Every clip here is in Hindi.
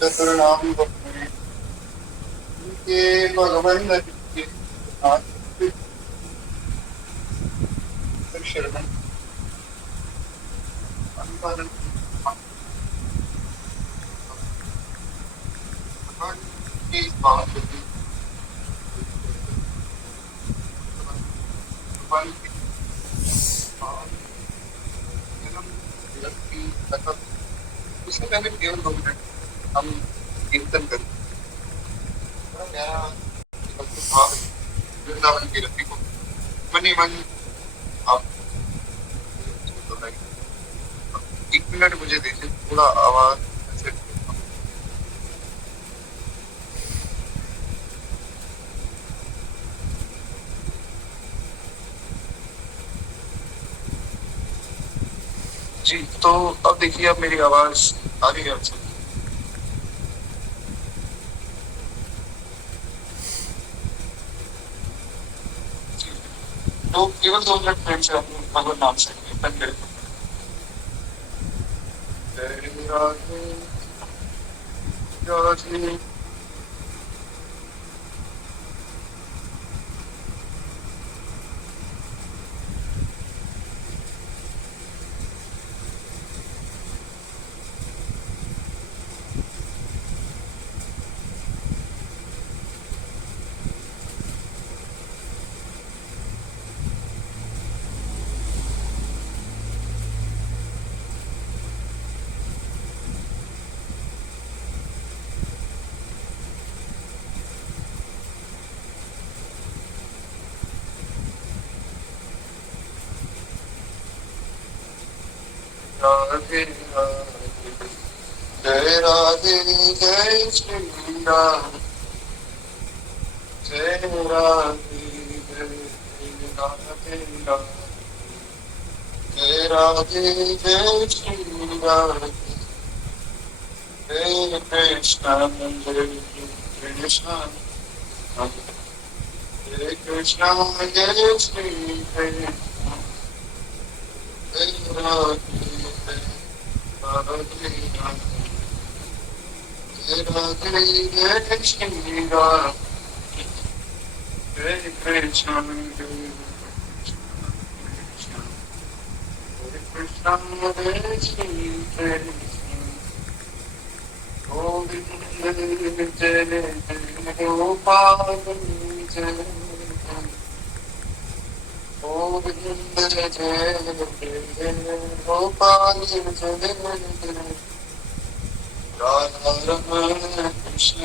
चतुर्नाम के भगवन् शरण की बात उससे पहले केवल 2 मिनट हम कीर्तन करें। बड़ा प्यारा भाव है वृंदावन की रति को मन ही मन आप 1 मिनट मुझे दीजिए, थोड़ा आवाज से। जी, तो अब देखिए, अब मेरी आवाज आ रही है आपसे। तो केवल 2 मिनट प्रेम से अपने भगवान नाम से कीर्तन करें। जय राधे राधे। राधे राधे जय राधे जय श्री राम। जय राधे जय राधे राधे जय राधे जय श्री राधे। जय कृष्ण जय कृष्ण जय कृष्ण जय श्री कृष्ण। जय राधे राधे जय राधे जय श्री राम। जय कृष्ण जय कृष्ण जय श्री कृष्ण। गोविंद जय जय गोपाल जय गोविंद जय जय गोपाल जय राधा रमण कृष्ण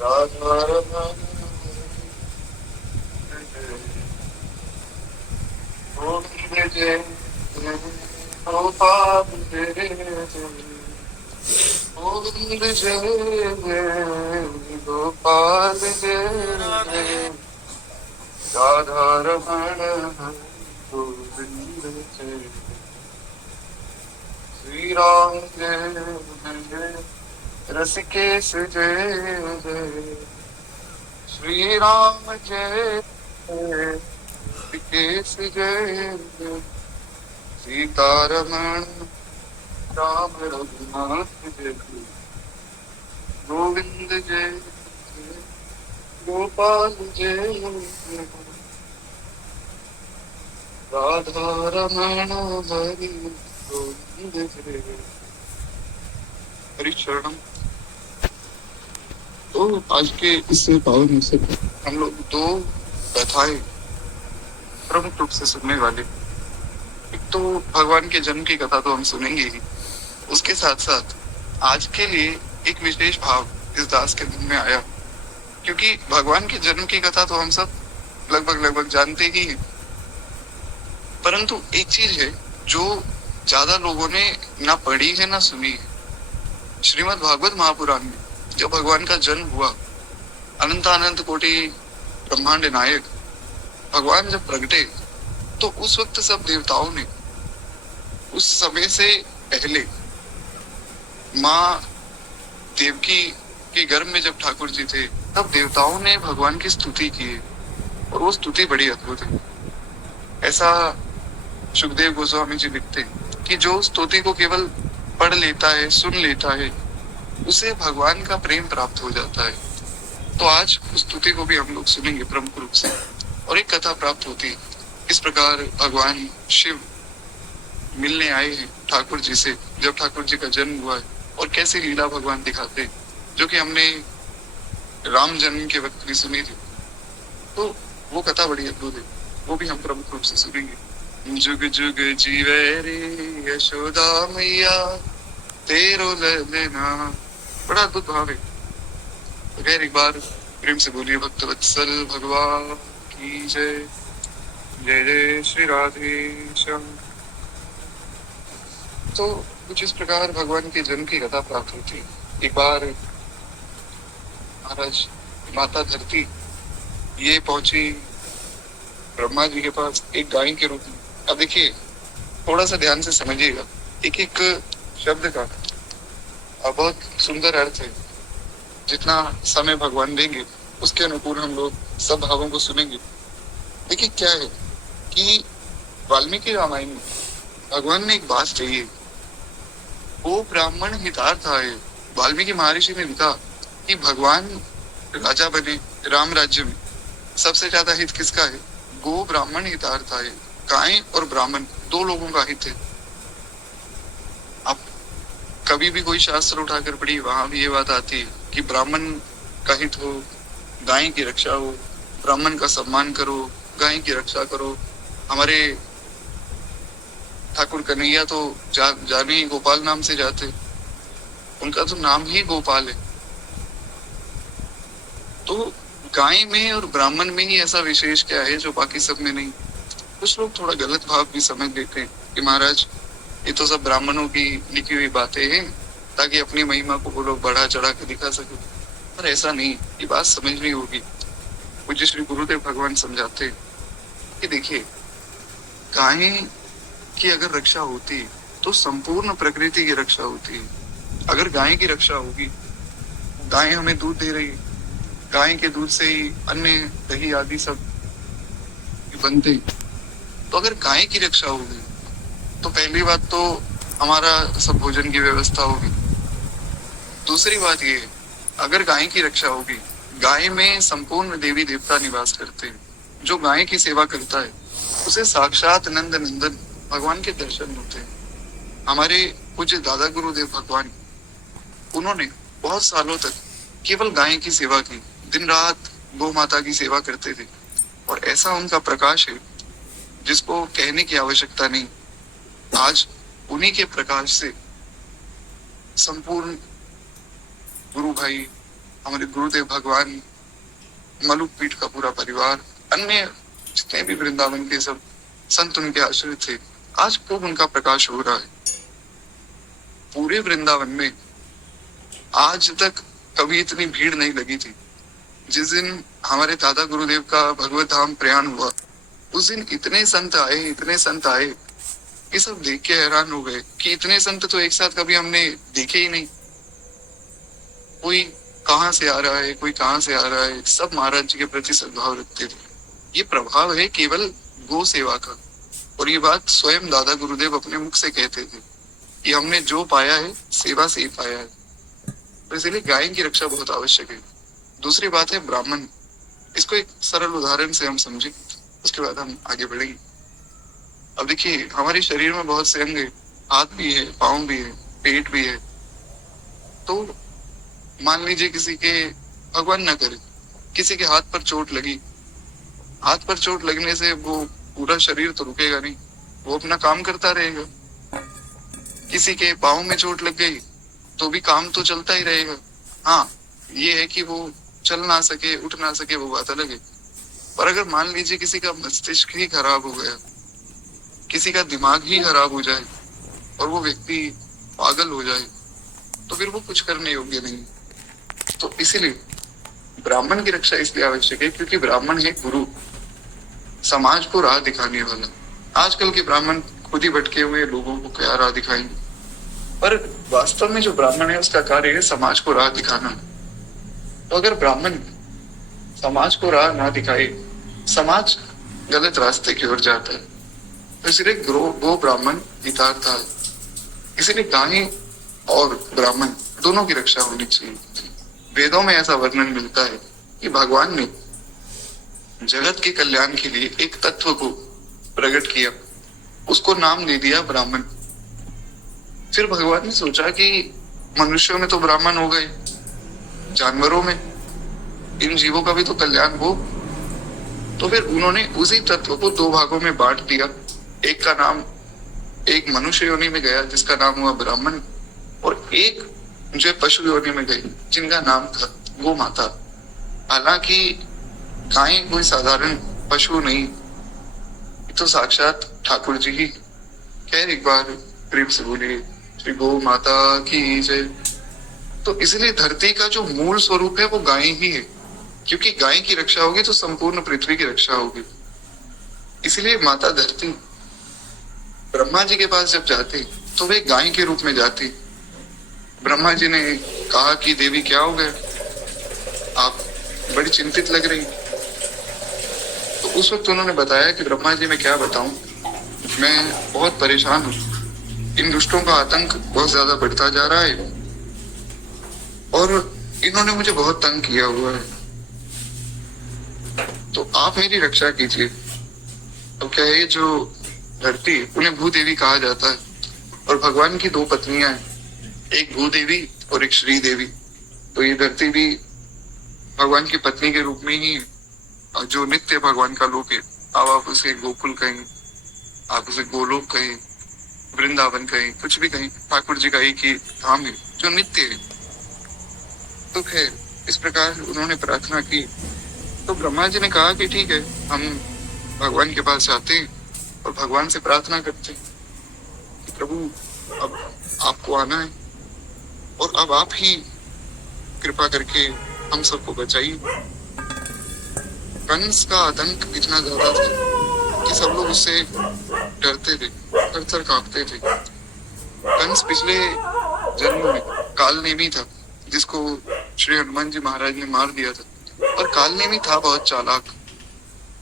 राधा रमण गोविंद जय गोपाल जय गोविंद जय गोपाल जय राधा रमण गोविंद जय श्री राम जय जय रसिकेश जय जय श्री राम जय जय रसिकेश जय जय सीतारमण राम रघुनाथ जय गोविंद जय जय गोपाल जय राधा रमण हरि गोविंद जय हरिचरणम। तो आज के इस पावन अवसर पर हम लोग 2 कथाएं प्रमुख रूप से सुनने वाले। एक तो भगवान के जन्म की कथा तो हम सुनेंगे ही, उसके साथ साथ आज के लिए एक विशेष भाव इस दास के मन में आया, क्योंकि भगवान के जन्म की कथा तो हम सब लगभग जानते ही हैं, परंतु एक चीज है जो ज्यादा लोगों ने ना पढ़ी है ना सुनी है। श्रीमद् भागवत महापुराण में जब भगवान का जन्म हुआ, अनंत कोटि ब्रह्मांड नायक भगवान जब प्रगटे, तो उस वक्त सब देवताओं ने उस समय से पहले माँ देवकी के गर्भ में जब ठाकुर जी थे, तब देवताओं ने भगवान की स्तुति की है, और वो स्तुति बड़ी अद्भुत है। ऐसा सुखदेव गोस्वामी जी लिखते हैं कि जो स्तुति को केवल पढ़ लेता है, सुन लेता है, उसे भगवान का प्रेम प्राप्त हो जाता है। तो आज उस स्तुति को भी हम लोग सुनेंगे प्रमुख रूप से, और एक कथा प्राप्त होती है। इस प्रकार भगवान शिव मिलने आए हैं ठाकुर जी से जब ठाकुर जी का जन्म हुआ है, और कैसे लीला भगवान दिखाते हैं, जो कि हमने राम जन्म के वक्त भी सुनी थी। तो वो कथा बड़ी अद्भुत है, वो भी हम प्रमुख रूप से सुनेंगे। जुग जुग जीवे रे यशोदा मैया तेरो ललना, बड़ा अद्भुत भाव है। तो खैर एक बार प्रेम से बोलिए भक्त वत्सल भगवान की जय। जय जय श्री राधे श्याम। तो कुछ इस प्रकार भगवान के जन्म की कथा प्राप्त होती है। एक बार महाराज माता धरती ये पहुंची ब्रह्मा जी के पास एक गाय के रूप में। अब देखिए, थोड़ा सा ध्यान से समझिएगा, एक एक शब्द का बहुत सुंदर अर्थ है। जितना समय भगवान देंगे उसके अनुकूल हम लोग सब भावों को सुनेंगे। देखिए क्या है कि वाल्मीकि रामायण में भगवान ने एक बात कही है, वो ब्राह्मण हितार्थ है। वाल्मीकि महर्षि ने लिखा कि भगवान राजा बने राम राज्य में, सबसे ज्यादा हित किसका है? गो ब्राह्मण हितार्थ है। गाय और ब्राह्मण दो लोगों का हित है। आप कभी भी कोई शास्त्र उठाकर पढ़िए, वहां भी ये बात आती है कि ब्राह्मण का हित हो, गाय की रक्षा हो, ब्राह्मण का सम्मान करो, गाय की रक्षा करो। हमारे ठाकुर कन्हैया तो जाने गोपाल नाम से जाते, उनका तो नाम ही गोपाल है। तो गाय में और ब्राह्मण में ही ऐसा विशेष क्या है जो बाकी सब में नहीं? कुछ लोग थोड़ा गलत भाव भी समझ लेते हैं कि महाराज ये तो सब ब्राह्मणों की लिखी हुई बातें हैं, ताकि अपनी महिमा को वो लोग बढ़ा चढ़ा के दिखा सके। पर ऐसा नहीं, ये बात समझनी होगी। पूज्य श्री गुरुदेव भगवान समझाते हैं कि देखिए, गाय की अगर रक्षा होती है तो संपूर्ण प्रकृति की रक्षा होती है। अगर गाय की रक्षा होगी, गाय हमें दूध दे रही है, गाय के दूध से ही अन्य दही आदि सब बनते। तो अगर गाय की रक्षा होगी तो पहली बात तो हमारा सब भोजन की व्यवस्था होगी। दूसरी बात ये है, अगर गाय की रक्षा होगी, गाय में संपूर्ण देवी देवता निवास करते हैं। जो गाय की सेवा करता है उसे साक्षात नंद नंदन भगवान के दर्शन होते हैं। हमारे पूज्य दादा गुरुदेव भगवान, उन्होंने बहुत सालों तक केवल गाय की सेवा की, दिन रात गौ माता की सेवा करते थे, और ऐसा उनका प्रकाश है जिसको कहने की आवश्यकता नहीं। आज उन्हीं के प्रकाश से संपूर्ण गुरु भाई, हमारे गुरुदेव भगवान, मलुक पीठ का पूरा परिवार, अन्य जितने भी वृंदावन के सब संत उनके आश्रित थे, आज खूब उनका प्रकाश हो रहा है। पूरे वृंदावन में आज तक कभी इतनी भीड़ नहीं लगी थी। जिस दिन हमारे दादा गुरुदेव का भगवत धाम प्रयाण हुआ, उस दिन इतने संत आए कि सब देख के हैरान हो गए कि इतने संत तो एक साथ कभी हमने देखे ही नहीं। कोई कहाँ से आ रहा है, कोई कहाँ से आ रहा है, सब महाराज जी के प्रति सद्भाव रखते थे। ये प्रभाव है केवल गो सेवा का, और ये बात स्वयं दादा गुरुदेव अपने मुख से कहते थे कि हमने जो पाया है सेवा से ही पाया है। तो इसलिए गाय की रक्षा बहुत आवश्यक है। दूसरी बात है ब्राह्मण। इसको एक सरल उदाहरण से हम समझें, उसके बाद हम आगे बढ़ेंगे। अब देखिए, हमारे शरीर में बहुत से अंग है, हाथ भी है, पाँव भी है, पेट भी है। तो मान लीजिए किसी के, भगवान न करे, किसी के हाथ पर चोट लगी, हाथ पर चोट लगने से वो पूरा शरीर तो रुकेगा नहीं, वो अपना काम करता रहेगा। किसी के पाँव में चोट लग गई तो भी काम तो चलता ही रहेगा। हाँ, ये है कि वो चल ना सके, उठ ना सके, वो बात अलग है। पर अगर मान लीजिए किसी का मस्तिष्क ही खराब हो गया, किसी का दिमाग ही खराब हो जाए और वो व्यक्ति पागल हो जाए, तो फिर वो कुछ करने योग्य नहीं। तो इसीलिए ब्राह्मण की रक्षा इसलिए आवश्यक है क्योंकि ब्राह्मण है गुरु, समाज को राह दिखाने वाला। आजकल के ब्राह्मण खुद ही भटके हुए लोगों को क्या राह दिखाएंगे? पर वास्तव में जो ब्राह्मण है उसका कार्य है समाज को राह दिखाना। तो अगर ब्राह्मण समाज को राह ना दिखाए, समाज गलत रास्ते की ओर जाता है। तो इसलिए गो ब्राह्मण हितार्थ है। इसीलिए गाय और ब्राह्मण दोनों की रक्षा होनी चाहिए। वेदों में ऐसा वर्णन मिलता है कि भगवान ने जगत के कल्याण के लिए एक तत्व को प्रकट किया, उसको नाम दे दिया ब्राह्मण। फिर भगवान ने सोचा कि मनुष्यों में तो ब्राह्मण हो गए, जानवरों में, इन जीवों का भी तो कल्याण हो। तो फिर उन्होंने उसी तत्व को दो भागों में बांट दिया। एक का नाम, एक मनुष्य योनि में गया जिसका नाम हुआ ब्राह्मण, और एक जो पशु योनि में गई जिनका नाम था गो माता। हालांकि गाय कोई साधारण पशु नहीं, तो साक्षात ठाकुर जी ही। खैर एक बार प्रेम से बोलिए श्री गो माता की जय। तो इसलिए धरती का जो मूल स्वरूप है वो गाय ही है, क्योंकि गाय की रक्षा होगी तो संपूर्ण पृथ्वी की रक्षा होगी। इसलिए माता धरती ब्रह्मा जी के पास जब जाते तो वे गाय के रूप में जाती। ब्रह्मा जी ने कहा कि देवी क्या हो गया, आप बड़ी चिंतित लग रही। तो उस वक्त उन्होंने बताया कि ब्रह्मा जी मैं क्या बताऊं, मैं बहुत परेशान हूँ, इन दुष्टों का आतंक बहुत ज्यादा बढ़ता जा रहा है और इन्होंने मुझे बहुत तंग किया हुआ है, तो आप मेरी रक्षा कीजिए। अब क्या है, जो धरती उन्हें भूदेवी कहा जाता है, और भगवान की दो पत्नियां हैं, एक भूदेवी और एक श्री देवी। तो ये धरती भी भगवान की पत्नी के रूप में ही, जो नित्य भगवान का लोक है। अब आप उसे गोकुल कहें, आप उसे गोलोक कहें, वृंदावन कहें, कुछ भी कहें, ठाकुर जी का एक ही धाम है जो नित्य है। तो खैर इस प्रकार उन्होंने प्रार्थना की। तो ब्रह्मा जी ने कहा कि ठीक है, हम भगवान के पास जाते हैं और भगवान से प्रार्थना करते हैं कि प्रभु अब आपको आना है और अब आप ही कृपा करके हम सबको बचाइए। कंस का आतंक इतना ज्यादा था कि सब लोग उससे डरते थे, थर-थर कांपते थे। कंस पिछले जन्म में कालनेमी था, जिसको श्री हनुमान जी महाराज ने मार दिया था। और कालनेमी था बहुत चालाक,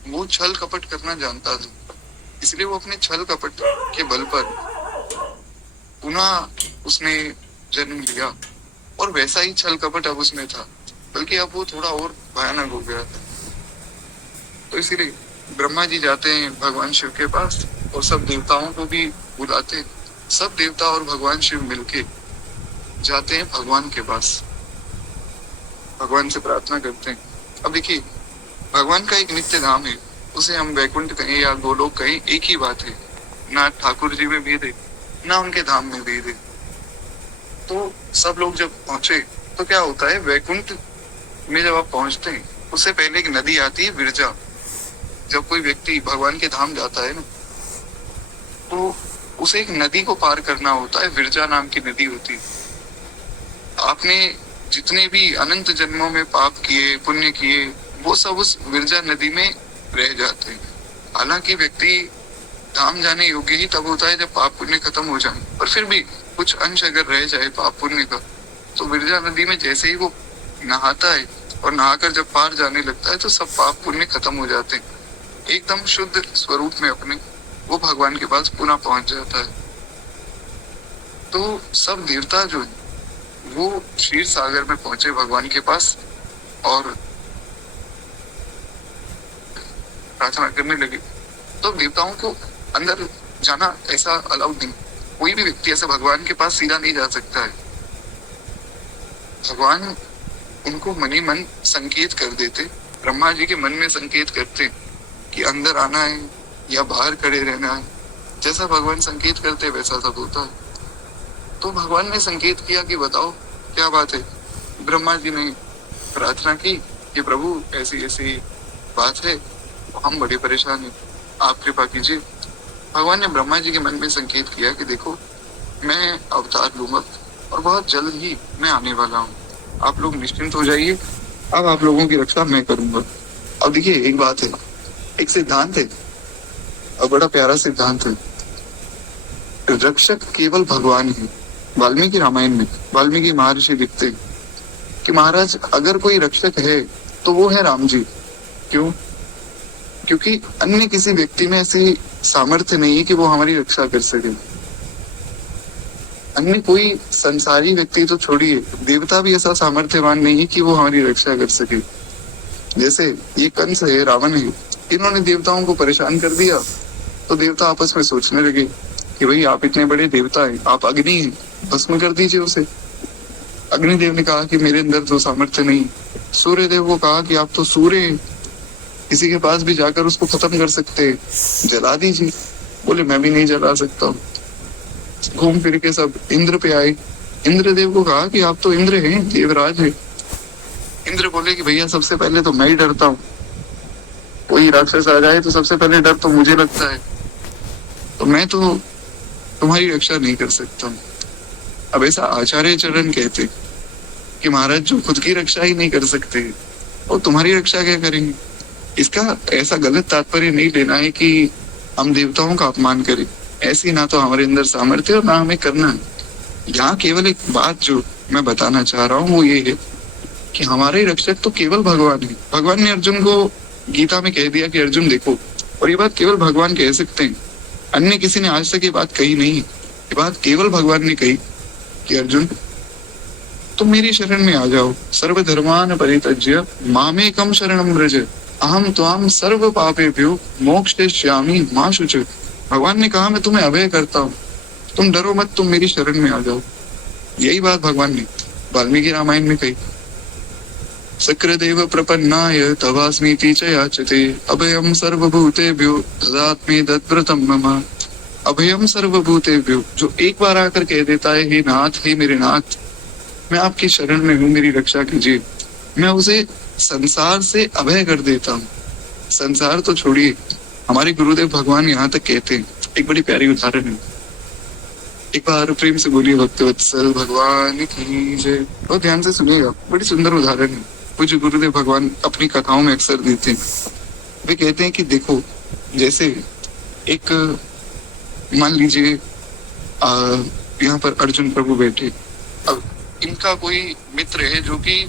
वो छल कपट करना जानता था, इसलिए वो अपने छल कपट के बल पर पुनः उसने जन्म लिया। और वैसा ही छल कपट अब उसमें था, बल्कि अब वो थोड़ा और भयानक हो गया था। तो इसीलिए ब्रह्मा जी जाते हैं भगवान शिव के पास और सब देवताओं को भी बुलाते। सब देवता और भगवान शिव मिलके जाते हैं भगवान के पास, भगवान से प्रार्थना करते हैं। अब देखिए, भगवान का एक नित्य धाम है, उसे हम वैकुंठ कहें या गोलोक कहें, एक ही बात है। ना ठाकुर जी में भेद है, ना उनके धाम में भेद है। तो सब लोग जब पहुंचे तो क्या होता है, वैकुंठ में जब आप पहुंचते हैं उससे पहले एक नदी आती है विरजा। जब कोई व्यक्ति भगवान के धाम जाता है ना, तो उसे एक नदी को पार करना होता है, विरजा नाम की नदी होती है। आपने जितने भी अनंत जन्मों में पाप किए, पुण्य किए, वो सब उस विरजा नदी में रह जाते हैं। हालांकि व्यक्ति धाम जाने योग्य ही तब होता है जब पाप पुण्य खत्म हो जाए, पर फिर भी कुछ अंश अगर रह जाए पाप पुण्य का, तो विरजा नदी में जैसे ही वो नहाता है और नहाकर जब पार जाने लगता है तो सब पाप पुण्य खत्म हो जाते हैं। एकदम शुद्ध स्वरूप में अपने वो भगवान के पास पुनः पहुंच जाता है। तो सब देवता जो है वो क्षीर सागर में पहुंचे भगवान के पास और प्रार्थना करने लगे। तो देवताओं को अंदर जाना ऐसा अलाउड नहीं, कोई भी व्यक्ति ऐसे भगवान के पास सीधा नहीं जा सकता है। भगवान उनको मन ही मन संकेत कर देते, ब्रह्मा जी के मन में संकेत करते कि अंदर आना है या बाहर खड़े रहना है। जैसा भगवान संकेत करते वैसा सब होता है। तो भगवान ने संकेत किया कि बताओ क्या बात है। ब्रह्मा जी ने प्रार्थना की कि प्रभु ऐसी ऐसी बात है, हम बड़े परेशान हैं, आप कृपा कीजिए। भगवान ने ब्रह्मा जी के मन में संकेत किया कि देखो, मैं अवतार लूंगा और बहुत जल्द ही मैं आने वाला हूँ, आप लोग निश्चिंत हो जाइए, अब आप लोगों की रक्षा मैं करूंगा। अब देखिए एक बात है, एक सिद्धांत है और बड़ा प्यारा सिद्धांत है, रक्षक केवल भगवान है, वाल्मीकि रामायण में वाल्मीकि महर्षि लिखते हैं कि महाराज अगर कोई रक्षक है तो वो है राम जी। क्यों? क्योंकि अन्य किसी व्यक्ति में ऐसी सामर्थ्य नहीं है कि वो हमारी रक्षा कर सके। अन्य कोई संसारी व्यक्ति तो छोड़िए, देवता भी ऐसा सामर्थ्यवान नहीं है कि वो हमारी रक्षा कर सके। जैसे ये कंस है, रावण है, इन्होंने देवताओं को परेशान कर दिया तो देवता आपस में सोचने लगे कि भाई आप इतने बड़े देवता हैं, आप अग्नि हैं, भस्म कर दीजिए उसे। अग्निदेव ने कहा कि मेरे अंदर तो सामर्थ्य नहीं। सूर्य देव को कहा कि आप तो सूर्य हैं, किसी के पास भी जाकर उसको खत्म कर सकते हैं, जला दीजिए। बोले मैं भी नहीं जला सकता हूँ। घूम फिर के सब इंद्र पे आए। इंद्रदेव को कहा कि आप तो इंद्र हैं, देवराज हैं। इंद्र बोले कि भैया सबसे पहले तो मैं ही डरता हूँ, कोई राक्षस आ जाए तो सबसे पहले डर तो मुझे लगता है, तो मैं तो तुम्हारी रक्षा नहीं कर सकता हूँ। अब ऐसा आचार्य चरण कहते कि महाराज जो खुद की रक्षा ही नहीं कर सकते और तुम्हारी रक्षा क्या करेंगे। इसका ऐसा गलत तात्पर्य नहीं लेना है कि हम देवताओं का अपमान करें, ऐसी ना तो हमारे अंदर सामर्थ्य और ना हमें करना है। यहाँ केवल एक बात जो मैं बताना चाह रहा हूँ वो ये है कि हमारे रक्षक तो केवल भगवान है। भगवान ने अर्जुन को गीता में कह दिया कि अर्जुन देखो, और ये बात केवल भगवान कह सकते हैं, अन्य किसी ने आज तक ये बात कही नहीं है। ये बात केवल भगवान ने कही कि अर्जुन तुम मेरी शरण में आ जाओ, सर्वधर्मान परित्यज्य मामेकम शरणम व्रज अहम त्वाम सर्व पापेभ्यो मोक्षयिष्यामि मा शुचः। भगवान ने कहा मैं तुम्हें अभय करता हूँ, तुम डरो मत, तुम मेरी शरण में आ जाओ। यही बात भगवान ने वाल्मीकि रामायण में कही। सक्रदेव प्रपन्नाय तवास्मीति च याचते अभयम सर्वभूतेभ्यो ददात्मे तद्व्रतम मम। अभयम सर्वभूतेभ्यो, जो एक बार आकर कह देता है हे नाथ, हे मेरे नाथ, मैं आपकी शरण में हूँ, मेरी रक्षा कीजिए, मैं उसे संसार से अभय कर देता हूँ। संसार तो छोड़िए, हमारे गुरुदेव भगवान यहाँ तक कहते हैं, एक बड़ी प्यारी उदाहरण है, एक बार प्रेम से बोलिए भक्तवत्सल भगवान की जय। बहुत ध्यान से सुनिएगा, बड़ी सुंदर उदाहरण है, कुछ गुरुदेव भगवान अपनी कथाओं में अक्सर देते हैं। वे कहते हैं कि देखो, जैसे एक मान लीजिए यहाँ पर अर्जुन प्रभु बैठे, अब इनका कोई मित्र है जो कि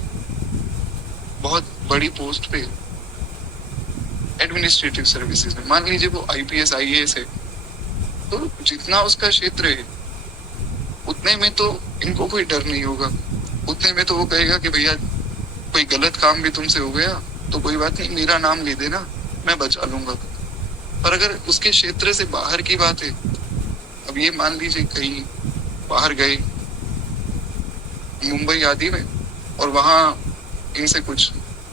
बहुत बड़ी पोस्ट पे एडमिनिस्ट्रेटिव सर्विसेज में, मान लीजिए वो आईपीएस आईएएस है, तो जितना उसका क्षेत्र है उतने में तो इनको कोई डर नहीं होगा। उतने में तो वो कहेगा कि भैया कोई गलत काम भी तुमसे हो गया तो कोई बात नहीं, मेरा नाम ले देना, मैं बचा लूंगा। पर अगर उसके क्षेत्र से बाहर की बात है, अब ये मान लीजिए कहीं बाहर गए मुंबई आदि में और वहां इनसे कुछ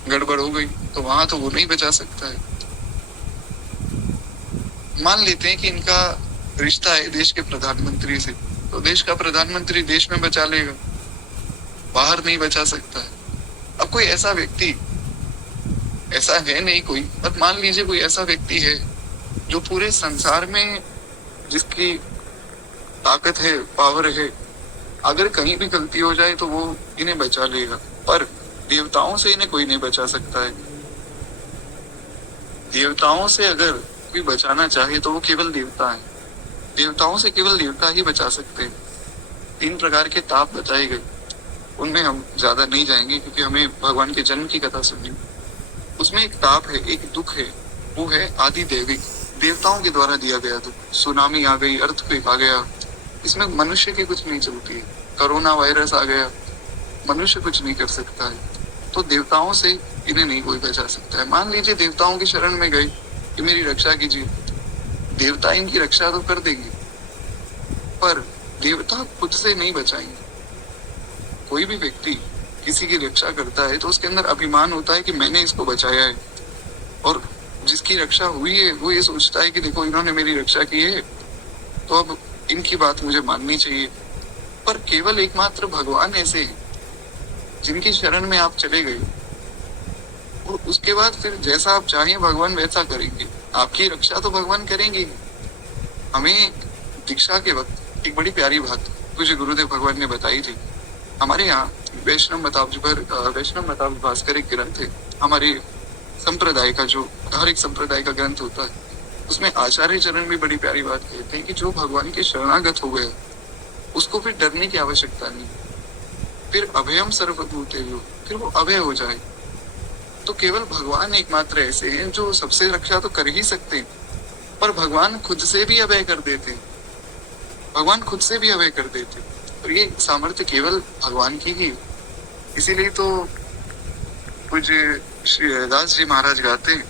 गड़बड़ हो गई, तो वहां तो वो नहीं बचा सकता है। मान लेते हैं कि इनका रिश्ता है देश के प्रधानमंत्री से, तो देश का प्रधानमंत्री देश में बचा लेगा, बाहर नहीं बचा सकता है। अब कोई ऐसा व्यक्ति, ऐसा है नहीं कोई, पर मान लीजिए कोई ऐसा व्यक्ति है जो पूरे संसार में जिसकी ताकत है, पावर है, अगर कहीं भी गलती हो जाए तो वो इन्हें बचा लेगा, पर देवताओं से इन्हें कोई नहीं बचा सकता है। देवताओं से अगर कोई बचाना चाहे तो वो केवल देवता है, देवताओं से केवल देवता ही बचा सकते हैं। 3 प्रकार के ताप बताए गए, उनमें हम ज्यादा नहीं जाएंगे क्योंकि हमें भगवान के जन्म की कथा सुननी। उसमें एक ताप है, एक दुख है, वो है आदि दैविक, देवताओं के द्वारा दिया गया दुख। सुनामी आ गई, अर्थक्वेक आ गया, इसमें मनुष्य की कुछ नहीं चलती है। कोरोना वायरस आ गया, मनुष्य कुछ नहीं कर सकता है, तो देवताओं से इन्हें नहीं कोई बचा सकता है। मान लीजिए देवताओं की शरण में गए कि मेरी रक्षा कीजिए, देवता इनकी रक्षा तो कर देंगे, पर देवता खुद से नहीं बचाएंगे। कोई भी व्यक्ति किसी की रक्षा करता है तो उसके अंदर अभिमान होता है कि मैंने इसको बचाया है, और जिसकी रक्षा हुई है वो ये सोचता है कि देखो इन्होंने मेरी रक्षा की है तो अब इनकी बात मुझे माननी चाहिए। पर केवल एकमात्र भगवान ऐसे हैं जिनकी शरण में आप चले गए और उसके बाद फिर जैसा आप चाहें भगवान वैसा करेंगे, आपकी रक्षा तो भगवान करेंगे। हमें दीक्षा के वक्त एक बड़ी प्यारी बात मुझे गुरुदेव भगवान ने बताई थी। हमारे यहाँ वैष्णव मताब्ज भास्कर एक ग्रंथ है, हमारे संप्रदाय का, जो हर एक संप्रदाय का ग्रंथ होता है, उसमें आचार्य चरण भी बड़ी प्यारी बात कहते हैं कि जो भगवान के शरणागत हो गया उसको फिर डरने की आवश्यकता नहीं। फिर अभयम सर्वभूतेषु, फिर वो अभय हो जाए। तो केवल भगवान एकमात्र ऐसे हैं जो सबसे रक्षा तो कर ही सकते हैं, पर भगवान खुद से भी अभय कर देते हैं। भगवान खुद से भी अभय कर देते हैं, और ये सामर्थ्य केवल भगवान की ही है। इसीलिए तो पूज्य श्री हरिदास जी महाराज गाते हैं,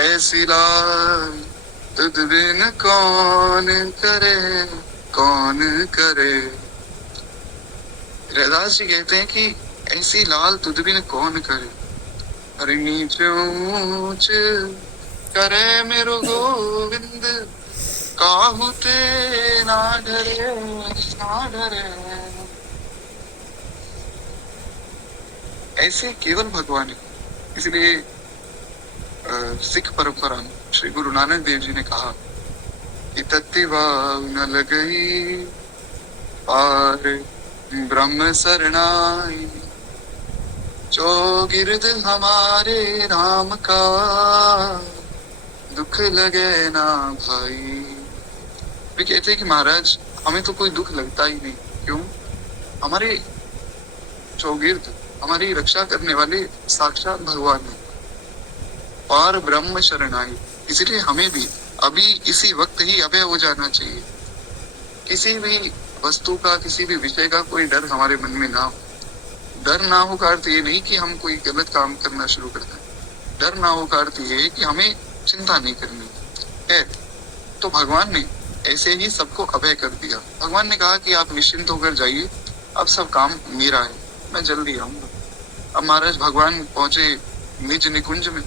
ऐसी लाल तुझ बिन कौन करे, कौन करे। हरिदास जी कहते हैं कि ऐसी लाल तुझ बिन कौन करे, अरे नीच ऊंच करे मेरो गोविंद, काहू ते ना डरे, ना डरे। ऐसे केवल भगवान है। इसलिए सिख परंपरा में श्री गुरु नानक देव जी ने कहा कि तत्ती वाव न लगई पार ब्रह्म शरणाई, जो गिरद हमारे राम का, दुख लगे ना भाई। वे कहते हैं कि महाराज हमें तो कोई दुख लगता ही नहीं। क्यों? हमारे चौगिर्द, हमारी रक्षा करने वाले साक्षात भगवान है, और ब्रह्म शरणाई। इसलिए हमें भी अभी इसी वक्त ही अभय हो जाना चाहिए। किसी भी वस्तु का, किसी भी विषय का कोई डर हमारे मन में ना हो। डर ना हो का अर्थ ये नहीं कि हम कोई गलत काम करना शुरू कर दें। डर ना हो का अर्थ ये है कि हमें चिंता नहीं करनी है। तो भगवान ने ऐसे ही सबको अभय कर दिया। भगवान ने कहा कि आप निश्चिंत होकर जाइए, अब सब काम मेरा है, मैं जल्दी आऊंगा। अब महाराज भगवान पहुंचे निज निकुंज में।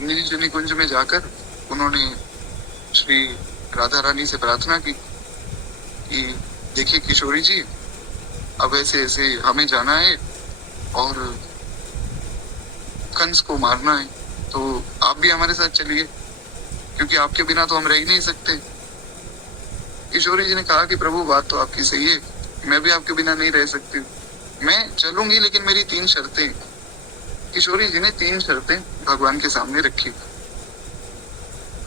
निज निकुंज में जाकर उन्होंने श्री राधा रानी से प्रार्थना की कि देखिए किशोरी जी, अब ऐसे ऐसे हमें जाना है और कंस को मारना है, तो आप भी हमारे साथ चलिए, क्योंकि आपके बिना तो हम रह ही नहीं सकते। किशोरी जी ने कहा कि प्रभु बात तो आपकी सही है, मैं भी आपके बिना नहीं रह सकती, मैं चलूंगी, लेकिन मेरी 3 शर्तें। किशोरी जी ने 3 शर्तें भगवान के सामने रखी।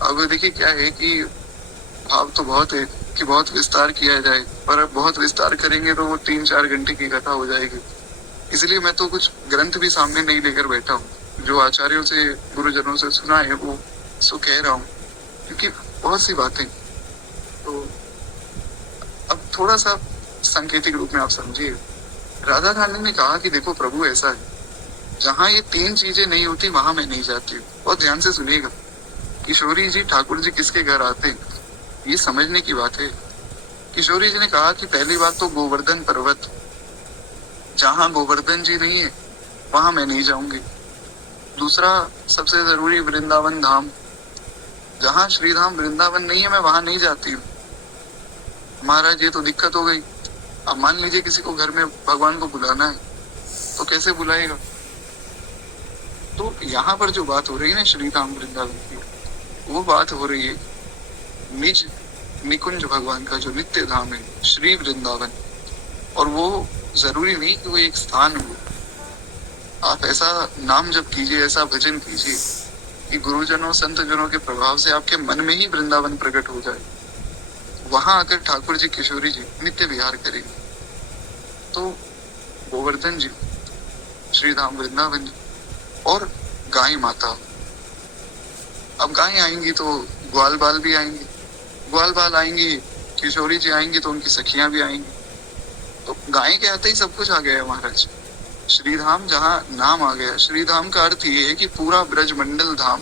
अब देखिए क्या है कि भाव तो बहुत है कि बहुत विस्तार किया जाए, पर अब बहुत विस्तार करेंगे तो वो 3-4 घंटे की कथा हो जाएगी। इसलिए मैं तो कुछ ग्रंथ भी सामने नहीं लेकर बैठा हूँ, जो आचार्यों से, गुरुजनों से सुना है वो सो कह रहा हूँ, क्योंकि बहुत सी बातें। तो अब थोड़ा सा सांकेतिक रूप में आप समझिए। राधा रानी ने कहा कि देखो प्रभु ऐसा है, जहाँ ये 3 चीजें नहीं होती वहां मैं नहीं जाती हूँ। बहुत ध्यान से सुनिएगा। किशोरी जी ठाकुर जी किसके घर आते हैं, ये समझने की बात है। किशोरी जी ने कहा कि पहली बात तो गोवर्धन पर्वत, जहाँ गोवर्धन जी नहीं है वहां मैं नहीं जाऊंगी। दूसरा सबसे जरूरी वृंदावन धाम, जहाँ श्री धाम वृंदावन नहीं है मैं वहां नहीं जाती हूँ। महाराज ये तो दिक्कत हो गई। अब मान लीजिए किसी को घर में भगवान को बुलाना है, तो कैसे बुलाएगा? तो यहाँ पर जो बात हो रही है ना श्री धाम वृंदावन की, वो बात हो रही है निज निकुंज भगवान का जो नित्य धाम है श्री वृंदावन। और वो जरूरी नहीं कि वो एक स्थान हो। आप ऐसा नाम जप कीजिए, ऐसा भजन कीजिए कि गुरुजनों संत जनों के प्रभाव से आपके मन में ही वृंदावन प्रकट हो जाए। वहां आकर ठाकुर जी किशोरी जी नित्य विहार करेंगे। तो गोवर्धन जी, श्री धाम वृंदावन जी और गाय माता। अब गाय आएंगी तो ग्वाल बाल भी आएंगे, ग्वाल बाल आएंगी, किशोरी जी आएंगी तो उनकी सखियां भी आएंगी। तो गाय के आते ही सब कुछ आ गया है महाराज। श्रीधाम जहाँ नाम आ गया, श्रीधाम का अर्थ ये है कि पूरा ब्रजमंडल धाम,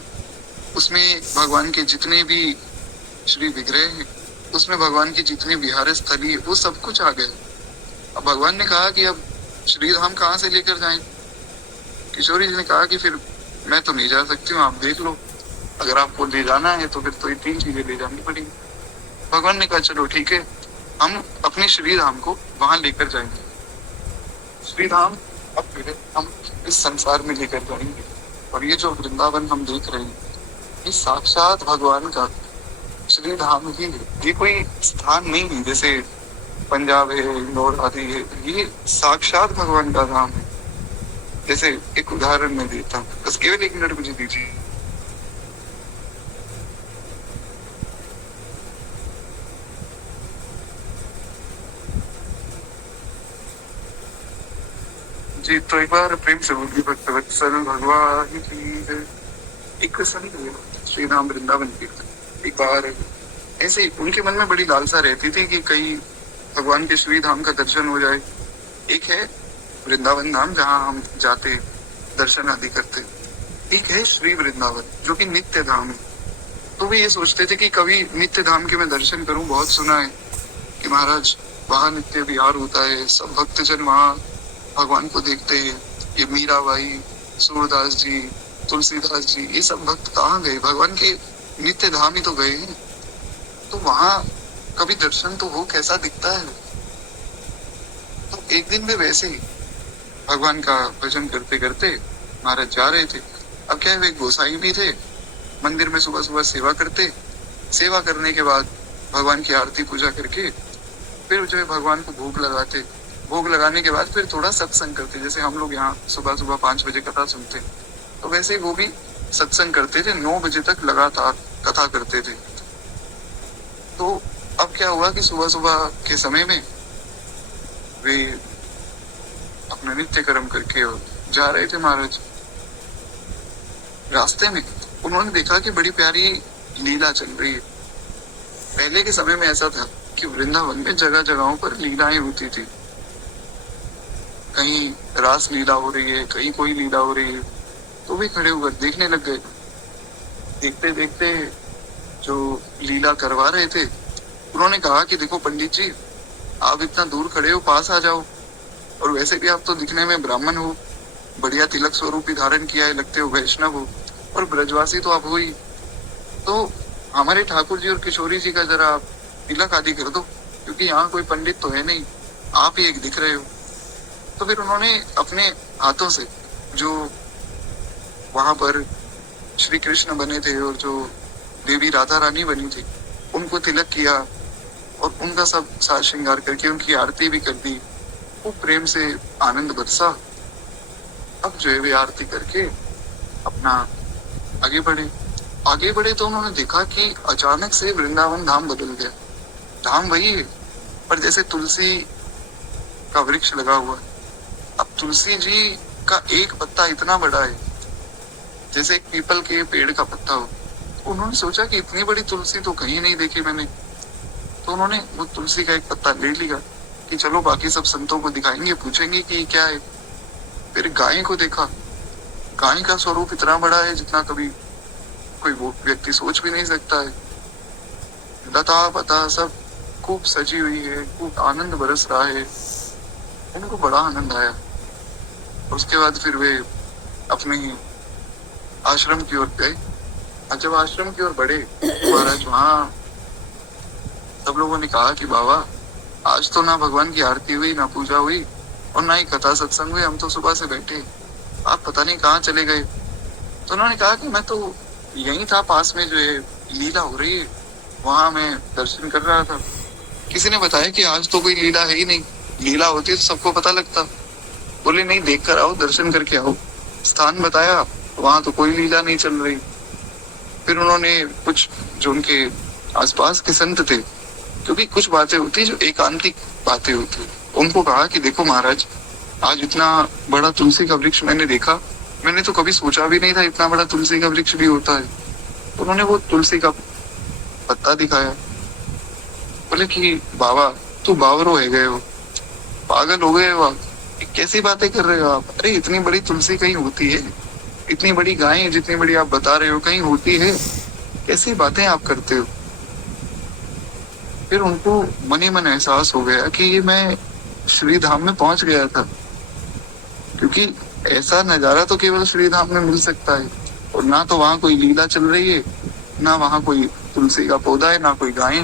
उसमें भगवान के जितने भी श्री विग्रह हैं, उसमें भगवान की जितनी विहार स्थली है, वो सब कुछ आ गया। अब भगवान ने कहा कि अब श्रीधाम कहाँ से लेकर जाएं? किशोरी जी ने कहा कि फिर मैं तो नहीं जा सकती हूँ, आप देख लो, अगर आपको ले जाना है तो फिर तो ये 3 चीजें ले जानी पड़ेगी। भगवान ने कहा चलो ठीक है, हम अपने श्रीधाम को वहां लेकर जाएंगे। श्रीधाम अब फिर हम इस संसार में लेकर जाएंगे। और ये जो वृंदावन हम देख रहे हैं, ये साक्षात भगवान का श्रीधाम ही है। ये कोई स्थान नहीं है जैसे पंजाब है, इंदौर आदि है। ये साक्षात भगवान का धाम है। जैसे एक उदाहरण मैं देता हूँ, बस केवल 1 मिनट मुझे दीजिए। जी, तो एक बार प्रेम से बोलिए भक्तवत्सल भगवान की जय। एक संत हुए श्री राम वृंदावन के। एक बार ऐसे ही उनके मन में बड़ी लालसा रहती थी कि कहीं भगवान के श्री धाम का दर्शन हो जाए। एक है वृंदावन धाम जहाँ हम जाते दर्शन आदि करते, एक है श्री वृंदावन जो कि नित्य धाम है। तो वे ये सोचते थे कि कभी नित्य धाम के मैं दर्शन करूं। बहुत सुना है कि महाराज वहां नित्य विहार होता है, सब भक्तजन वहां भगवान को देखते हैं। ये मीराबाई, सूरदास जी, तुलसीदास जी, ये सब भक्त कहाँ गए, भगवान के नित्य धाम ही तो गए हैं। तो वहां कभी दर्शन तो हो, कैसा दिखता है। तो एक दिन भी वैसे ही भगवान का भजन करते करते महाराज जा रहे थे। अब क्या है, वे गोसाई भी थे, मंदिर में सुबह सुबह सेवा करते। सेवा करने के बाद भगवान की आरती पूजा करके फिर जो है भगवान को भोग लगाते। भोग लगाने के बाद फिर थोड़ा सत्संग करते, जैसे हम लोग यहाँ सुबह सुबह 5 बजे कथा सुनते, तो वैसे ही वो भी सत्संग करते थे। 9 बजे तक लगातार कथा करते थे। तो अब क्या हुआ कि सुबह सुबह के समय में वे अपना नित्य कर्म करके जा रहे थे महाराज। रास्ते में उन्होंने देखा कि बड़ी प्यारी लीला चल रही है। पहले के समय में ऐसा था कि वृंदावन में जगह जगहों पर लीलाएं होती थी। कहीं रास लीला हो रही है, कहीं कोई लीला हो रही है, तो वे खड़े होकर देखने लग गए। देखते देखते जो लीला करवा रहे थे उन्होंने कहा कि देखो पंडित जी, आप इतना दूर खड़े हो, पास आ जाओ। और वैसे भी आप तो दिखने में ब्राह्मण हो, बढ़िया तिलक स्वरूप ही धारण किया है, लगते हो वैष्णव हो, और ब्रजवासी तो आप हो ही। तो हमारे ठाकुर जी और किशोरी जी का जरा तिलक आदि कर दो, क्योंकि यहाँ कोई पंडित तो है नहीं, आप ही एक दिख रहे हो। तो फिर उन्होंने अपने हाथों से, जो वहां पर श्री कृष्ण बने थे और जो देवी राधा रानी बनी थी, उनको तिलक किया और उनका सब साज श्रृंगार करके उनकी आरती भी कर दी। वो प्रेम से आनंद बरसा। अब जो है वे आरती करके अपना आगे बढ़े तो उन्होंने देखा कि अचानक से वृंदावन धाम बदल गया। धाम वही है, पर जैसे तुलसी का वृक्ष लगा हुआ है। अब तुलसी जी का एक पत्ता इतना बड़ा है जैसे एक पीपल के पेड़ का पत्ता हो। उन्होंने सोचा कि इतनी बड़ी तुलसी तो कहीं नहीं देखी मैंने। तो उन्होंने वो तुलसी का एक पत्ता ले लिया कि चलो बाकी सब संतों को दिखाएंगे, पूछेंगे कि क्या है। फिर गाय को देखा। गाय का स्वरूप इतना बड़ा है जितना कभी कोई वो व्यक्ति सोच भी नहीं सकता है। लता पता सब खूब सजी हुई है, खूब आनंद बरस रहा है। उनको बड़ा आनंद आया। उसके बाद फिर वे अपने आश्रम की ओर गए। और जब आश्रम की ओर बढ़े, महाराज वहां सब लोगों ने कहा कि बाबा, आज तो ना भगवान की आरती हुई, ना पूजा हुई, और ना ही कथा सत्संग हुई। हम तो सुबह से बैठे, आप पता नहीं कहाँ चले गए। तो उन्होंने कहा कि मैं तो यही था, पास में जो है लीला हो रही है, वहां मैं दर्शन कर रहा था। किसी ने बताया कि आज तो कोई लीला है ही नहीं, लीला होती तो सबको पता लगता। बोले नहीं, देख कर आओ, दर्शन करके आओ। स्थान बताया, वहां तो कोई लीला नहीं चल रही। फिर उन्होंने कुछ जो उनके आसपास के संत थे, क्योंकि कुछ बातें होती जो एकांतिक बातें होती, उनको कहा कि देखो महाराज, आज इतना बड़ा तुलसी का वृक्ष मैंने देखा, मैंने तो कभी सोचा भी नहीं था इतना बड़ा तुलसी का वृक्ष भी होता है। तो उन्होंने वो तुलसी का पत्ता दिखाया। बोले कि बाबा, तू बावरो है गए हो, पागल हो गए हो आप, कैसी बातें कर रहे हो आप। अरे इतनी बड़ी तुलसी कहीं होती है, इतनी बड़ी गाय जितनी बड़ी आप बता रहे हो कहीं होती है, कैसी बातें आप करते हो। फिर उनको मन ही मन एहसास हो गया कि ये मैं श्री धाम में पहुंच गया था, क्योंकि ऐसा नजारा तो केवल श्री धाम में मिल सकता है। और ना तो वहां कोई लीला चल रही है, ना वहां कोई तुलसी का पौधा है, ना कोई गाय।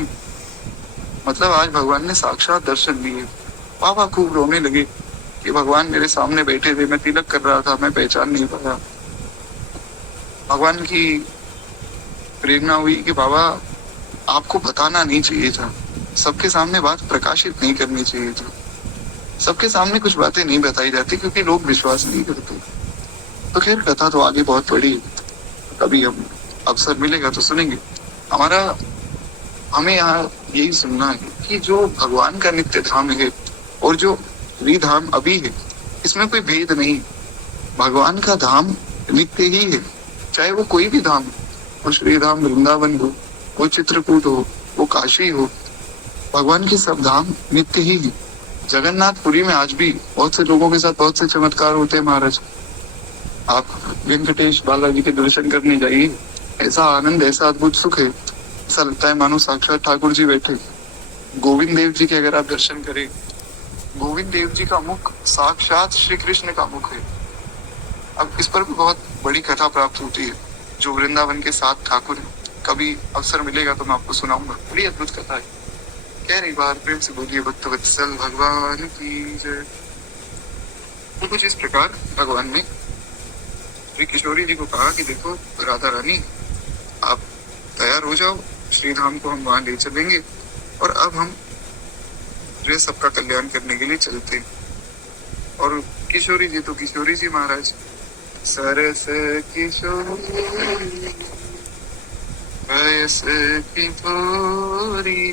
मतलब आज भगवान ने साक्षात दर्शन दिए। बाबा खूब रोने लगे कि भगवान मेरे सामने बैठे थे, मैं तिलक कर रहा था, मैं पहचान नहीं पाया। भगवान की प्रेरणा हुई कि बाबा, आपको बताना नहीं चाहिए था, सबके सामने बात प्रकाशित नहीं करनी चाहिए थी। सबके सामने कुछ बातें नहीं बताई जाती क्योंकि लोग विश्वास नहीं करते। तो खैर, कथा तो आगे बहुत बड़ी, कभी हम अवसर मिलेगा तो सुनेंगे। हमें यहाँ यही सुनना है कि जो भगवान का नित्य धाम है और जो श्री धाम अभी है, इसमें कोई भेद नहीं। भगवान का धाम नित्य ही है, चाहे वो कोई भी धाम हो, वो श्री धाम वृंदावन हो, वो चित्रकूट हो, वो काशी हो, भगवान के सब धाम नित्य ही है। जगन्नाथपुरी में आज भी बहुत से लोगों के साथ बहुत से चमत्कार होते हैं महाराज। आप वेंकटेश बालाजी के दर्शन करने जाइए, ऐसा आनंद, ऐसा अद्भुत सुख है, ऐसा लगता है मानो साक्षात ठाकुर जी बैठे। गोविंद देव जी के अगर आप दर्शन करें, गोविंद देव जी का मुख साक्षात श्री कृष्ण का मुख है। अब इस पर भी बहुत बड़ी कथा प्राप्त होती है, जो वृंदावन के 7 ठाकुर हैं। कभी अवसर मिलेगा तो मैं आपको सुनाऊंगा, बड़ी अद्भुत कथा है। कह रही बार प्रेम से बोलिए भक्त वत्सल भगवान की जय। तो कुछ इस प्रकार भगवान ने श्री किशोरी जी को कहा कि देखो राधा रानी, आप तैयार हो जाओ, श्री धाम को हम वहां ले चलेंगे और अब हम जो सबका कल्याण करने के लिए चलते। और किशोरी जी तो किशोरी जी महाराज, सरस किशोरी वयस की थोरी,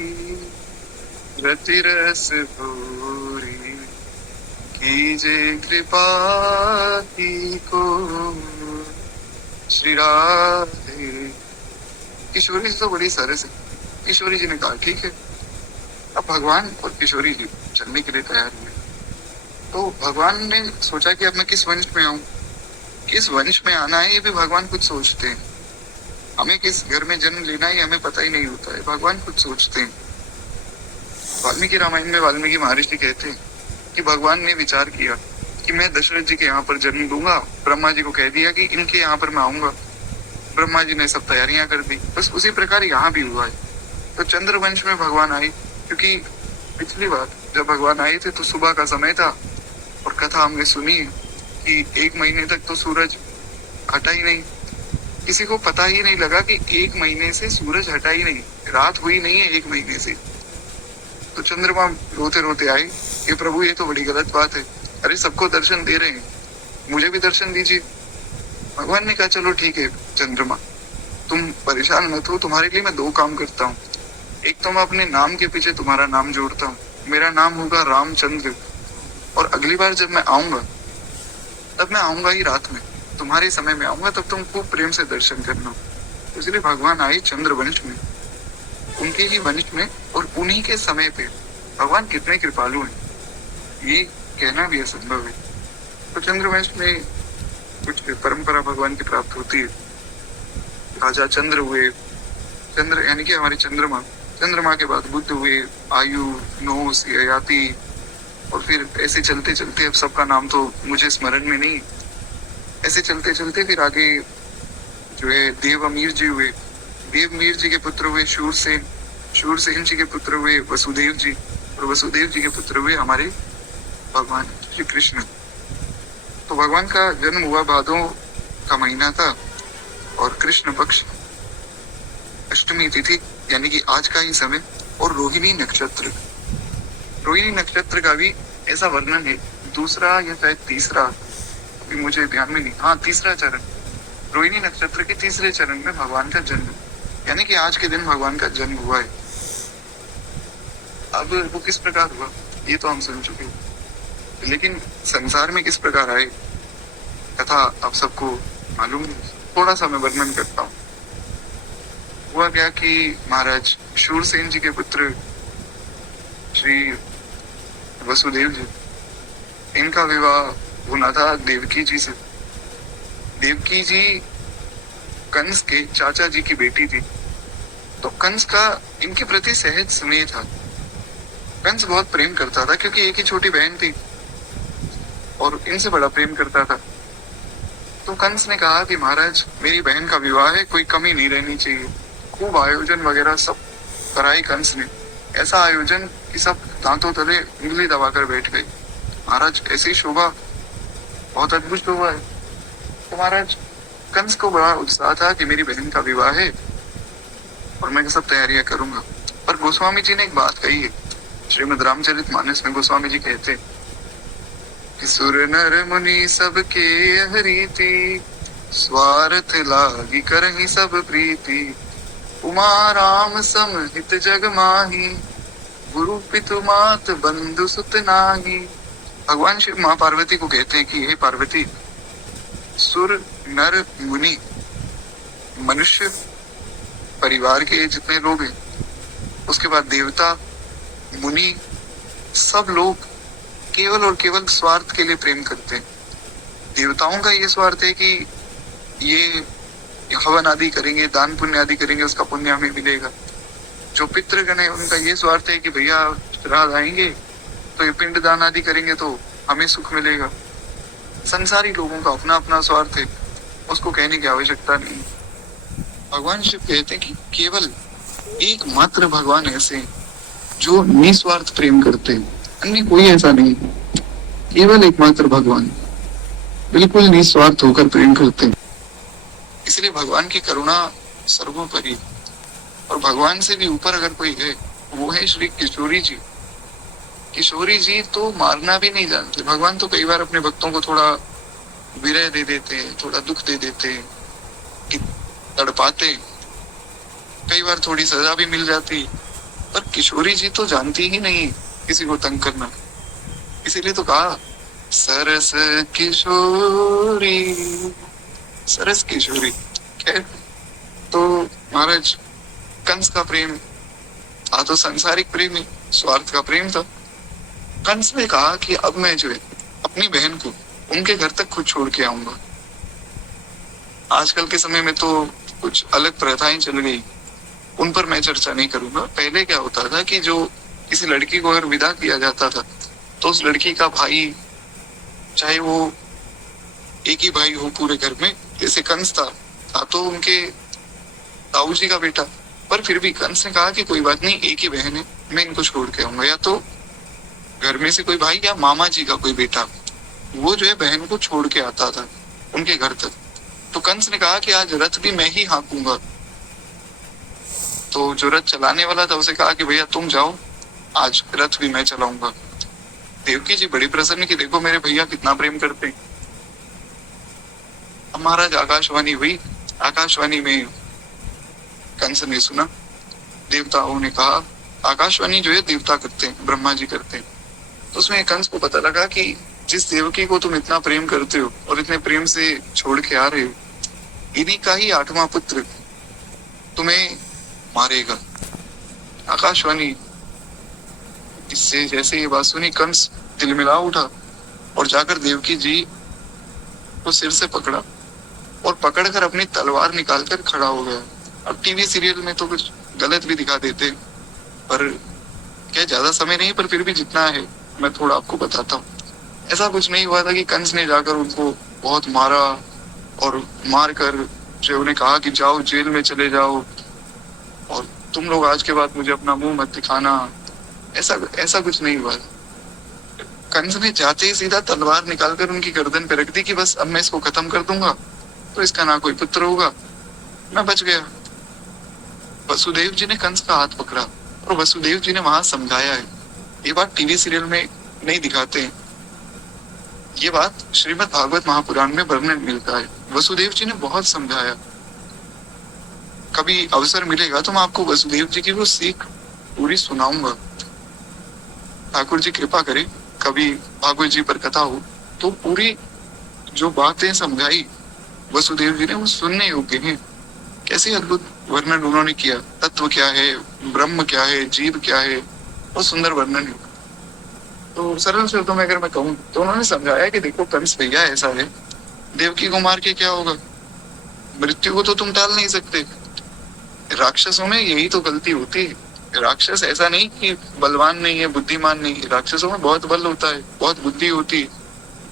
रति रस भूरी, कीजे कृपा की को श्री राधे। किशोरी जी तो बड़ी सरस है। किशोरी जी ने कहा ठीक है। अब भगवान और किशोरी जी चलने के लिए तैयार हुए। तो भगवान ने सोचा कि अब मैं किस वंश में आऊं, किस वंश में आना है ये भी भगवान खुद सोचते हैं। हमें किस घर में जन्म लेना है हमें पता ही नहीं होता है, भगवान खुद सोचते हैं। वाल्मीकि रामायण में वाल्मीकि महर्षि कहते हैं कि भगवान ने विचार किया कि मैं दशरथ जी के यहाँ पर जन्म दूंगा। ब्रह्मा जी को कह दिया कि इनके यहाँ पर मैं आऊंगा। ब्रह्मा जी ने सब तैयारियां कर दी। बस उसी प्रकार यहाँ भी हुआ है। तो चंद्रवंश में भगवान आए, क्योंकि पिछली बार जब भगवान आए थे तो सुबह का समय था और कथा हमने सुनी कि 1 महीने तक तो सूरज हटा ही नहीं। किसी को पता ही नहीं लगा कि 1 महीने से सूरज हटा ही नहीं, रात हुई नहीं है 1 महीने से। तो चंद्रमा रोते रोते आए कि प्रभु ये तो बड़ी गलत बात है, अरे सबको दर्शन दे रहे हैं, मुझे भी दर्शन दीजिए। भगवान ने कहा चलो ठीक है चंद्रमा, तुम परेशान मत हो, तुम्हारे लिए मैं 2 काम करता हूँ। एक तो मैं अपने नाम के पीछे तुम्हारा नाम जोड़ता हूँ, मेरा नाम होगा रामचंद्र। और अगली बार जब मैं आऊंगा तब मैं आऊंगा ही रात में, तुम्हारे समय में आऊंगा, तब तुम खूब प्रेम से दर्शन करना। इसलिए भगवान आए चंद्रवंश में, उनके ही वंश में और उन्हीं के समय पे। भगवान कितने कृपालु हैं, ये कहना भी असंभव है। तो चंद्रवंश में कुछ परंपरा भगवान की प्राप्त होती है। राजा चंद्र हुए, चंद्र यानी कि हमारे चंद्रमा, चंद्रमा के बाद बुद्ध हुए, आयु, नोस, ययाति, और फिर ऐसे चलते चलते, अब सबका नाम तो मुझे स्मरण में नहीं, ऐसे चलते चलते फिर आगे जो है देवमीर जी हुए। देवमीर जी के पुत्र हुए शूरसेन, शूरसेन जी के पुत्र हुए वसुदेव जी, और वसुदेव जी के पुत्र हुए हमारे भगवान श्री कृष्ण। तो भगवान का जन्म हुआ भादों का महीना था और कृष्ण पक्ष अष्टमी तिथि यानी कि आज का ही समय, और रोहिणी नक्षत्र। रोहिणी नक्षत्र का भी ऐसा वर्णन है, दूसरा या शायद तीसरा, अभी मुझे ध्यान में नहीं, हाँ तीसरा चरण, रोहिणी नक्षत्र के तीसरे चरण में भगवान का जन्म, यानी कि आज के दिन भगवान का जन्म हुआ है। अब वो किस प्रकार हुआ ये तो हम सुन चुके, लेकिन संसार में किस प्रकार आए कथा आप सबको मालूम। थोड़ा सा मैं वर्णन करता हूँ। हुआ क्या कि महाराज शूरसेन जी के पुत्र श्री वसुदेव जी, इनका विवाह होना था देवकी जी से। देवकी जी कंस के चाचा जी की बेटी थी। तो कंस का इनके प्रति सहज स्नेह था। कंस बहुत प्रेम करता था क्योंकि एक ही छोटी बहन थी और इनसे बड़ा प्रेम करता था। तो कंस ने कहा कि महाराज मेरी बहन का विवाह है, कोई कमी नहीं रहनी चाहिए। खूब आयोजन वगैरह सब कराई कंस ने, ऐसा आयोजन कि सब दांतों तले उंगली दबाकर बैठ गए। महाराज ऐसी शोभा, बहुत अद्भुत शोभा है। तो महाराज कंस को बड़ा उत्साह था कि मेरी बहन का विवाह है और मैं सब तैयारियां करूंगा। पर गोस्वामी जी ने एक बात कही है, श्रीमद् रामचरितमानस में गोस्वामी जी कहते कि सुर नर मुनि सबके यह रीति, स्वार्थ लागी करहि सब प्रीति, उमा राम सम हित जग माही, गुरु पितु मात बंधु सुत नाही, भगवान शिव माँ पार्वती को कहते हैं कि हे पार्वती, सुर नर मुनि मनुष्य परिवार के जितने लोग हैं, उसके बाद देवता मुनि, सब लोग केवल और केवल स्वार्थ के लिए प्रेम करते हैं। देवताओं का ये स्वार्थ है कि ये हवन आदि करेंगे, दान पुण्य आदि करेंगे, उसका पुण्य हमें मिलेगा। जो पितृगण है उनका ये स्वार्थ है कि भैया श्राद्ध आएंगे तो ये पिंड दान आदि करेंगे तो हमें सुख मिलेगा। संसारी लोगों का अपना अपना स्वार्थ है, उसको कहने की आवश्यकता नहीं। भगवान शिव कहते हैं कि केवल एकमात्र भगवान ऐसे हैं जो निस्वार्थ प्रेम करते हैं, अन्य कोई ऐसा नहीं। केवल एकमात्र भगवान बिल्कुल निस्वार्थ होकर प्रेम करते हैं। इसलिए भगवान की करुणा सर्वोपरि, और भगवान से भी ऊपर अगर कोई है वो है श्री किशोरी जी। किशोरी जी तो मारना भी नहीं जानते। भगवान तो कई बार अपने भक्तों को थोड़ा विरह दे देते हैं, थोड़ा दुख दे देते हैं, तड़पाते, कई बार थोड़ी सजा भी मिल जाती, पर किशोरी जी तो जानती ही नहीं किसी को तंग करना। इसीलिए तो कहा सरस किशोरी, सरस किशोरी। खैर, तो महाराज कंस का प्रेम था तो सांसारिक प्रेम ही, स्वार्थ का प्रेम था। कंस ने कहा कि अब मैं जो है अपनी बहन को उनके घर तक खुद छोड़ के आऊंगा। आजकल के समय में तो कुछ अलग प्रथाएं चल गई, उन पर मैं चर्चा नहीं करूंगा। पहले क्या होता था कि जो किसी लड़की को अगर विदा किया जाता था तो उस लड़की का भाई, चाहे वो एक ही भाई हो पूरे घर में, जैसे कंस था तो उनके ताऊ जी का बेटा, पर फिर भी कंस ने कहा कि कोई बात नहीं, एक ही बहन है, मैं इनको छोड़ के आऊंगा। या तो घर में से कोई भाई या मामा जी का कोई बेटा, वो जो है बहन को छोड़ के आता था उनके घर तक। तो कंस ने कहा कि आज रथ भी मैं ही हाँकूंगा। तो जो रथ चलाने वाला था उसे कहा कि भैया तुम जाओ, आज रथ भी मैं चलाऊंगा। देवकी जी बड़ी प्रसन्न कि देखो मेरे भैया कितना प्रेम करते हैं। अब महाराज आकाशवाणी हुई, आकाशवाणी में कंस ने सुना, देवताओं ने कहा, आकाशवाणी जो है देवता करते हैं, ब्रह्मा जी करते हैं। तो उसमें कंस को पता लगा कि जिस देवकी को तुम इतना प्रेम करते हो और इतने प्रेम से छोड़ के आ रहे हो, इन्हीं का ही 8वां पुत्र तुम्हें मारेगा। आकाशवाणी, इससे जैसे ये बात सुनी कंस तिलमिला उठा और जाकर देवकी जी को सिर से पकड़ा और पकड़कर अपनी तलवार निकालकर खड़ा हो गया। अब टीवी सीरियल में तो कुछ गलत भी दिखा देते, पर क्या ज्यादा समय नहीं, पर फिर भी जितना है मैं थोड़ा आपको बताता हूँ। ऐसा कुछ नहीं हुआ था कि कंस ने जाकर उनको बहुत मारा और मार कर जो उन्हें कहा कि जाओ जेल में चले जाओ और तुम लोग आज के बाद मुझे अपना मुंह मत दिखाना। ऐसा कुछ नहीं हुआ। कंस ने जाते ही सीधा तलवार निकालकर उनकी गर्दन पे रख दी कि बस अब मैं इसको खत्म कर दूंगा तो इसका ना कोई पुत्र होगा, मैं बच गया। वसुदेव जी ने कंस का हाथ पकड़ा और वसुदेव जी ने वहां समझाया है। ये बात टीवी सीरियल में नहीं दिखाते हैं, ये बात श्रीमद् भागवत महापुराण में वर्णन मिलता है। वसुदेव जी ने बहुत समझाया। कभी अवसर मिलेगा तो मैं आपको वसुदेव जी की वो सीख पूरी सुनाऊंगा। ठाकुर जी कृपा करें, कभी भागवत जी पर कथा हो तो पूरी जो बातें समझाई वसुदेव जी ने वो सुनने योग्य हैं। कैसे अद्भुत वर्णन उन्होंने किया, तत्व क्या है, ब्रह्म क्या है, जीव क्या है, बहुत सुंदर वर्णन है। तो सरल शब्दों में अगर मैं कहूँ तो उन्होंने समझाया कि देखो कंस भैया ऐसा है, देवकी को मार के क्या होगा, मृत्यु को तो तुम टाल नहीं सकते। राक्षसों में यही तो गलती होती है। राक्षस ऐसा नहीं कि बलवान नहीं है, बुद्धिमान नहीं है, राक्षसों में बहुत बल होता है, बहुत बुद्धि होती है,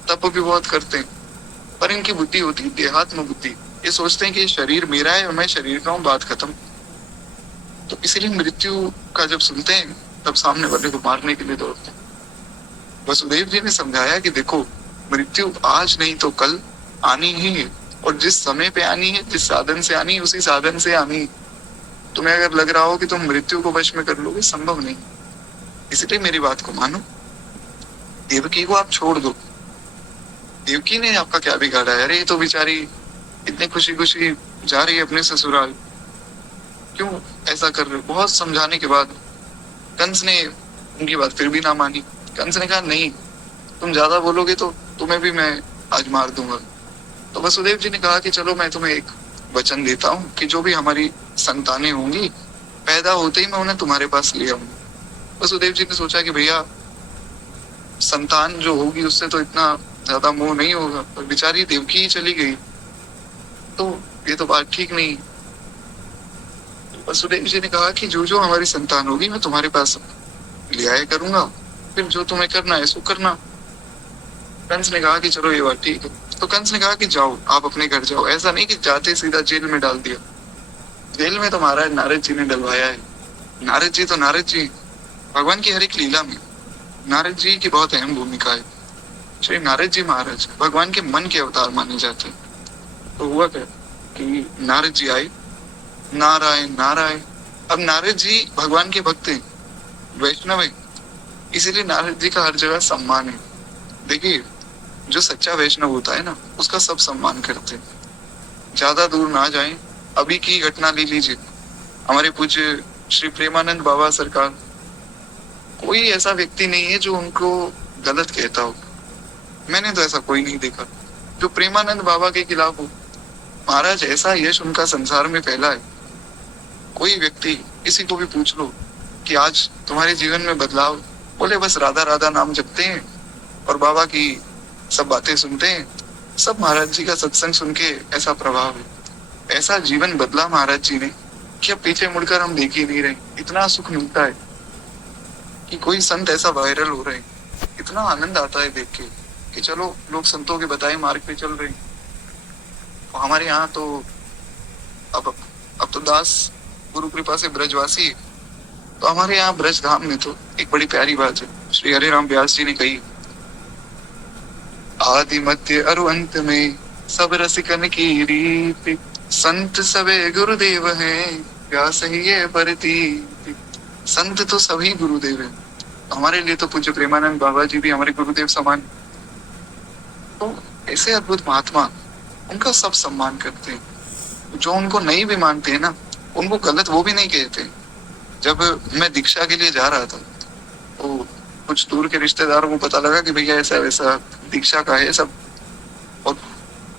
तप भी बहुत करते हैं, पर इनकी बुद्धि होती है देहात्म बुद्धि। ये सोचते हैं कि शरीर मेरा है और मैं शरीर का हूँ, बात खत्म। तो इसीलिए मृत्यु का जब सुनते हैं तब सामने वाले को मारने के लिए दौड़ते हैं। वसुदेव जी ने समझाया कि देखो मृत्यु आज नहीं तो कल आनी ही है, और जिस समय पे आनी है, जिस साधन से आनी है, उसी साधन से आनी है। तुम्हें अगर लग रहा हो कि तुम मृत्यु को वश में कर लोगे, संभव नहीं। इसलिए मेरी बात को मानो, देवकी को आप छोड़ दो। देवकी ने आपका क्या बिगाड़ा है? अरे ये तो बेचारी इतनी खुशी खुशी जा रही है अपने ससुराल, क्यों ऐसा कर रहे हो? बहुत समझाने के बाद कंस ने उनकी बात फिर भी ना मानी। कंस ने कहा नहीं, तुम ज्यादा बोलोगे तो तुम्हें भी मैं आज मार दूंगा। तो वसुदेव जी ने कहा कि चलो मैं तुम्हें एक वचन देता हूँ कि जो भी हमारी संतानें होंगी पैदा होते ही मैं उन्हें तुम्हारे पास ले आऊंगा। वसुदेव जी ने सोचा कि भैया संतान जो होगी उससे तो इतना ज्यादा मोह नहीं होगा, पर बेचारी देवकी ही चली गई तो ये तो बात ठीक नहीं। वसुदेव जी ने कहा कि जो जो हमारी संतान होगी मैं तुम्हारे पास ले आया करूंगा, फिर जो तुम्हें करना है सो करना। कंस ने कहा कि चलो ये बात ठीक है। तो कंस ने कहा कि जाओ आप अपने घर जाओ, ऐसा नहीं कि जाते सीधा जेल में डाल दिया। जेल में तो महाराज नारद जी ने डलवाया है। नारद जी भगवान की हर एक लीला में नारद जी की बहुत अहम भूमिका है। श्री नारद जी महाराज भगवान के मन के अवतार माने जाते हैं। तो हुआ क्या कि नारद जी आए, नारायण नारायण। अब नारद जी भगवान के भक्त हैं, वैष्णव है, इसीलिए नारद जी का हर जगह सम्मान है। देखिए जो सच्चा वैष्णव होता है ना उसका सब सम्मान करते हैं। ज्यादा दूर ना जाएं, अभी की घटना ले लीजिए, हमारे पूज्य श्री प्रेमानंद बाबा सरकार, कोई ऐसा व्यक्ति नहीं है जो उनको गलत कहता हो। मैंने तो ऐसा कोई नहीं देखा जो प्रेमानंद बाबा के खिलाफ हो। महाराज ऐसा यश उनका संसार में फैला है, कोई व्यक्ति किसी को भी पूछ लो कि आज तुम्हारे जीवन में बदलाव, बोले बस राधा राधा नाम जपते हैं और बाबा की सब बातें सुनते हैं। सब महाराज जी का सत्संग सुन के ऐसा प्रभाव है, ऐसा जीवन बदला महाराज जी ने कि अब पीछे मुड़कर हम देख ही नहीं रहे। इतना सुख मिलता है कि कोई संत ऐसा वायरल हो रहे हैं, इतना आनंद आता है देख के कि चलो लोग संतों के बताए मार्ग पे चल रहे हैं। हमारे यहाँ तो अब तो दास गुरु कृपा से ब्रजवासी है। तो हमारे यहाँ ब्रज धाम में तो एक बड़ी प्यारी बात है, श्री हरे राम व्यास जी ने कही, आदि मध्य अरु अंत में सब रसिकन की रीति, संत सबे गुरुदेव हैं व्यास ही ये परती। संत तो सभी गुरुदेव हैं, हमारे लिए तो पूज्य प्रेमानंद बाबा जी भी हमारे गुरुदेव समान। तो ऐसे अद्भुत महात्मा, उनका सब सम्मान करते हैं। जो उनको नहीं भी मानते हैं ना उनको गलत वो भी नहीं कहते। जब मैं दीक्षा के लिए जा रहा था तो कुछ दूर के रिश्तेदारों को पता लगा कि भैया ऐसा वैसा दीक्षा का है सब, और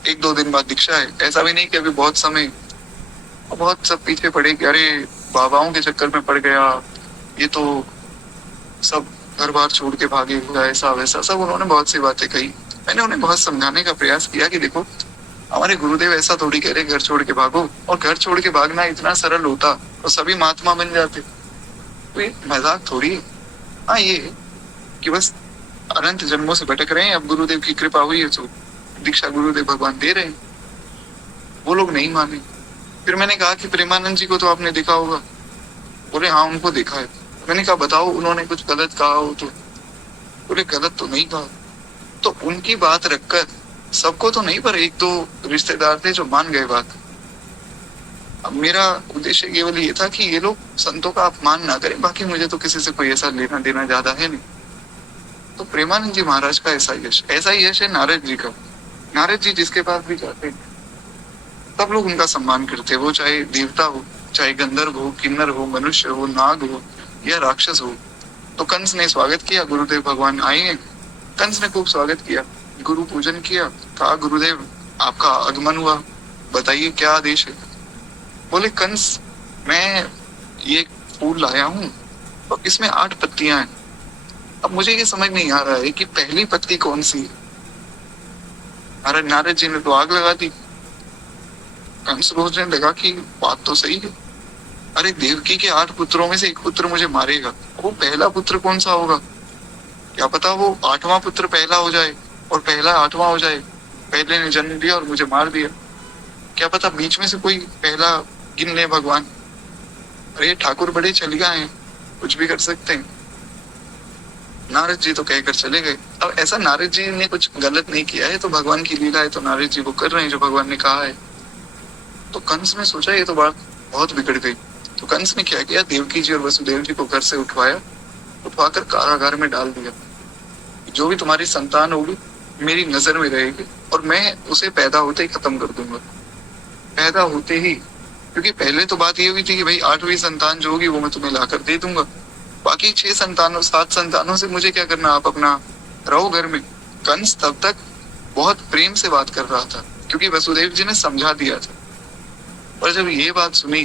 एक दो दिन बाद दीक्षा है। ऐसा भी नहीं कि अभी बहुत समय, बहुत सब पीछे पड़े कि अरे बाबाओं के चक्कर में पड़ गया, ये तो सब घर बार छोड़ के भागे हुआ, ऐसा वैसा सब उन्होंने बहुत सी बातें कही। मैंने उन्हें बहुत समझाने का प्रयास किया कि देखो हमारे गुरुदेव ऐसा थोड़ी कह रहे घर छोड़ के भागो, और घर छोड़ के भागना इतना सरल होता तो सभी महात्मा बन जाते। कोई मजाक थोड़ी। हाँ ये कि बस अनंत जन्मों से भटक रहे हैं, अब गुरुदेव की कृपा हुई है तो दीक्षा गुरुदेव भगवान दे रहे हैं। वो लोग नहीं माने। फिर मैंने कहा कि प्रेमानंद जी को तो आपने देखा होगा। बोले हाँ उनको देखा है। मैंने कहा बताओ उन्होंने कुछ गलत कहा हो तो। बोले गलत तो नहीं कहा। तो उनकी बात रखकर, सबको तो नहीं पर एक दो रिश्तेदार थे जो मान गए बात। अब मेरा उद्देश्य केवल ये था कि ये लोग संतों का अपमान ना करें, बाकी मुझे तो किसी से कोई ऐसा लेना देना ज्यादा है नहीं। तो प्रेमानंद जी महाराज का ऐसा ही यश है नारद जी का। नारद जी जिसके पास भी जाते हैं सब लोग उनका सम्मान करते हैं, वो चाहे देवता हो, चाहे गंधर्व हो, किन्नर हो, मनुष्य हो, नाग हो या राक्षस हो। तो कंस ने स्वागत किया, गुरुदेव भगवान आए हैं। कंस ने खूब स्वागत किया, गुरु पूजन किया, कहा गुरुदेव आपका आगमन हुआ, बताइए क्या आदेश है। बोले कंस मैं ये फूल लाया हूँ और इसमें 8 पत्तियां हैं। अब मुझे ये समझ नहीं आ रहा है कि पहली पत्ती कौन सी है। अरे नारद जी ने तो आग लगा दी। कंस सोचने लगा कि बात तो सही है, अरे देवकी के 8 पुत्रों में से एक पुत्र मुझे मारेगा, वो पहला पुत्र कौन सा होगा। क्या पता वो 8वां पुत्र पहला हो जाए और पहला 8वां हो जाए। पहले ने जन्म दिया और मुझे मार दिया, क्या पता बीच में से कोई पहला गिन ले भगवान। अरे ठाकुर बड़े चलिया हैं, कुछ भी कर सकते हैं। नारद जी तो कहकर चले गए। अब ऐसा नारद जी ने कुछ गलत नहीं किया है, तो भगवान की लीला है, तो नारद जी वो कर रहे हैं जो भगवान ने कहा है। तो कंस ने सोचा ये तो बात बहुत बिगड़ गई। तो कंस ने क्या किया, देवकी जी और वसुदेव जी को घर से उठवाकर कारागार में डाल दिया। जो भी तुम्हारी संतान होगी मेरी नजर में रहेगी और मैं उसे पैदा होते ही खत्म कर दूंगा। पैदा होते ही, क्योंकि पहले तो बात ये हुई थी कि भाई 8वीं संतान जो होगी वो मैं तुम्हें लाकर दे दूंगा, बाकी 7 संतानों से मुझे क्या करना, आप अपना रहो घर में। कंस तब तक बहुत प्रेम से बात कर रहा था क्योंकि वसुदेव जी ने समझा दिया था। पर जब ये बात सुनी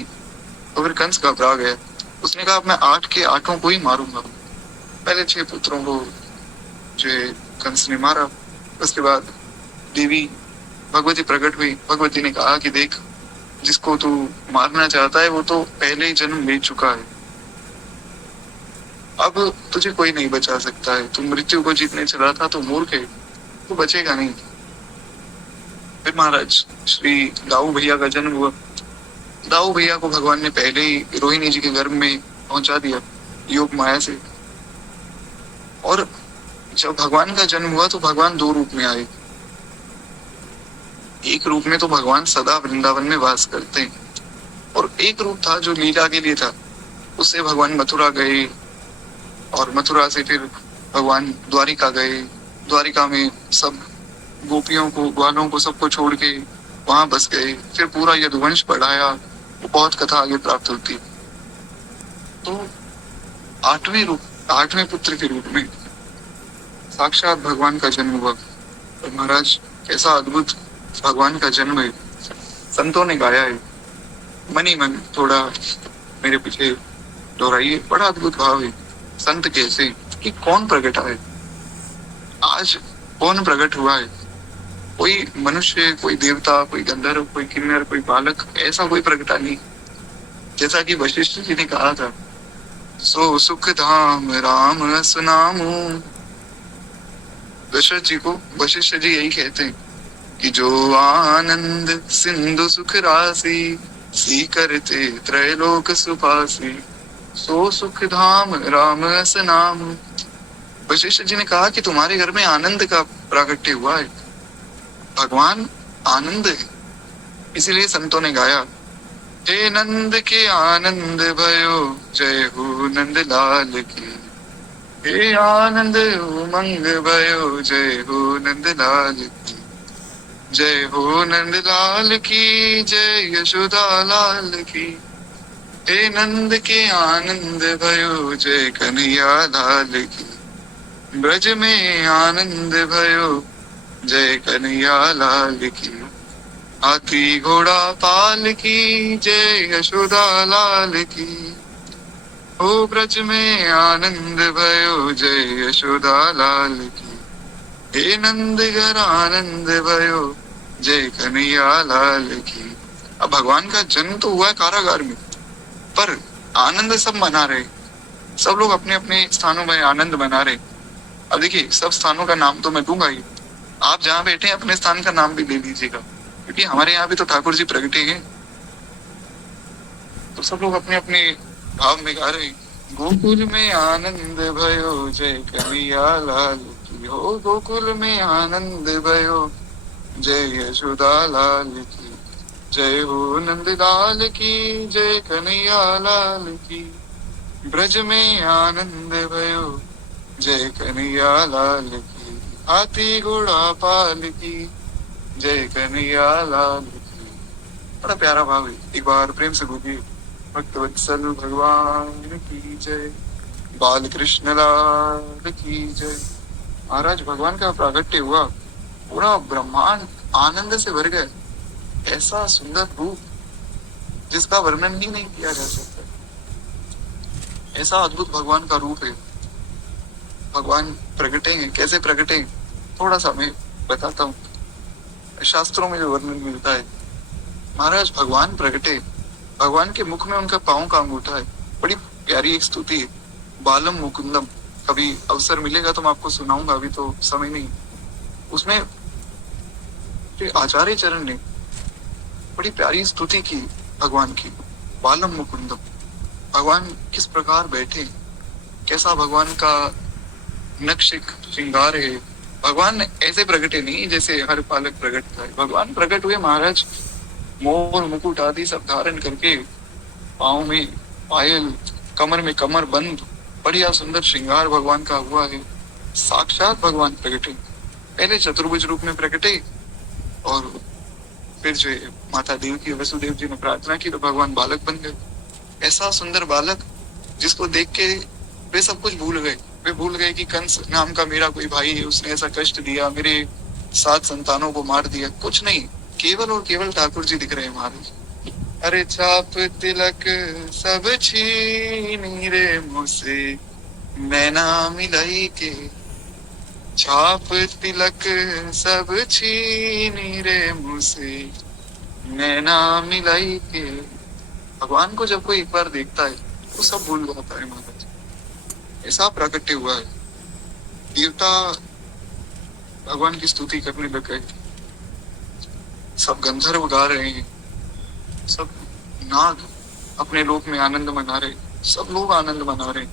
तो फिर कंस घबरा गया। उसने कहा अब मैं 8 के 8 को ही मारूंगा। पहले 6 पुत्रों को जो है कंस ने मारा। उसके बाद देवी भगवती प्रकट हुई। भगवती ने कहा कि देख, जिसको तू मारना चाहता है वो तो पहले ही जन्म ले चुका है, अब तुझे कोई नहीं बचा सकता है। तू मृत्यु को जीतने चला था तो मूर्ख है, तू बचेगा नहीं। फिर महाराज श्री दाऊ भैया का जन्म हुआ। दाऊ भैया को भगवान ने पहले ही रोहिणी जी के गर्भ में पहुंचा दिया योग माया से। और जब भगवान का जन्म हुआ तो भगवान 2 रूप में आए। एक रूप में तो भगवान सदा वृंदावन में वास करते हैं, और एक रूप था जो लीला के लिए था। उससे भगवान मथुरा गए, और मथुरा से फिर भगवान द्वारिका गए। द्वारिका में सब गोपियों को, ग्वालों को, सबको छोड़ के वहां बस गए। फिर पूरा यदुवंश बढ़ाया। वो बहुत कथा आगे प्राप्त होती। तो 8वें पुत्र के रूप में साक्षात भगवान का जन्म हुआ। और महाराज कैसा अद्भुत भगवान का जन्म है। संतों ने गाया है, मन ही मन थोड़ा मेरे पीछे दोहराइए। बड़ा अद्भुत भाव है। संत कैसे कि कौन प्रकटा है, आज कौन प्रकट हुआ है? कोई मनुष्य, कोई देवता, कोई गंधर्व, कोई किन्नर, कोई बालक, ऐसा कोई प्रकटा नहीं। जैसा कि वशिष्ठ जी ने कहा था, सो सुख धाम राम सुनामू। दशरथ जी को वशिष्ठ जी यही कहते हैं कि जो आनंद सिंधु सुख राशि, सी करते त्रैलोक सुपासी, सो सुख धाम राम अस नाम। वशिष्ठ जी ने कहा कि तुम्हारे घर में आनंद का प्राकट्य हुआ है। भगवान आनंद है, इसीलिए संतों ने गाया, हे नंद के आनंद भयो, जय हो नंद लाल की। हे आनंद उमंग भयो, जय हो नंद लाल की। जय हो नंद लाल की, जय यशोदा लाल की। हे नंद के आनंद भयो, जय कन्हैया लाल की। ब्रज में आनंद भयो, जय कन्हैया लाल की। हाथी घोड़ा पाल की, जय यशोदा लाल की। ओ ब्रज में आनंद भयो, जय यशोदा लाल की। हे नंद घर आनंद भयो, जय कन्हैया लाल की। अब भगवान का जन्म तो हुआ है कारागार में, पर आनंद सब मना रहे। सब लोग अपने अपने स्थानों में आनंद मना रहे। अब देखिए, सब स्थानों का नाम तो मैं दूंगा ही, आप जहाँ बैठे हैं अपने स्थान का नाम भी ले लीजिएगा, क्योंकि हमारे यहाँ भी तो ठाकुर जी प्रगटे हैं। तो सब लोग अपने अपने भाव में गा रहे। गोकुल में आनंद भयो, जय कन्हैया लाल की। हो गोकुल में आनंद भयो, जय यशोदा लाल की। जय हो नंद लाल की, जय कन्हैया लाल की। ब्रज में आनंद भयो, जय कन्हैया लाल की। हाथी घोड़ा पाल की, जय कन्हैया लाल की। बड़ा प्यारा भाव है, एक बार प्रेम से बोलिए, भक्तवत्सल भगवान की जय, बाल कृष्ण लाल की जय। महाराज भगवान का प्रागट्य हुआ, पूरा ब्रह्मांड आनंद से भर गया। ऐसा सुंदर रूप जिसका वर्णन ही नहीं किया जा सकता। ऐसा अद्भुत भगवान का रूप है। भगवान प्रगटे हैं, कैसे प्रगटे हैं थोड़ा सा मैं बताता हूँ। शास्त्रों में जो वर्णन मिलता है, महाराज भगवान प्रगटे, भगवान के मुख में उनका पांव का अंगूठा है। बड़ी प्यारी एक स्तुति है, बालम मुकुंदम। कभी अवसर मिलेगा तो मैं आपको सुनाऊंगा, अभी तो समय नहीं। उसमें आचार्य चरण ने बड़ी प्यारी स्तुति की भगवान की, बालम मुकुंदम। भगवान किस प्रकार बैठे, कैसा भगवान का नक्शिक श्रृंगार है। भगवान ऐसे प्रगटे नहीं जैसे हर पालक प्रकटता है। भगवान प्रकट हुए महाराज मोर मुकुट आदि सब धारण करके, पाँव में पायल, कमर में कमर बंद, बढ़िया सुंदर श्रृंगार भगवान का हुआ है। साक्षात भगवान प्रकटे। पहले चतुर्भुज रूप में प्रकटे, और फिर जो माता देवकी वसुदेव जी ने प्रार्थना की तो भगवान बालक बन गए। ऐसा सुंदर बालक जिसको देख के वे सब कुछ भूल गए। वे भूल गए कि कंस नाम का मेरा कोई भाई है, उसने ऐसा कष्ट दिया, मेरे 7 संतानों को मार दिया। कुछ नहीं, केवल और केवल ठाकुर जी दिख रहे हैं महाराज। अरे छाप तिलक सब छीनी रे मुझसे, नैना मिलाई के। छाप तिलक सब छीनी रे मुझसे, नैना मिलाई के। भगवान को जब कोई एक बार देखता है तो सब भूल जाता है महाराज। ऐसा प्रकट हुआ है। देवता भगवान की स्तुति करने लग गए, सब गंधर्व गा रहे हैं, सब नाग अपने लोक में आनंद मना रहे, सब लोग आनंद मना रहे।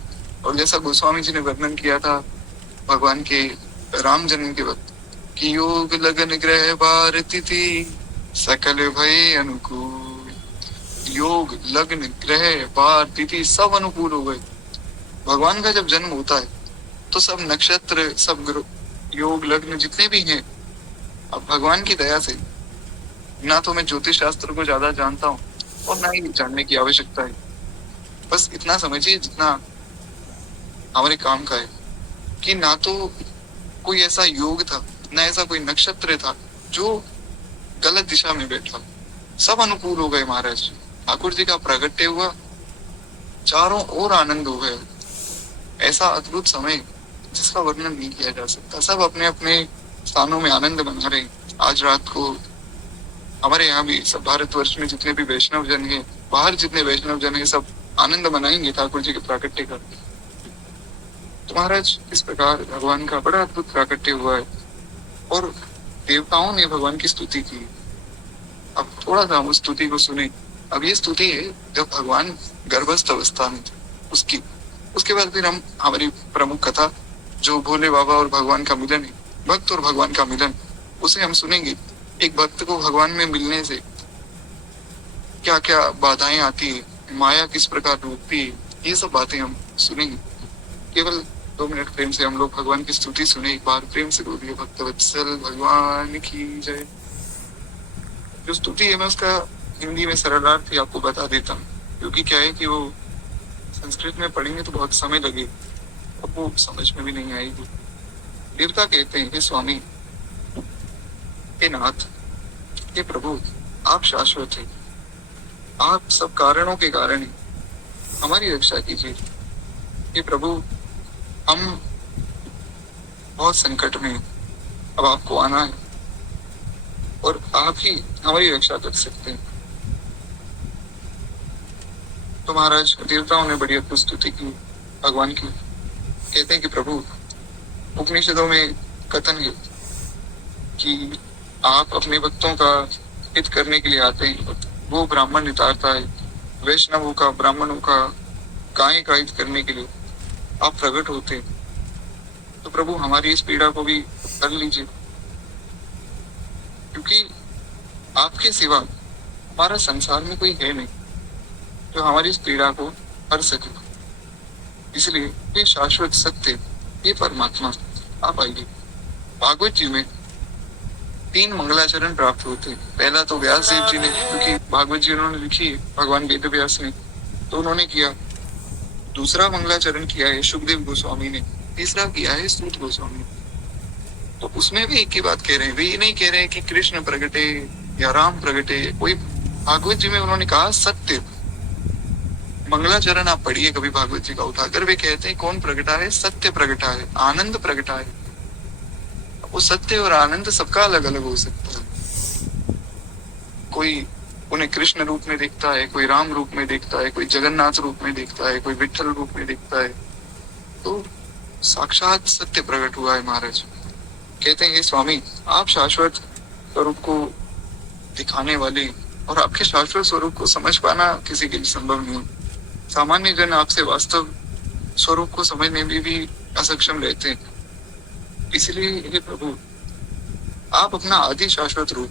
और जैसा गोस्वामी जी ने वर्णन किया था भगवान के राम जन्म के वक्त कि योग लगन ग्रह बार तिथि सकल भय अनुकूल। योग लग्न ग्रह बार तिथि सब अनुकूल हो गए। भगवान का जब जन्म होता है तो सब नक्षत्र, सब योग लग्न जितने भी हैं, अब भगवान की दया से, ना तो मैं ज्योतिष शास्त्र को ज्यादा जानता हूँ और ना ही जानने की आवश्यकता है, बस इतना समझिए जितना हमारे काम का है कि ना तो कोई ऐसा योग था, ना ऐसा कोई नक्षत्र था जो गलत दिशा में बैठा, सब अनुकूल हो गए महाराज। ठाकुर जी का प्रगट्य हुआ, चारों ओर आनंद हो गए। ऐसा अद्भुत समय जिसका वर्णन नहीं किया जा सकता। सब अपने अपने स्थानों में आनंद मना रहे। आज रात को हमारे यहाँ भी सब भारतवर्ष में जितने भी वैष्णव जन हैं, बाहर जितने वैष्णव जन हैं, सब आनंद मनाएंगे ठाकुर जी के प्राकट्य का। तो महाराज इस प्रकार भगवान का बड़ा अद्भुत प्राकट्य हुआ है और देवताओं ने भगवान की स्तुति की। अब थोड़ा सा हम उस स्तुति को सुने। अब ये स्तुति है जब भगवान गर्भस्थ अवस्था में थे उसकी। उसके बाद फिर हम हमारी प्रमुख कथा जो भोले बाबा और भगवान का मिलन है, भक्त और भगवान का मिलन, उसे हम सुनेंगे। एक भक्त को भगवान में मिलने से क्या क्या बाधाएं आती है, माया किस प्रकार रूठती है, ये सब बातें हम सुनेंगे। केवल 2 मिनट प्रेम से हम लोग भगवान की स्तुति सुने। एक बार प्रेम से बोलिए भक्तवत्सल भगवान की जय। जो स्तुति है मैं उसका हिंदी में सरलार्थ ही आपको बता देता हूँ, क्योंकि क्या है कि वो संस्कृत में पढ़ेंगे तो बहुत समय लगेगा और वो समझ में भी नहीं आएगी। देवता कहते हैं, हे स्वामी, हे नाथ, हे प्रभु, आप शाश्वत हैं, आप सब कारणों के कारण हैं, हमारी रक्षा कीजिए। हे प्रभु, हम बहुत संकट में, अब आपको आना है और आप ही हमारी रक्षा कर सकते हैं। तो महाराज देवताओं ने बड़ी अद्भुत स्तुति की भगवान की। कहते हैं कि प्रभु, उपनिषदों में कथन है कि आप अपने भक्तों का हित करने के लिए आते हैं। वो ब्राह्मण हितार्था है, वैष्णवों का, ब्राह्मणों का, गाय का हित करने के लिए आप प्रकट होते हैं। तो प्रभु हमारी इस पीड़ा को भी कर लीजिए, क्योंकि आपके सिवा हमारा संसार में कोई है नहीं जो हमारी इस पीड़ा को हर सके। इसलिए ये शाश्वत सत्य, ये परमात्मा, आप आइए। भागवत जी में 3 मंगलाचरण प्राप्त होते हैं। पहला तो व्यास देव जी ने, क्योंकि भागवत जी उन्होंने लिखी है, भगवान वेद व्यास ने, तो उन्होंने किया। दूसरा मंगलाचरण किया है शुकदेव गोस्वामी ने। तीसरा किया है सूत गोस्वामी ने। तो उसमें भी एक ही बात कह रहे हैं, वे ये नहीं कह रहे हैं कि कृष्ण प्रगटे या राम प्रगटे। कोई भागवत जी में उन्होंने कहा सत्य। मंगलाचरण आप पढ़िए कभी भागवत जी का उठाकर, वे कहते हैं कौन प्रगटा है? सत्य प्रगटा है, आनंद प्रगटा है। वो सत्य और आनंद सबका अलग अलग हो सकता है। कोई उन्हें कृष्ण रूप में देखता है, कोई राम रूप में देखता है, कोई जगन्नाथ रूप में देखता है, कोई विठल रूप में देखता है। तो साक्षात सत्य प्रकट हुआ है महाराज। कहते हैं स्वामी, आप शाश्वत स्वरूप को दिखाने वाले, और आपके शाश्वत स्वरूप को समझ पाना किसी के लिए संभव नहीं। सामान्य जन आपसे वास्तव स्वरूप को समझने में भी असक्षम रहते हैं। इसलिए हे प्रभु, आप अपना आदि शाश्वत रूप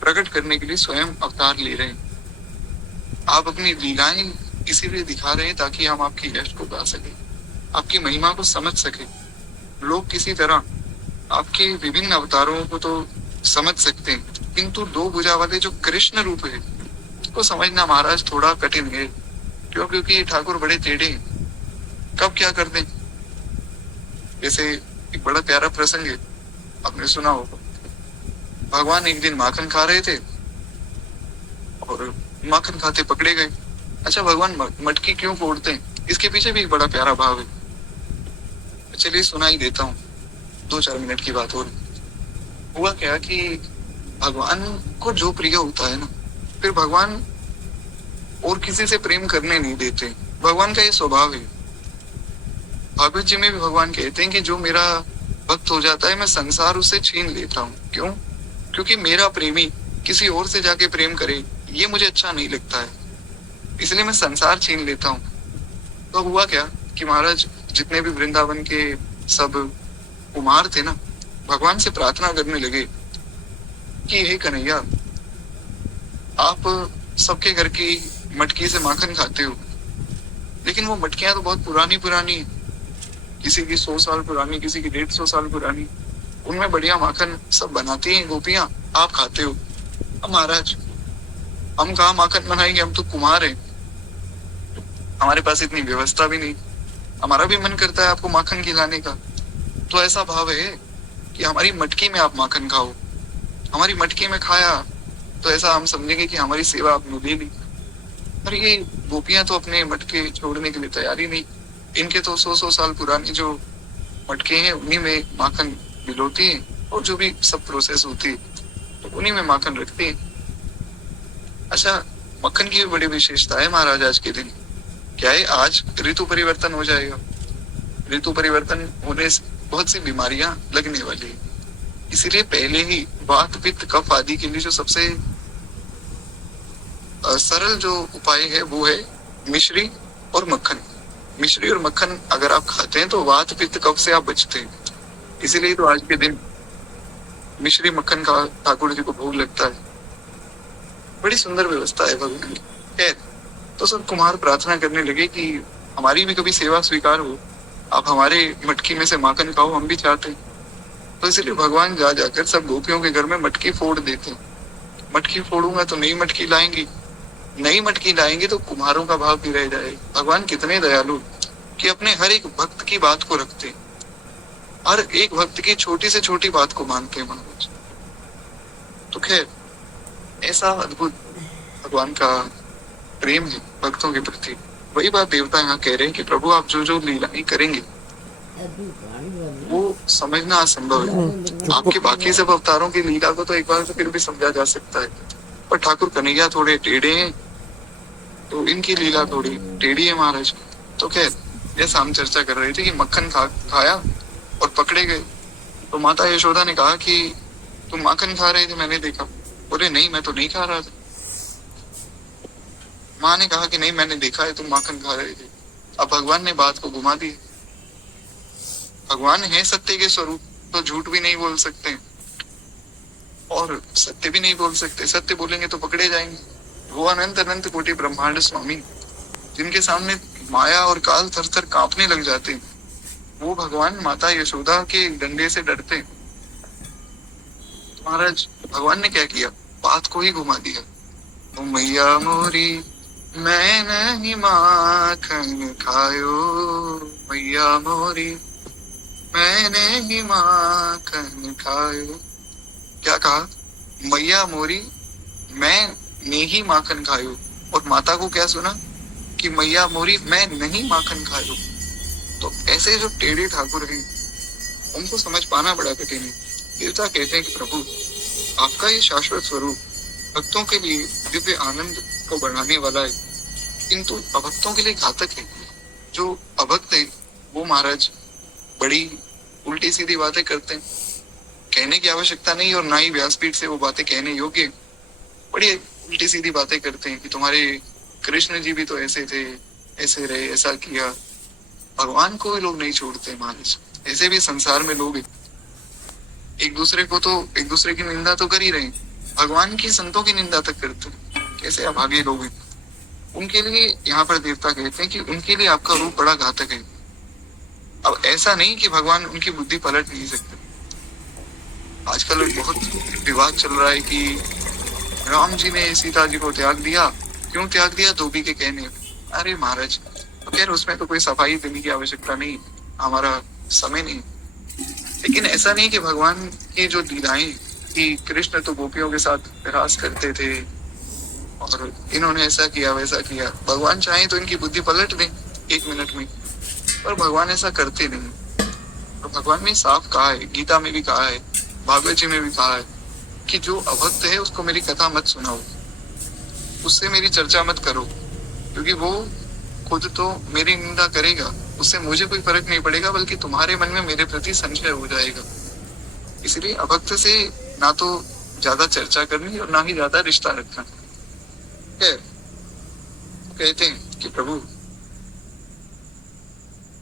प्रकट करने के लिए स्वयं अवतार ले रहे हैं। आप अपनी लीलाएं इसीलिए दिखा रहे हैं ताकि हम आपकी यश को गा सके, आपकी महिमा को समझ सके। लोग किसी तरह आपके विभिन्न अवतारों को तो समझ सकते हैं, किंतु 2 भुजा वाले जो कृष्ण रूप है उसको समझना महाराज थोड़ा कठिन है। क्यों? क्योंकि ठाकुर बड़े टेढ़े हैं, कब क्या कर दें। जैसे एक बड़ा प्यारा प्रसंग है, आपने सुना होगा। भगवान एक दिन माखन खा रहे थे और माखन खाते पकड़े गए। अच्छा, भगवान मटकी क्यों फोड़ते हैं, इसके पीछे भी एक बड़ा प्यारा भाव है। चलिए सुना ही देता हूँ, 2-4 मिनट की बात हो रही। हुआ क्या कि भगवान को जो प्रिय होता है ना, फिर भगवान और किसी से प्रेम करने नहीं देते। भगवान का ये स्वभाव है। भागवत जी में भी भगवान कहते हैं कि जो मेरा भक्त हो जाता है, मैं संसार उससे छीन लेता हूँ। क्यों? क्योंकि मेरा प्रेमी किसी और से जाके प्रेम करे, ये मुझे अच्छा नहीं लगता है, इसलिए मैं संसार छीन लेता हूँ। तो हुआ क्या कि महाराज, जितने भी वृंदावन के सब कुमार थे ना, भगवान से प्रार्थना करने लगे कि हे कन्हैया, आप सबके घर की मटकी से माखन खाते हो, लेकिन वो मटकियां तो बहुत पुरानी पुरानी, किसी की 100 साल पुरानी, किसी की 150 साल पुरानी, उनमें बढ़िया माखन सब बनाती हैं गोपियां, आप खाते हो। अब महाराज, हम कहाँ माखन बनाएंगे, हम तो कुमार हैं, हमारे पास इतनी व्यवस्था भी नहीं। हमारा भी मन करता है आपको माखन खिलाने का, तो ऐसा भाव है कि हमारी मटकी में आप माखन खाओ। हमारी मटकी में खाया तो ऐसा हम समझेंगे कि हमारी सेवा आपने ले ली। पर ये गोपियां तो अपने मटके छोड़ने के लिए तैयारी नहीं। इनके तो 100-100 साल पुरानी जो मटके हैं, उन्हीं में माखन मिलोती है, और जो भी सब प्रोसेस होती है तो उन्हीं में माखन रखते हैं। अच्छा, मक्खन की भी बड़ी विशेषता है महाराज। आज के दिन क्या है, आज ऋतु परिवर्तन हो जाएगा। ऋतु परिवर्तन होने से बहुत सी बीमारियां लगने वाली है, इसीलिए पहले ही वात पित्त कफ आदि के लिए जो सबसे सरल जो उपाय है वो है मिश्री और मक्खन। मिश्री और मक्खन अगर आप खाते हैं तो वात पित्त कफ से आप बचते हैं। इसीलिए तो आज के दिन मिश्री मक्खन का ठाकुर जी को भोग लगता है। बड़ी सुंदर व्यवस्था है भगवान की। खैर, तो सब कुमार प्रार्थना करने लगे कि हमारी भी कभी सेवा स्वीकार हो, आप हमारे मटकी में से माखन खाओ, हम भी चाहते हैं। तो इसलिए भगवान जा जाकर सब गोपियों के घर में मटकी फोड़ देते हैं। मटकी फोड़ूंगा तो नई मटकी लाएंगी, नई मटकी लाएंगे तो कुम्हारों का भाव भी रह जाएगा। भगवान कितने दयालु कि अपने हर एक भक्त की बात को रखते, हर एक भक्त की छोटी से छोटी बात को मानते हैं महाराज। तो खैर, ऐसा अद्भुत भगवान का प्रेम है भक्तों के प्रति। वही बात देवता यहाँ कह रहे हैं कि प्रभु आप जो जो लीलाएं करेंगे वो समझना असंभव है। आपके बाकी सब अवतारों की लीला को तो एक बार तो फिर भी समझा जा सकता है, पर ठाकुर कन्हैया थोड़े टेढ़े हैं, तो इनकी लीला थोड़ी टेढ़ी है महाराज। तो खैर, जैसा हम चर्चा कर रहे थे कि मक्खन खाया और पकड़े गए, तो माता यशोदा ने कहा कि तुम माखन खा रहे थे, मैंने देखा। बोले नहीं, मैं तो नहीं खा रहा था। माँ ने कहा कि नहीं, मैंने देखा है तुम माखन खा रहे थे। अब भगवान ने बात को घुमा दी। भगवान है सत्य के स्वरूप, तो झूठ भी नहीं बोल सकते और सत्य भी नहीं बोल सकते। सत्य बोलेंगे तो पकड़े जाएंगे। वो अनंत अनंत कोटि ब्रह्मांड स्वामी, जिनके सामने माया और काल थर थर कांपने लग जाते हैं, वो भगवान माता यशोदा के डंडे से डरते हैं। महाराज, भगवान ने क्या किया, बात को ही घुमा दिया। ओ मैया मोरी, मैं नहीं माखन खायो, मैया मोरी मैंने ही माखन खायो। क्या कहा, मैया मोरी मैंने ही माखन खायो। और माता को क्या सुना कि मैया मोरी मैं नहीं माखन खायो। तो ऐसे जो टेढ़े ठाकुर हैं, उनको समझ पाना बड़ा कठिन है। देवता कहते हैं कि प्रभु आपका ये शाश्वत स्वरूप भक्तों के लिए दिव्य आनंद को बढ़ाने वाला है, किंतु अभक्तों के लिए घातक है। जो अभक्त है वो महाराज बड़ी उल्टी सीधी बातें करते हैं, कहने की आवश्यकता नहीं और ना ही व्यासपीठ से वो बातें कहने योग्य। बड़ी उल्टी सीधी बातें करते हैं कि तुम्हारे कृष्ण जी भी तो ऐसे थे, ऐसे रहे, ऐसा किया। भगवान को भी लोग नहीं छोड़ते महाराज। ऐसे भी संसार में लोग एक दूसरे को तो एक दूसरे की निंदा तो कर ही रहे, भगवान की संतों की निंदा तक करते। कैसे अभागे लोग हैं। उनके लिए यहाँ पर देवता कहते हैं कि उनके लिए आपका रूप बड़ा घातक है। अब ऐसा नहीं कि भगवान उनकी बुद्धि पलट नहीं सकते। आजकल बहुत विवाद चल रहा है कि राम जी ने सीता जी को त्याग दिया, क्यों त्याग दिया, धोबी के कहने। अरे महाराज, तो खैर उसमें तो कोई सफाई देने की आवश्यकता नहीं। हमारा समय नहीं। लेकिन ऐसा नहीं कि भगवान की जो लीलाएं कि कृष्ण तो गोपियों के साथ विरास करते थे और इन्होंने ऐसा किया वैसा किया, भगवान चाहे तो इनकी बुद्धि पलट दें 1 मिनट में, पर भगवान ऐसा करते नहीं। तो भगवान ने साफ कहा है, गीता में भी कहा है, भागवत जी में भी कहा है कि जो अभक्त है उसको मेरी कथा मत सुनाओ, उससे मेरी चर्चा मत करो, क्योंकि वो खुद तो मेरी निंदा करेगा, उससे मुझे कोई फर्क नहीं पड़ेगा, बल्कि तुम्हारे मन में मेरे प्रति संशय हो जाएगा। इसलिए अभक्त से ना तो ज्यादा चर्चा करनी और ना ही ज्यादा रिश्ता रखना। कहते हैं कि प्रभु,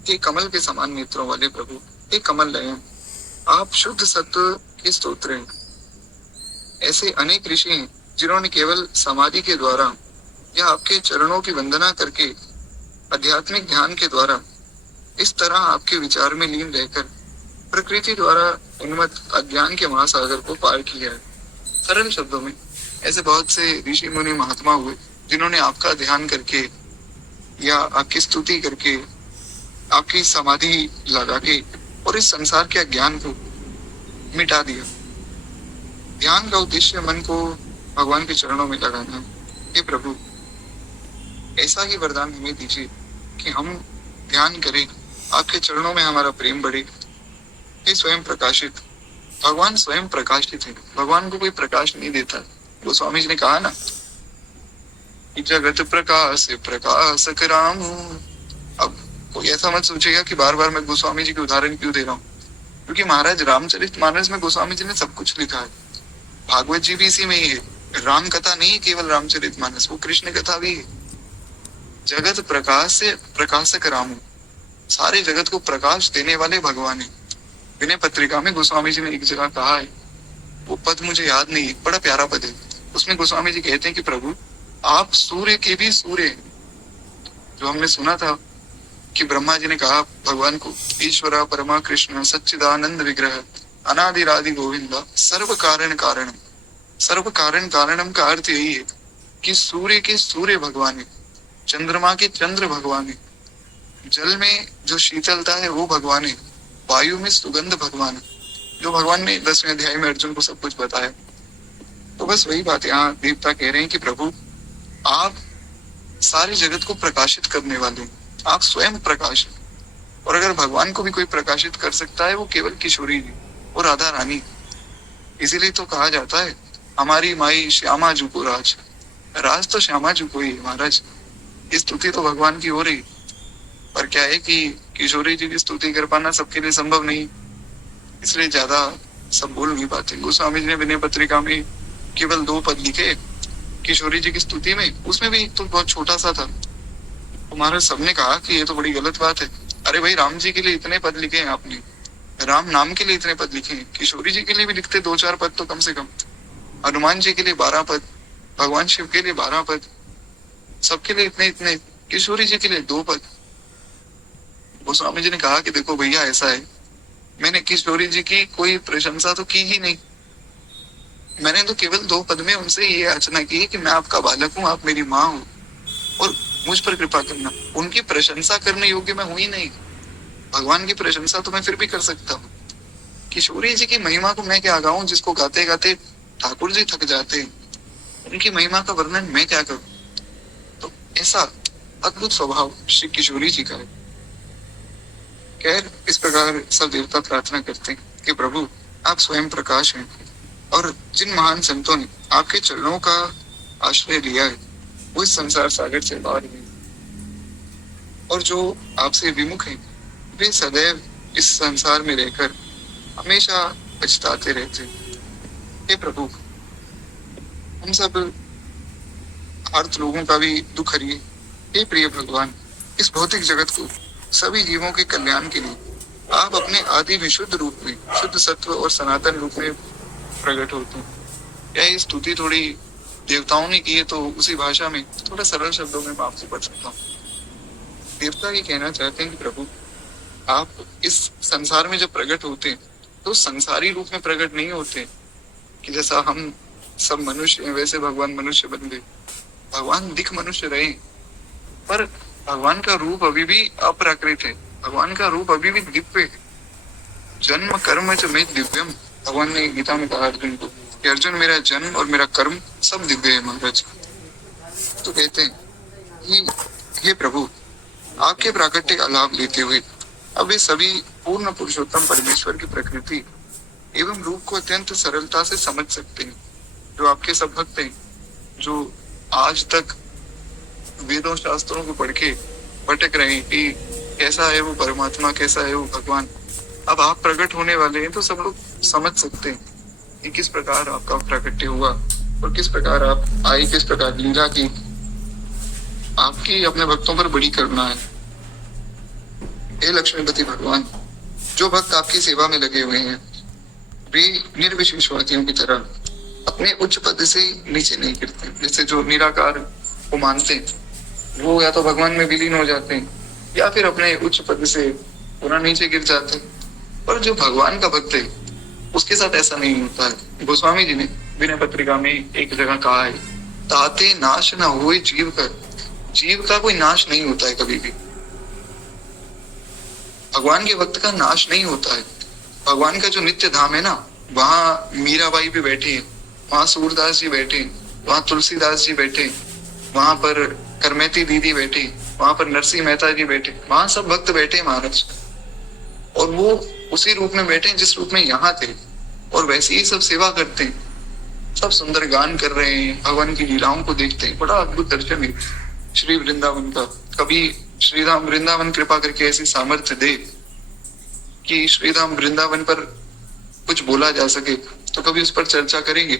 हे कमल के समान नेत्रों वाले प्रभु, हे कमल नयन, आप शुद्ध सत्व के स्तोत्र हैं। ऐसे अनेक ऋषि हैं जिन्होंने केवल समाधि के द्वारा या आपके चरणों की वंदना करके आध्यात्मिक ध्यान के द्वारा इस तरह आपके विचार में लीन रहकर प्रकृति द्वारा उन्मत्त अज्ञान के महासागर को पार किया है। सरल शब्दों में ऐसे बहुत से ऋषि मुनि महात्मा हुए जिन्होंने आपका ध्यान करके या आपकी स्तुति करके, आपकी समाधि लगा के और इस संसार के अज्ञान को मिटा दिया। ध्यान का उद्देश्य मन को भगवान के चरणों में लगाना। हे प्रभु, ऐसा ही वरदान हमें दीजिए कि हम ध्यान करें, आपके चरणों में हमारा प्रेम बढ़े। हे स्वयं प्रकाशित, भगवान स्वयं प्रकाशित है, भगवान को कोई प्रकाश नहीं देता। गोस्वामी जी ने कहा ना कि जगत प्रकाश प्रकाशक राम। अब कोई ऐसा मत सोचेगा कि बार बार मैं गोस्वामी जी के उदाहरण क्यों दे रहा हूँ, क्योंकि महाराज रामचरितमानस में गोस्वामी जी ने सब कुछ लिखा है। भागवत जी भी इसी में ही है। राम कथा नहीं केवल रामचरितमानस, वो कृष्ण कथा भी है। जगत प्रकाश से प्रकाशक राम, सारे जगत को प्रकाश देने वाले भगवान है। विनय पत्रिका में गोस्वामी जी ने एक जगह कहा है, वो पद मुझे याद नहीं, बड़ा प्यारा पद है। उसमें गोस्वामी जी कहते हैं कि प्रभु, आप सूर्य के भी सूर्य हैं। जो हमने सुना था कि ब्रह्मा जी ने कहा भगवान को, ईश्वरा परमा कृष्ण सच्चिदानंद विग्रह अनादिरादि गोविंदा सर्व कारण कारणम। सर्व कारण कारणम का अर्थ यही है कि सूर्य के सूर्य भगवान है, चंद्रमा के चंद्र भगवान है, जल में जो शीतलता है वो भगवान है, वायु में सुगंध भगवान है, जो भगवान ने 10वें अध्याय में अर्जुन को सब कुछ बताया। तो बस वही बात यहाँ देवता कह रहे हैं कि प्रभु, आप सारे जगत को प्रकाशित करने वाले हैं, आप स्वयं प्रकाश हैं। और अगर भगवान को भी कोई प्रकाशित कर सकता है वो केवल किशोरी जी और राधा रानी। इसीलिए तो कहा जाता है हमारी माई श्यामा जू को राज, राज तो श्यामा जू को ही है महाराज। इस स्तुति तो भगवान की हो रही, पर क्या है कि किशोरी जी की स्तुति कर पाना सबके लिए संभव नहीं, इसलिए ज्यादा सब बोल नहीं पाते। गोस्वामी जी ने विनय पत्रिका में केवल 2 पद लिखे किशोरी जी की स्तुति में, उसमें भी तो बहुत छोटा सा था। तुम्हारे सबने कहा कि ये तो बड़ी गलत बात है। अरे भाई, राम जी के लिए इतने पद लिखे हैं आपने, राम नाम के लिए इतने पद लिखे हैं, किशोरी जी के लिए भी लिखते 2-4 पद तो कम से कम, हनुमान जी के लिए 12 पद, भगवान शिव के लिए 12 पद, सबके लिए इतने इतने, किशोरी जी के लिए 2 पद। गोस्वामी जी ने कहा कि देखो भैया, ऐसा है, मैंने किशोरी जी की कोई प्रशंसा तो की ही नहीं, मैंने तो केवल 2 पद में उनसे ये याचना की है कि मैं आपका बालक हूँ, आप मेरी माँ हो और मुझ पर कृपा करना। उनकी प्रशंसा करने योग्य मैं हुई नहीं, भगवान की प्रशंसा तो मैं फिर भी कर सकता हूँ। किशोरी जी की महिमा को मैं क्या गाऊं, जिसको गाते गाते ठाकुर जी थक जाते हैं, उनकी महिमा का वर्णन मैं क्या करूं। तो ऐसा अद्भुत स्वभाव श्री किशोरी जी का है। खैर, इस प्रकार सब देवता प्रार्थना करते हैं कि प्रभु, आप स्वयं प्रकाश हैं और जिन महान संतों ने आपके चरणों का आश्रय लिया है वो इस संसार सागर से बाहर हैं, और जो आपसे विमुख हैं वे सदैव इस संसार में रहकर हमेशा पछताते रहते हैं। हे प्रभु, हम सब आर्त लोगों का भी दुख हरिए। हे प्रिय भगवान, इस भौतिक जगत को सभी जीवों के कल्याण के लिए आप अपने आदि विशुद्ध रूप में, शुद्ध सत्व और सनातन रूप में प्रकट होते हैं। क्या ये स्तुति थोड़ी देवताओं ने की है, तो उसी भाषा में थोड़ा सरल शब्दों में मैं आपसे पढ़ सकता हूँ। देवता ये कहना चाहते हैं कि प्रभु, आप इस संसार में जब प्रकट होते हैं तो संसारी रूप में प्रकट नहीं होते कि जैसा हम सब मनुष्य हैं वैसे भगवान मनुष्य बन गए। भगवान दिख मनुष्य रहे, पर भगवान का रूप अभी भी अपराकृत है, भगवान का रूप अभी भी दिव्य है, जन्म कर्म च मे दिव्यम। भगवान ने गीता में कहा अर्जुन को कि अर्जुन मेरा जन्म और मेरा कर्म सब दिव्य है महाराज। तो कहते हैं कि हे प्रभु, आपके प्राकट्य का लाभ लेते हुए अब वे सभी पूर्ण पुरुषोत्तम परमेश्वर की प्रकृति एवं रूप को अत्यंत सरलता से समझ सकते हैं। जो आपके सब भक्त हैं, जो आज तक वेदों शास्त्रों को पढ़ के भटक रहे हैं कि कैसा है वो परमात्मा, कैसा है वो भगवान, अब आप प्रकट होने वाले हैं तो सब लोग समझ सकते हैं कि किस प्रकार आपका प्राकट्य हुआ और किस प्रकार आप आए, किस प्रकार लीला की। आपकी अपने भक्तों पर बड़ी करुणा है। हे लक्ष्मीपति भगवान, जो भक्त आपकी सेवा में लगे हुए हैं वे निर्विशेषवादियों की तरह अपने उच्च पद से नीचे नहीं गिरते। जैसे जो निराकार को मानते हैं वो या तो भगवान में विलीन हो जाते हैं या फिर अपने उच्च पद से पूरा नीचे गिर जाते हैं। पर जो भगवान का भक्त है उसके साथ ऐसा नहीं होता है। गोस्वामी जी ने विनय पत्रिका में एक जगह कहा है, ताते नाश न होए जीव का। जीव का कोई नाश नहीं होता है कभी भी। भगवान के भक्त का नाश नहीं होता है। भगवान का जो नित्य धाम है ना, वहां मीराबाई भी बैठी है, वहां सूरदास जी बैठे, वहां तुलसीदास जी बैठे, वहां पर करमेती दीदी बैठी, वहां पर नरसिंह मेहता जी बैठे, वहां सब भक्त बैठे महाराज। और वो उसी रूप में बैठे जिस रूप में यहाँ थे और वैसे ही सब सेवा करते हैं। सब सुंदर गान कर रहे हैं, भगवान की लीलाओं को देखते हैं। बड़ा अद्भुत दर्शन है श्री वृंदावन का। कभी श्रीधाम वृंदावन कृपा करके ऐसी सामर्थ्य दे कि श्रीधाम वृंदावन पर कुछ बोला जा सके तो कभी उस पर चर्चा करेंगे,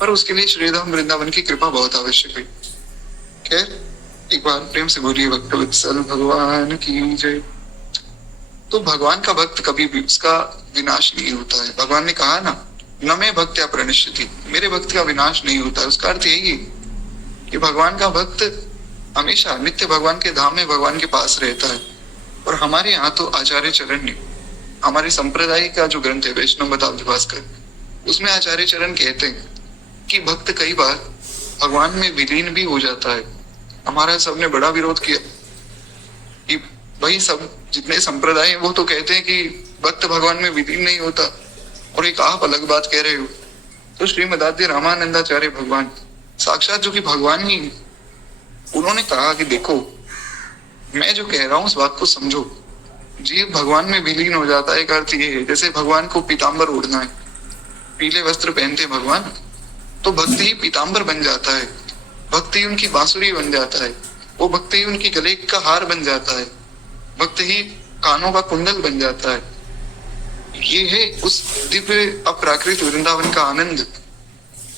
पर उसके लिए श्रीधाम वृंदावन की कृपा बहुत आवश्यक है। खैर, एक बार प्रेम से बोलिए भक्तवत्सल भगवान की जय। तो भगवान का भक्त कभी भी उसका विनाश नहीं होता है। भगवान ने कहा ना, न मैं भक्त्या प्रणश्यति, मेरे भक्त का विनाश नहीं होता है। उसका अर्थ यही है कि भगवान का भक्त हमेशा नित्य भगवान के धाम में भगवान के पास रहता है। और हमारे यहाँ तो आचार्य चरण ने, हमारे संप्रदाय का जो ग्रंथ है वैष्णव बताब्द भास्कर, उसमें आचार्य चरण कहते हैं कि भक्त कई बार भगवान में विलीन भी हो जाता है। हमारा सबने बड़ा विरोध किया कि भाई सब जितने संप्रदाय हैं वो तो कहते हैं कि भक्त भगवान में विलीन नहीं होता और एक आप अलग बात कह रहे हो। तो श्रीमदाद्य रामानंदाचार्य भगवान साक्षात जो कि भगवान ही, उन्होंने कहा कि देखो मैं जो कह रहा हूँ उस बात को समझो। जीव भगवान में विलीन हो जाता है। एक अर्थ ये है जैसे भगवान को पीताम्बर ओढ़ना है, पीले वस्त्र पहनते भगवान, तो भक्ति ही पीताम्बर बन जाता है, भक्ति उनकी बांसुरी बन जाता है, वो भक्ति उनकी गले का हार बन जाता है, भक्ति ही कानों का कुंडल बन जाता है। ये है उस दिव्य अपराकृत वृंदावन का आनंद।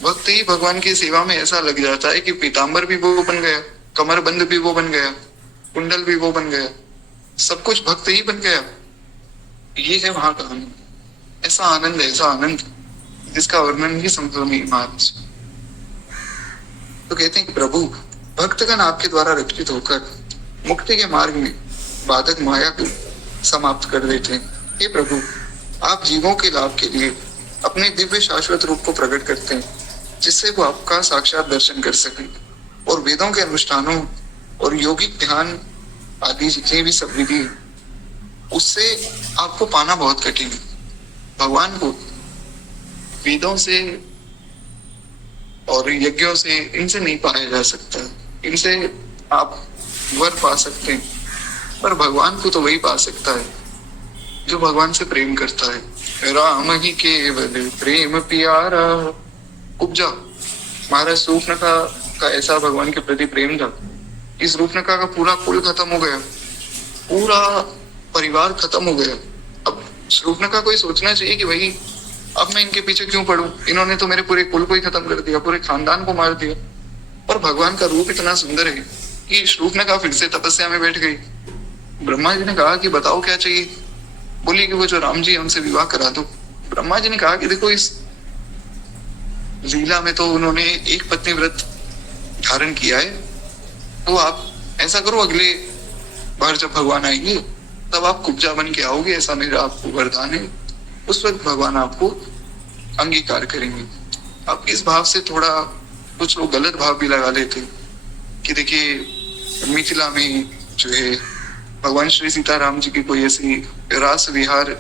भक्ति ही भगवान की सेवा में ऐसा लग जाता है कि पीताम्बर भी वो बन गया, कमरबंद भी वो बन गया, कुंडल भी वो बन गया, सब कुछ भक्त ही बन गया। ये है वहां का आनंद। ऐसा आनंद, ऐसा आनंद जिसका वर्णन ही संभव नहीं महाराज। तो कहते हैं कि प्रभु भक्तगण आपके द्वारा रक्षित होकर मुक्ति के मार्ग में बाधक माया को समाप्त कर देते हैं। हे प्रभु, आप जीवों के लाभ के लिए अपने दिव्य शाश्वत रूप को प्रकट करते हैं जिससे वो आपका साक्षात दर्शन कर सके। और वेदों के अनुष्ठानों और योगिक ध्यान आदि जितनी भी सब विधि उससे आपको पाना बहुत कठिन है। भगवान को वेदों से और यज्ञों से इनसे नहीं पाया जा सकता। इनसे आप वर पा सकते हैं, पर भगवान को तो वही पा सकता है जो भगवान से प्रेम करता है। राम ही केवल प्रेम प्यारा उपजा। महाराज शूर्पणखा का ऐसा भगवान के प्रति प्रेम था, इस शूर्पणखा का पूरा कुल खत्म हो गया, पूरा परिवार खत्म हो गया। अब शूर्पणखा को सोचना चाहिए कि भाई अब मैं इनके पीछे क्यों पड़ूं, इन्होंने तो मेरे पूरे कुल को ही खत्म कर दिया, पूरे खानदान को मार दिया। पर भगवान का रूप इतना सुंदर है कि शूर्पणखा फिर से तपस्या में बैठ गई। ब्रह्मा जी ने कहा कि बताओ क्या चाहिए, बोली कि वो जो राम जी है उनसे विवाह करा दो। ब्रह्मा जी ने कहा कि देखो इस लीला में तो उन्होंने एक पत्नी व्रत धारण किया है, तो आप ऐसा करो अगले बार जब भगवान आएंगे तब आप कुब्जा बन के आओगे, ऐसा मेरा आपको वरदान है। उस वक्त भगवान आपको अंगीकार करेंगे। अब इस भाव से थोड़ा कुछ लोग गलत भाव भी लगा लेते कि देखिए मिथिला में जो है भगवान श्री सीताराम जी की कोई ऐसी रास विहार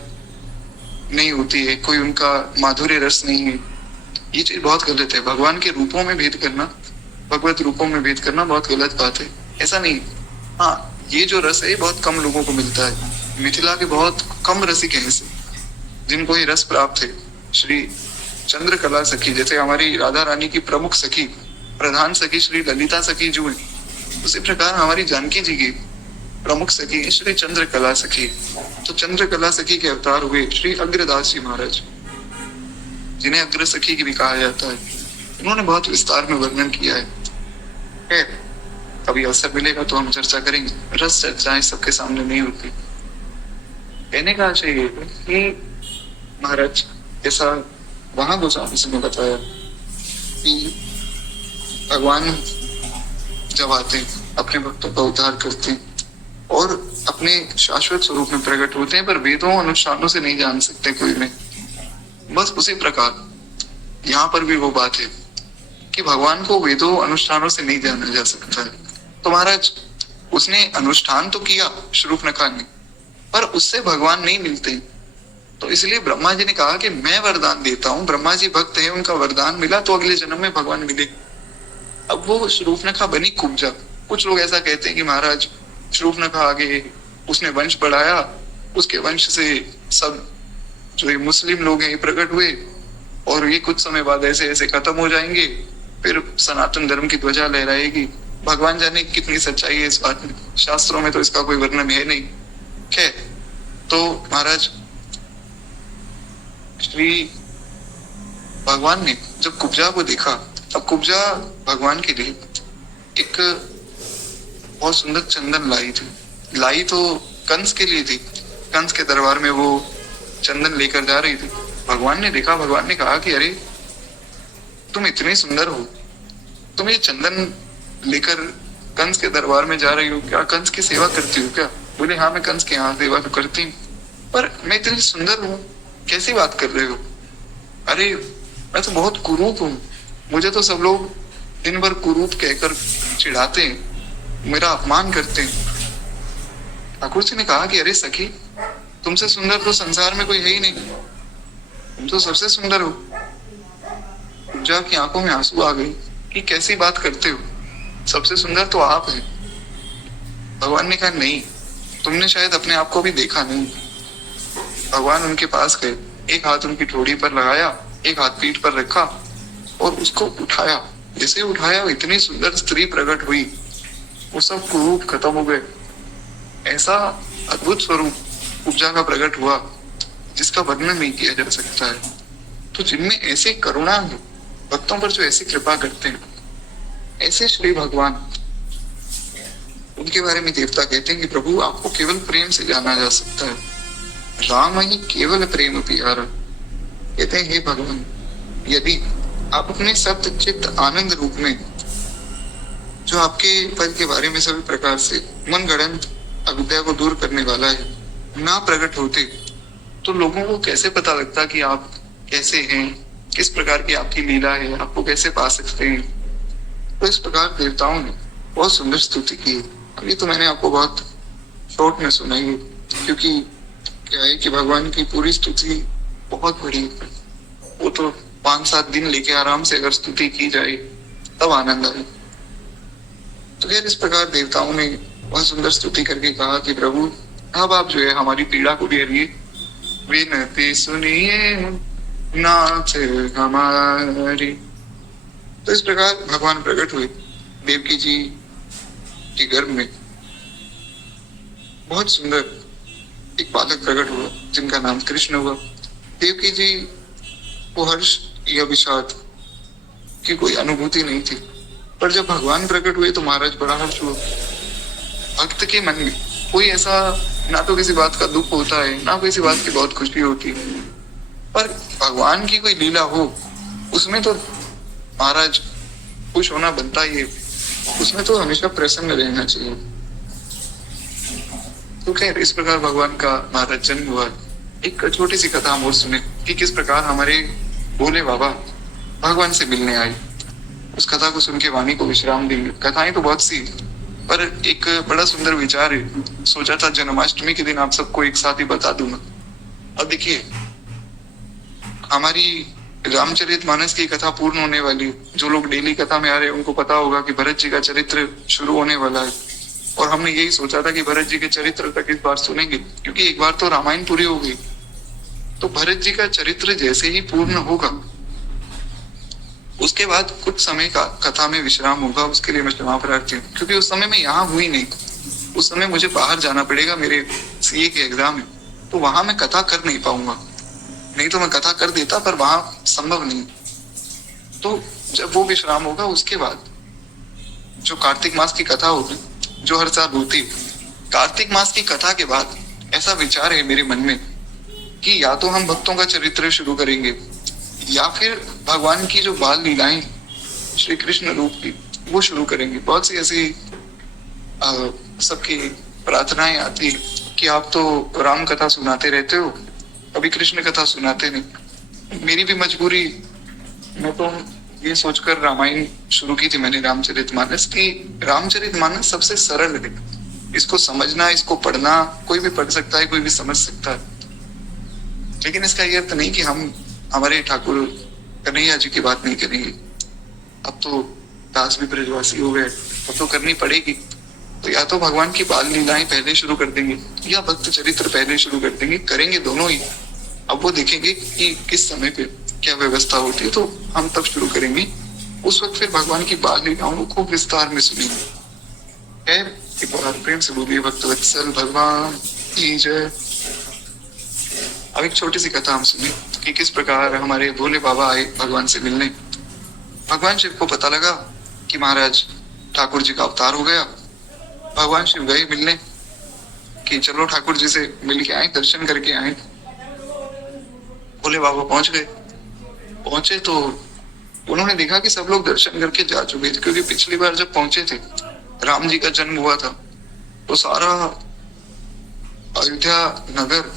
नहीं होती है, कोई उनका माधुर्य रस नहीं है। ये चीज बहुत गलत है। भगवान के रूपों में भेद करना, भगवत रूपों में भेद करना बहुत गलत बात है। ऐसा नहीं। हाँ, ये जो रस है ये बहुत कम लोगों को मिलता है। मिथिला के बहुत कम रसिक हैं ऐसे जिनको ये रस प्राप्त है। श्री चंद्रकला सखी, जैसे हमारी राधा रानी की प्रमुख सखी, प्रधान सखी श्री ललिता सखी जो है, उसी प्रकार हमारी जानकी जी की प्रमुख सखी है श्री चंद्रकला सखी। तो चंद्रकला सखी के अवतार हुए श्री अग्रदास जी महाराज, जिन्हें अग्र सखी भी कहा जाता है। इन्होंने बहुत विस्तार में वर्णन किया है। कभी अवसर मिलेगा तो हम चर्चा करेंगे। रस चर्चाएं सबके सामने नहीं होती। कहने का आशय ये है कि महाराज, जैसा वहां गोस्वामी जी ने बताया कि भगवान जब आते हैं अपने भक्तों का उद्धार करते हैं और अपने शाश्वत स्वरूप में प्रकट होते हैं, पर वेदों अनुष्ठानों से नहीं जान सकते कोई में। बस उसी प्रकार यहाँ पर भी वो बात है कि भगवान को वेदों अनुष्ठानों से नहीं जाना जा सकता है। तो महाराज, उसने अनुष्ठान तो किया शूर्पणखा ने, पर उससे भगवान नहीं मिलते। तो इसलिए ब्रह्मा जी ने कहा कि मैं वरदान देता हूँ। ब्रह्मा जी भक्त है, उनका वरदान मिला तो अगले जन्म में भगवान मिले। अब वो शूर्पणखा बनी कुब्जा। कुछ लोग ऐसा कहते हैं कि महाराज शूर्पणखा आगे उसने वंश बढ़ाया, उसके वंश से सब जो ये मुस्लिम लोग हैं ये प्रकट हुए और ये कुछ समय बाद ऐसे ऐसे खत्म हो जाएंगे, फिर सनातन धर्म की ध्वजा लहराएगी। भगवान जाने कितनी सच्चाई है इस बात में, शास्त्रों में तो इसका कोई वर्णन है नहीं। खैर, तो महाराज श्री भगवान ने जब कुब्जा को देखा, अब कुब्जा भगवान के लिए एक बहुत सुंदर चंदन लाई तो कंस के लिए थी। कंस के दरबार में वो चंदन लेकर जा रही थी। भगवान ने देखा, भगवान ने कहा कि अरे तुम इतनी सुंदर हो, तुम ये चंदन लेकर कंस के दरबार में जा रही हो, क्या कंस की सेवा करती हो क्या? बोले हाँ, मैं कंस के यहाँ सेवा तो करती हूँ, पर मैं इतनी सुंदर हूँ, कैसी बात कर रहे हो? अरे मैं तो बहुत कुरूप हूँ, मुझे तो सब लोग दिन भर कुरूप कहकर चिढ़ाते हैं, मेरा अपमान करते हैं। ठाकुर जी ने कहा कि अरे सखी, तुमसे सुंदर तो संसार में कोई है ही नहीं, तुम तो सबसे सुंदर हो। पूजा की आंखों में आंसू आ गई कि कैसी बात करते हो, सबसे सुंदर तो आप हैं। भगवान ने कहा नहीं, तुमने शायद अपने आप को भी देखा नहीं। भगवान उनके पास गए, एक हाथ उनकी ठोड़ी पर लगाया, एक हाथ पीठ पर रखा और उसको उठाया। जैसे उठाया, इतनी सुंदर स्त्री प्रकट हुई, वो सब कुरूप खत्म हो गए। ऐसा अद्भुत स्वरूप पूजा का प्रकट हुआ जिसका वर्णन नहीं किया जा सकता है। तो जिनमें ऐसी करुणा है, भक्तों पर जो ऐसी कृपा करते हैं, ऐसे श्री भगवान, उनके बारे में देवता कहते हैं कि प्रभु आपको केवल प्रेम से जाना जा सकता है। राम ही केवल प्रेम प्यारा। कहते हैं हे भगवान, यदि आप अपने सत्य चित्त आनंद रूप में जो आपके पद के बारे में सभी प्रकार से मन गढ़ंत अविद्या को दूर करने वाला है ना प्रकट होते, तो लोगों को कैसे पता लगता कि आप कैसे हैं, किस प्रकार की आपकी लीला है, आपको कैसे पा सकते हैं। तो इस प्रकार देवताओं ने बहुत सुंदर स्तुति की। अभी तो मैंने आपको बहुत शॉर्ट में सुनाई है, क्योंकि क्या है कि भगवान की पूरी स्तुति बहुत बड़ी है। वो तो 5-7 दिन लेके आराम से अगर स्तुति की जाए तब आनंद आए। तो खैर, इस प्रकार देवताओं ने बहुत सुंदर स्तुति करके कहा कि प्रभु अब आप जो है हमारी पीड़ा को भी हरिए, विनती सुनिए नाथ हमारी। तो इस प्रकार भगवान प्रकट हुए देवकी जी के गर्भ में। बहुत सुंदर एक बालक प्रकट हुआ जिनका नाम कृष्ण हुआ। देवकी जी को हर्ष या विषाद की कोई अनुभूति नहीं थी, पर जब भगवान प्रकट हुए तो महाराज बड़ा हर्ष हुआ। भक्त के मन में कोई ऐसा ना तो किसी बात का दुख होता है, ना किसी बात की बहुत खुशी होती है, पर भगवान की कोई लीला हो उसमें तो महाराज खुश होना बनता ही है, उसमें तो हमेशा प्रसन्न रहना चाहिए। तो खैर, इस प्रकार भगवान का महाराज जन्म हुआ। एक छोटी सी कथा हम और सुने कि किस प्रकार हमारे भोले बाबा भगवान से मिलने आए। उस कथा को सुन के वाणी को विश्राम देंगे। कथाएं तो बहुत सी, पर एक बड़ा सुंदर विचार है, सोचा था जन्माष्टमी के दिन आप सबको एक साथ ही बता दूंगा। अब देखिए, हमारी रामचरितमानस की कथा पूर्ण होने वाली, जो लोग डेली कथा में आ रहे हैं उनको पता होगा कि भरत जी का चरित्र शुरू होने वाला है। और हमने यही सोचा था कि भरत जी के चरित्र तक इस बार सुनेंगे, क्योंकि एक बार तो रामायण पूरी हो गई, तो भरत जी का चरित्र जैसे ही पूर्ण होगा उसके बाद कुछ समय का कथा में विश्राम होगा। उसके लिए मैं क्षमा प्रार्थी हूँ, क्योंकि उस समय मैं यहाँ हुई नहीं, उस समय मुझे बाहर जाना पड़ेगा, मेरे सीए के एग्जाम है, तो वहां मैं कथा कर नहीं पाऊंगा। नहीं तो मैं कथा कर देता, पर वहां संभव नहीं। तो जब वो विश्राम होगा उसके बाद जो कार्तिक मास की कथा होगी, जो हर साल होती है, कार्तिक मास की कथा के बाद ऐसा विचार है मेरे मन में कि या तो हम भक्तों का चरित्र शुरू करेंगे, या फिर भगवान की जो बाल लीलाएं श्री कृष्ण रूप की वो शुरू करेंगे। बहुत सी ऐसी सबकी प्रार्थनाएं आती कि आप तो राम कथा सुनाते रहते हो, कभी कृष्ण कथा सुनाते नहीं। मेरी भी मजबूरी, मैं तो ये सोचकर रामायण शुरू की थी मैंने, रामचरितमानस की। रामचरितमानस सबसे सरल है, इसको समझना, इसको पढ़ना कोई भी पढ़ सकता है, कोई भी समझ सकता है। लेकिन इसका ये अर्थ नहीं कि हम हमारे ठाकुर कन्हैया जी की बात नहीं करेंगे। अब तो दास भी ब्रजवासी हो गए, अब तो करनी पड़ेगी। तो या तो भगवान की बाल लीलाएं पहले शुरू कर देंगे, या भक्त चरित्र पहले शुरू कर देंगे, करेंगे दोनों ही। अब वो देखेंगे कि किस समय पे क्या व्यवस्था होती है, तो हम तब शुरू करेंगे। उस वक्त फिर भगवान की बाल लीलाओं को खूब विस्तार में सुनेंगे। खैर, एक बार प्रेम से बोलिए भक्त वत्सल भगवान की जय। अब एक छोटी सी कथा हम सुने कि किस प्रकार हमारे भोले बाबा आए भगवान से मिलने। भगवान शिव को पता लगा कि महाराज ठाकुर जी का अवतार हो गया। भगवान शिव गए मिलने कि चलो ठाकुर जी से मिल के आए, दर्शन करके आए। भोले बाबा पहुंच गए। पहुंचे तो उन्होंने देखा कि सब लोग दर्शन करके जा चुके थे, क्योंकि पिछली बार जब पहुंचे थे, राम जी का जन्म हुआ था, तो सारा अयोध्या नगर,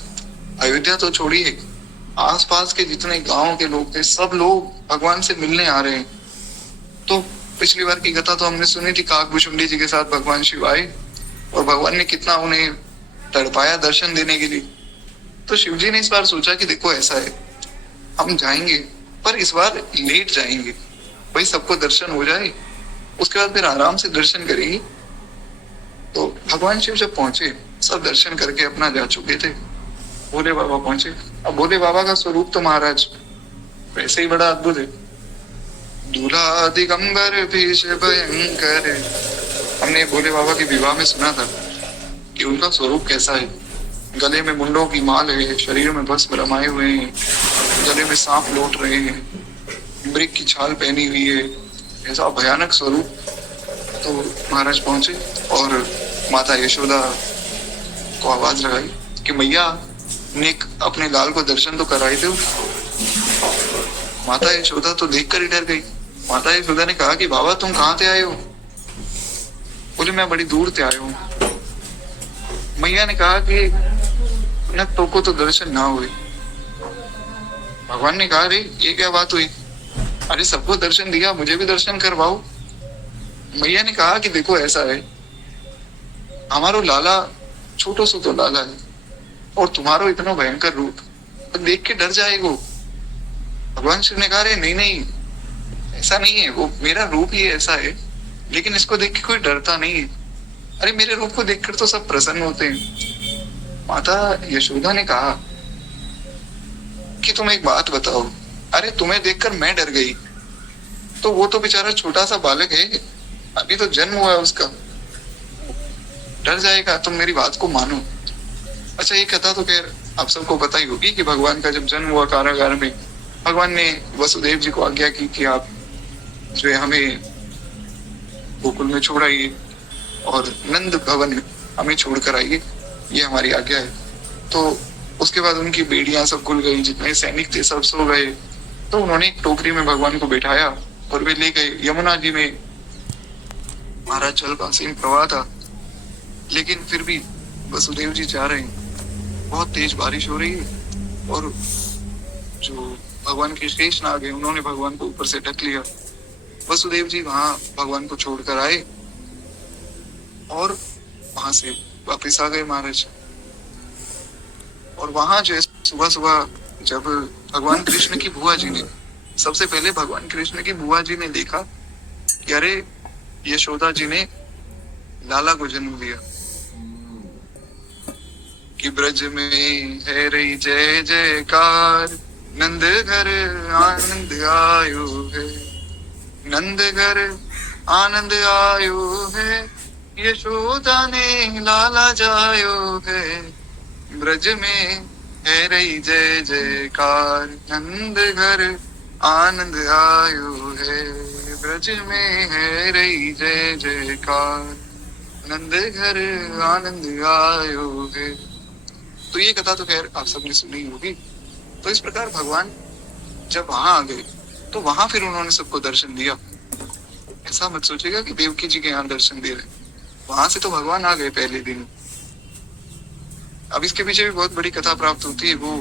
अयोध्या तो छोड़िए, आसपास के जितने गांव के लोग थे सब लोग भगवान से मिलने आ रहे हैं। तो पिछली बार की कथा तो हमने सुनी थी, काकभुशुंडी जी के साथ भगवान शिव आए और भगवान ने कितना उन्हें तड़पाया दर्शन देने के लिए। तो शिव जी ने इस बार सोचा कि देखो ऐसा है, हम जाएंगे पर इस बार लेट जाएंगे, भाई सबको दर्शन हो जाए, उसके बाद फिर आराम से दर्शन करेंगे। तो भगवान शिव जब पहुंचे, सब दर्शन करके अपना जा चुके थे, भोले बाबा पहुंचे। अब भोले बाबा का स्वरूप तो महाराज वैसे ही बड़ा अद्भुत है। दूल्हा दिगंबर भीष भयंकर। हमने भोले बाबा के विवाह में सुना था कि उनका स्वरूप कैसा है। गले में मुंडों की माल है, शरीर में भस्म रमाए हुए हैं, गले में सांप लौट रहे हैं, मृग की छाल पहनी हुई है, ऐसा भयानक स्वरूप। तो महाराज पहुंचे और माता यशोदा को आवाज लगाई कि मैया ने अपने लाल को दर्शन तो कराए थे। माता यशोदा तो देखकर ही डर गई। माता यशोदा ने कहा कि बाबा तुम कहाँ से आए हो? बोले मैं बड़ी दूर से आया हूँ। मैया ने कहा कि न तो को तो दर्शन ना हुए। भगवान ने कहा अरे ये क्या बात हुई, अरे सबको दर्शन दिया, मुझे भी दर्शन करवाओ। मैया ने कहा कि देखो ऐसा है, हमारो लाला छोटो सो तो लाला है, और तुम्हारो इतना भयंकर रूप तो देख के डर जाएगो। भगवान शिव ने कहा अरे नहीं नहीं ऐसा नहीं है, वो मेरा रूप ही ऐसा है, लेकिन इसको देख के कोई डरता नहीं है। अरे मेरे रूप को देखकर तो सब प्रसन्न होते हैं। माता यशोदा ने कहा कि तुम एक बात बताओ, अरे तुम्हें देखकर मैं डर गई, तो वो तो बेचारा छोटा सा बालक है, अभी तो जन्म हुआ है उसका, डर जाएगा, तुम मेरी बात को मानो। अच्छा ये कथा तो खैर आप सबको पता ही होगी कि भगवान का जब जन्म हुआ कारागार में, भगवान ने वसुदेव जी को आज्ञा की कि आप जो है हमें गोकुल में छोड़ आइए और नंद भवन में हमें छोड़कर आइए, ये हमारी आज्ञा है। तो उसके बाद उनकी बेड़ियां सब खुल गई, जितने सैनिक थे सब सो गए। तो उन्होंने एक टोकरी में भगवान को बैठाया और वे ले गए यमुना जी में। महाराज जल का असीम प्रवाह था, लेकिन फिर भी वसुदेव जी जा रहे हैं, बहुत तेज बारिश हो रही है, और जो भगवान के शेष नाग है उन्होंने भगवान को ऊपर से ढक लिया। वसुदेव जी वहां भगवान को छोड़कर आए और वहां से वापिस आ गए महाराज। और वहां जो सुबह सुबह जब भगवान कृष्ण की बुआ जी ने, सबसे पहले भगवान कृष्ण की बुआ जी ने देखा कि अरे यशोदा जी ने लाला को जन्म दिया, कि ब्रज में है रही जय जयकार, नंद घर आनंद आयो है, नंद घर आनंद आयो है, यशोदा ने लाला जायो है, ब्रज में है रही जय जयकार, नंद घर आनंद आयो है, ब्रज में है रही जय जयकार, नंद घर आनंद आयो है। तो ये कथा तो खैर आप सबने सुनी होगी। तो इस प्रकार भगवान जब वहां आ गए तो वहां फिर उन्होंने सबको दर्शन दिया। ऐसा मत सोचेगा कि देवकी जी के यहाँ दर्शन दे रहे, वहां से तो भगवान आ गए पहले दिन। अब इसके पीछे भी बहुत बड़ी कथा प्राप्त होती है, वो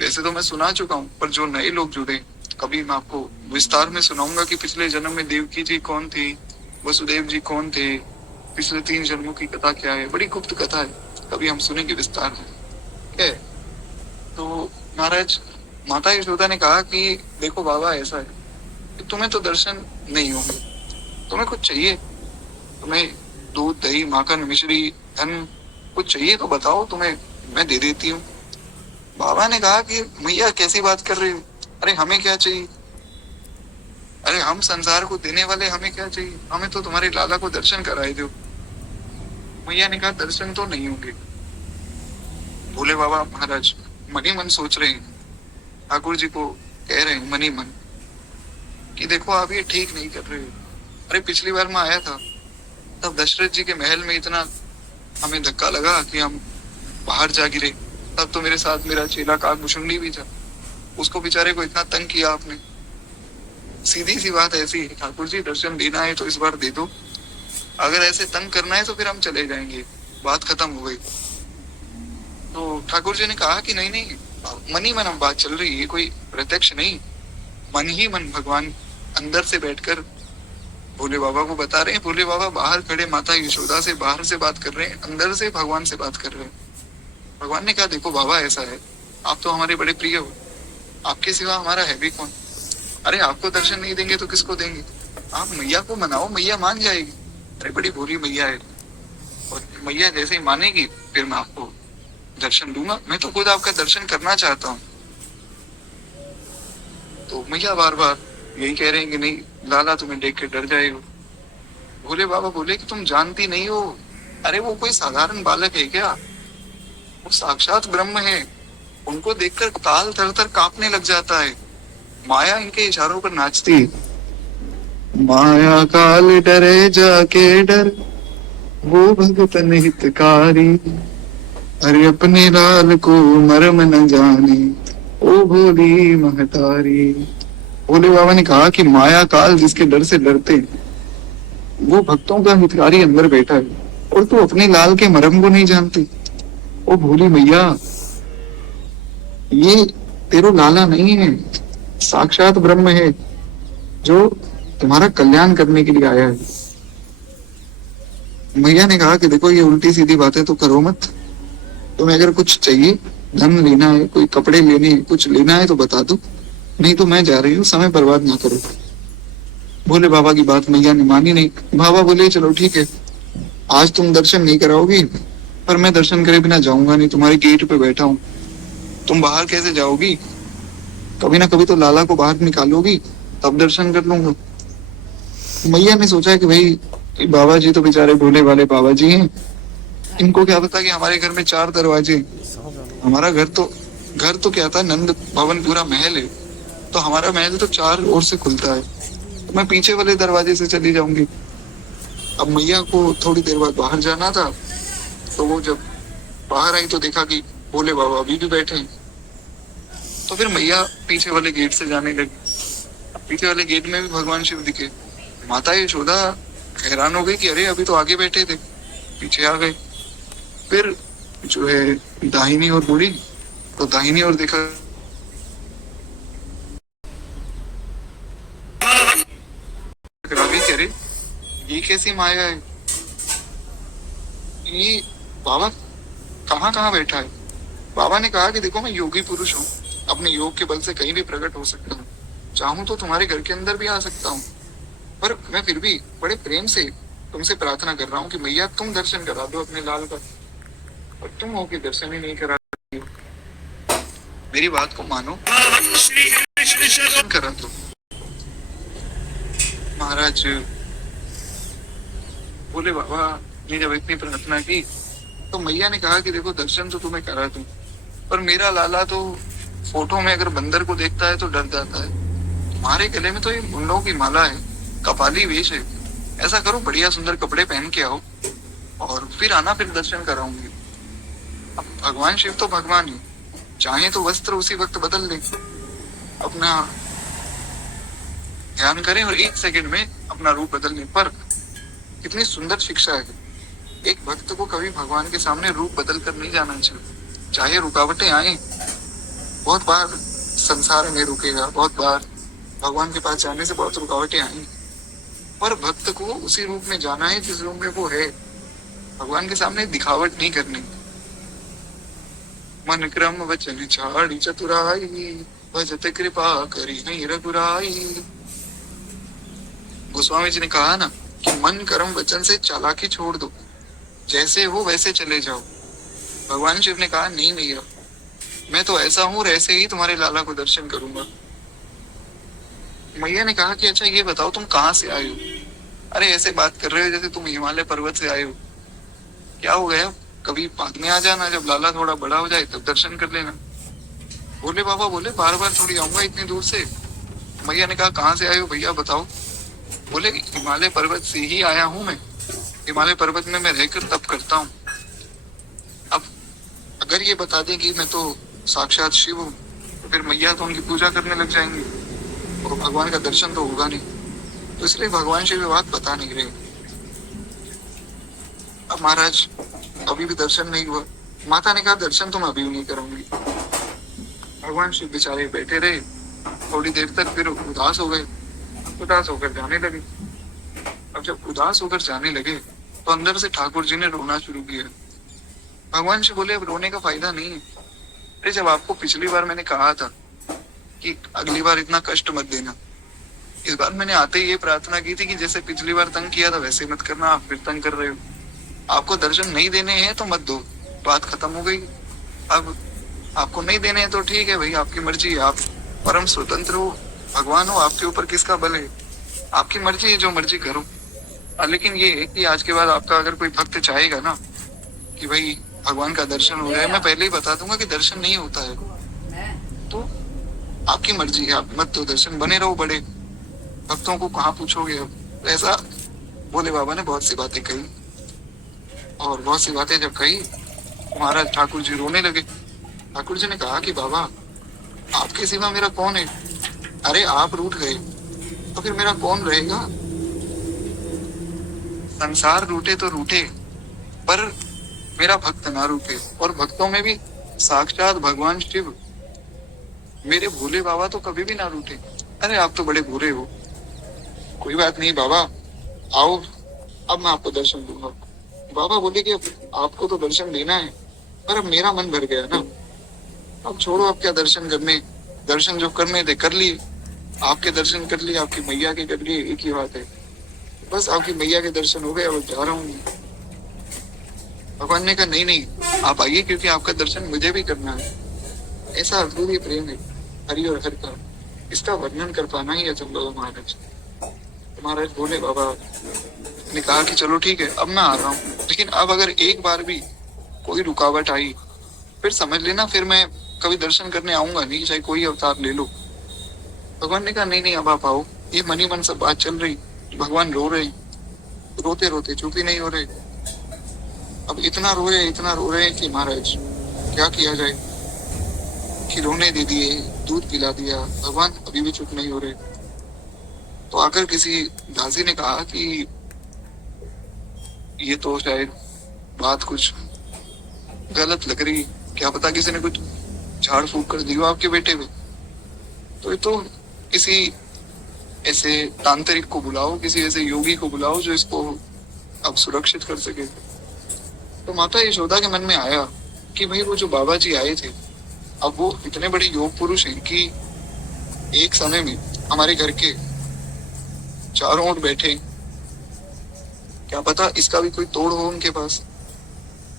वैसे तो मैं सुना चुका हूँ, पर जो नए लोग जुड़े कभी मैं आपको विस्तार में सुनाऊंगा कि पिछले जन्म में देवकी जी कौन थी, वसुदेव जी कौन थे, पिछले 3 जन्मों की कथा क्या है। बड़ी गुप्त कथा है, कभी हम सुनेंगे विस्तार में। है तो महाराज माता यशोदा ने कहा कि देखो बाबा ऐसा है कि तुम्हें तो दर्शन नहीं होंगे, तुम्हें कुछ चाहिए, तुम्हें दूध दही माखन मिश्री धन कुछ चाहिए तो बताओ, तुम्हें मैं दे देती हूँ। बाबा ने कहा कि मैया कैसी बात कर रही हो, अरे हमें क्या चाहिए, अरे हम संसार को देने वाले, हमें क्या चाहिए, हमें तो तुम्हारे लाला को दर्शन कराए दो। मैया ने कहा दर्शन तो नहीं होंगे। भोले बाबा महाराज मनी मन सोच रहे हैं, ठाकुर जी को कह रहे हैं मनी मन कि देखो आप ये ठीक नहीं कर रहे हो। अरे पिछली बार मैं आया था तब दशरथ जी के महल में इतना हमें धक्का लगा कि हम बाहर जा गिरे, तब तो मेरे साथ मेरा चेला काकभूषुंडी भी था, उसको बेचारे को इतना तंग किया आपने। सीधी सी बात ऐसी है ठाकुर जी, दर्शन देना है तो इस बार दे दो, अगर ऐसे तंग करना है तो फिर हम चले जाएंगे, बात खत्म हो गई। तो ठाकुर जी ने कहा कि नहीं नहीं, मन ही मन बात चल रही है, कोई प्रत्यक्ष नहीं, मन ही मन भगवान अंदर से बैठकर भोले बाबा को बता रहे हैं। भोले बाबा बाहर खड़े माता यशोदा से बाहर से बात कर रहे हैं, अंदर से भगवान से बात कर रहे हैं। भगवान ने कहा देखो बाबा ऐसा है, आप तो हमारे बड़े प्रिय हो, आपके सिवा हमारा है भी कौन, अरे आपको दर्शन नहीं देंगे तो किसको देंगे, आप मैया को मनाओ, मैया मान जाएगी, अरे बड़ी भोली मैया है, और मैया जैसे ही मानेगी फिर मैं आपको दर्शन दूंगा, मैं तो खुद आपका दर्शन करना चाहता हूँ। तो मैया बार बार यही कह रहे हैं कि नहीं लाला तुम्हें देख के डर जाएगा। भोले बाबा बोले कि तुम जानती नहीं हो, अरे वो कोई साधारण बालक है क्या, वो साक्षात ब्रह्म है, उनको देखकर काल थर थर कांपने लग जाता है, माया इनके इशारों पर नाचती है। माया काल डरे जाके डर, वो भगत हितकारी, अरे अपने लाल को मर्म न जाने, ओ भोली महतारी। भोले बाबा ने कहा कि माया काल जिसके डर से डरते, वो भक्तों का हितकारी अंदर बैठा है, और तू अपने लाल के मर्म को नहीं जानती। ओ भोली मैया, ये तेरो लाला नहीं है, साक्षात ब्रह्म है जो तुम्हारा कल्याण करने के लिए आया है। मैया ने कहा कि देखो ये उल्टी सीधी बातें तो करो मत, तुम्हें अगर कुछ चाहिए, धन लेना है, कोई कपड़े लेने हैं, कुछ लेना है तो बता दो, नहीं तो मैं जा रही हूँ, समय बर्बाद ना करो। भोले बाबा की बात मैया ने मानी नहीं। बाबा बोले चलो ठीक है, आज तुम दर्शन नहीं कराओगी, पर मैं दर्शन करे बिना जाऊंगा नहीं, तुम्हारे गेट पे बैठा हूँ, तुम बाहर कैसे जाओगी, कभी ना कभी तो लाला को बाहर निकालोगी, तब दर्शन कर लूंगा। मैया ने सोचा कि भाई बाबा जी तो बेचारे भोले वाले बाबा जी हैं, इनको क्या पता कि हमारे घर में 4 दरवाजे, हमारा घर तो क्या था, नंद भवन पूरा महल है, तो हमारा महल तो 4 ओर से खुलता है, तो मैं पीछे वाले दरवाजे से चली जाऊंगी। अब मैया को थोड़ी देर बाद बाहर जाना था, तो वो जब बाहर आई तो देखा कि भोले बाबा अभी भी बैठे हैं, तो फिर मैया पीछे वाले गेट से जाने लगी। पीछे वाले गेट में भी भगवान शिव दिखे। माता यशोदा हैरान हो गई कि अरे अभी तो आगे बैठे थे, पीछे आ गए। फिर जो है दाहिनी ओर मुड़ी तो दाहिनी ओर देखा, अरे ये कैसी माया है, ये बाबा कहाँ कहाँ बैठा है। बाबा ने कहा कि देखो मैं योगी पुरुष हूँ, अपने योग के बल से कहीं भी प्रकट हो सकता हूँ। चाहूं तो तुम्हारे घर के अंदर भी आ सकता हूँ, पर मैं फिर भी बड़े प्रेम से तुमसे प्रार्थना कर रहा हूँ कि मैया तुम दर्शन करा दो अपने लाल का, और तुम हो के दर्शन ही नहीं करा रही हो। मेरी बात को मानो, दर्शन करा दो। महाराज बोले बाबा ने जब इतनी प्रार्थना की तो मैया ने कहा कि देखो दर्शन तो तुम्हें करा दूं, पर मेरा लाला तो फोटो में अगर बंदर को देखता है तो डर जाता है। तुम्हारे गले में तो ये मुंडों की माला है, कपाली वेश है। ऐसा करो बढ़िया सुंदर कपड़े पहन के आओ और फिर आना, फिर दर्शन कराऊंगी। अब भगवान शिव तो भगवान है, चाहे तो वस्त्र उसी वक्त बदल ले, अपना ध्यान करें और एक सेकंड में अपना रूप बदल लें। पर कितनी सुंदर शिक्षा है, एक भक्त को कभी भगवान के सामने रूप बदल कर नहीं जाना चाहिए। चाहे रुकावटें आए, बहुत बार संसार में रुकेगा, बहुत बार भगवान के पास जाने से बहुत रुकावटें आई, पर भक्त को उसी रूप में जाना है जिस रूप में वो है। भगवान के सामने दिखावट नहीं करनी। मन क्रम वचन छाड़ी चतुराई, भजत कृपा करी नहीं रघुराई। गोस्वामी जी ने कहा ना कि मन कर्म वचन से चालाकी छोड़ दो, जैसे हो वैसे चले जाओ। भगवान शिव ने कहा नहीं भैया, मैं तो ऐसा हूँ और ऐसे ही तुम्हारे लाला को दर्शन करूंगा। मैया ने कहा कि अच्छा ये बताओ तुम कहाँ से आए हो? अरे ऐसे बात कर रहे हो जैसे तुम हिमालय पर्वत से आए हो। क्या हो गया, कभी बाद में आ जाना, जब लाला थोड़ा बड़ा हो जाए तब दर्शन कर लेना। बोले बाबा बोले बार बार थोड़ी आऊंगा इतनी दूर से। मैया ने कहा कहाँ से आए हो भैया बताओ। बोले हिमालय पर्वत से ही आया हूँ मैं, हिमालय पर्वत में मैं रहकर तप करता हूँ। अब अगर ये बता दें कि मैं तो साक्षात शिव हूँ तो फिर मैया तो उनकी पूजा करने लग जाएंगे और भगवान का दर्शन तो होगा नहीं। तो इसलिए भगवान शिव ये बात बता नहीं रहे। अब महाराज अभी भी दर्शन नहीं हुआ। माता ने कहा दर्शन तो मैं अभी नहीं करूंगी। भगवान शिव बेचारे बैठे रहे थोड़ी देर तक, फिर उदास हो गए, उदास होकर जाने लगे। अब जब उदास होकर जाने लगे तो अंदर से ठाकुर जी ने रोना शुरू किया। भगवान शिव बोले अब रोने का फायदा नहीं है। अरे जब आपको पिछली बार मैंने कहा था कि अगली बार इतना कष्ट मत देना, इस बार मैंने आते ही ये प्रार्थना की थी कि जैसे पिछली बार तंग किया था वैसे मत करना, आप फिर तंग कर रहे हो। आपको दर्शन नहीं देने हैं तो मत दो, बात खत्म हो गई। अब आपको नहीं देने हैं तो ठीक है भाई, आपकी मर्जी है, आप परम स्वतंत्र हो, भगवान हो, आपके ऊपर किसका बल है, आपकी मर्जी है, जो मर्जी करो। लेकिन ये है कि आज के बाद आपका अगर कोई भक्त चाहेगा ना कि भाई भगवान का दर्शन हो जाए, मैं पहले ही बता दूंगा कि दर्शन नहीं होता है, तो आपकी मर्जी है, आप मत दो दर्शन, बने रहो बड़े। भक्तों को कहाँ पूछोगे अब। ऐसा भोले बाबा ने बहुत सी बातें कही, और बहुत सी बातें जब कही महाराज ठाकुर जी रोने लगे। ठाकुर जी ने कहा कि बाबा आपके सिवा मेरा कौन है? अरे आप रूठ गए तो फिर मेरा कौन रहेगा? संसार रूठे तो रूठे, पर मेरा भक्त ना रूठे, और भक्तों में भी साक्षात भगवान शिव मेरे भोले बाबा तो कभी भी ना रूठे। अरे आप तो बड़े बुरे हो, कोई बात नहीं बाबा, आओ अब मैं आपको दर्शन दूंगा। बाबा बोले कि आपको तो दर्शन देना है, पर अब मेरा मन भर गया ना, अब छोड़ो, अब क्या दर्शन करने, दर्शन जो करने थे कर लिए, आपके दर्शन कर लिए, आपकी मैया के कर लिए, एक ही बात है, बस आपकी मैया के दर्शन हो गए, अब जा रहा हूँ। भगवान ने कहा नहीं नहीं आप आइए, क्योंकि आपका दर्शन मुझे भी करना है। ऐसा अद्भुत प्रेम है हरि और हर का, इसका वर्णन कर पाना ही असंभव है महाराज। महाराज बोले बाबा ने कहा कि चलो ठीक है अब मैं आ रहा हूँ, लेकिन अब अगर एक बार भी कोई रुकावट आई फिर समझ लेना, फिर मैं कभी दर्शन करने आऊंगा नहीं, चाहे कोई अवतार ले लो। भगवान ने कहा नहीं नहीं अब आप आओ। ये मन ही मन सब बात चल रही, भगवान रो रहे, रोते रोते चुप ही नहीं हो रहे। अब इतना रो रहे, इतना रो रहे कि महाराज क्या किया जाए, खिलौने दे दिए, दूध पिला दिया, भगवान अभी भी चुप नहीं हो रहे। तो आकर किसी दासी ने कहा कि ये तो शायद बात कुछ गलत लग रही, क्या पता किसी ने कुछ झाड़ फूक कर दिया आपके बेटे में, तो ये तो किसी ऐसे तांत्रिक को बुलाओ, किसी ऐसे योगी को बुलाओ जो इसको अब सुरक्षित कर सके। तो माता यशोदा के मन में आया कि भाई वो जो बाबा जी आए थे अब वो इतने बड़े योग पुरुष हैं कि एक समय में हमारे घर के चारों ओर बैठे, क्या पता इसका भी कोई तोड़ हो उनके पास,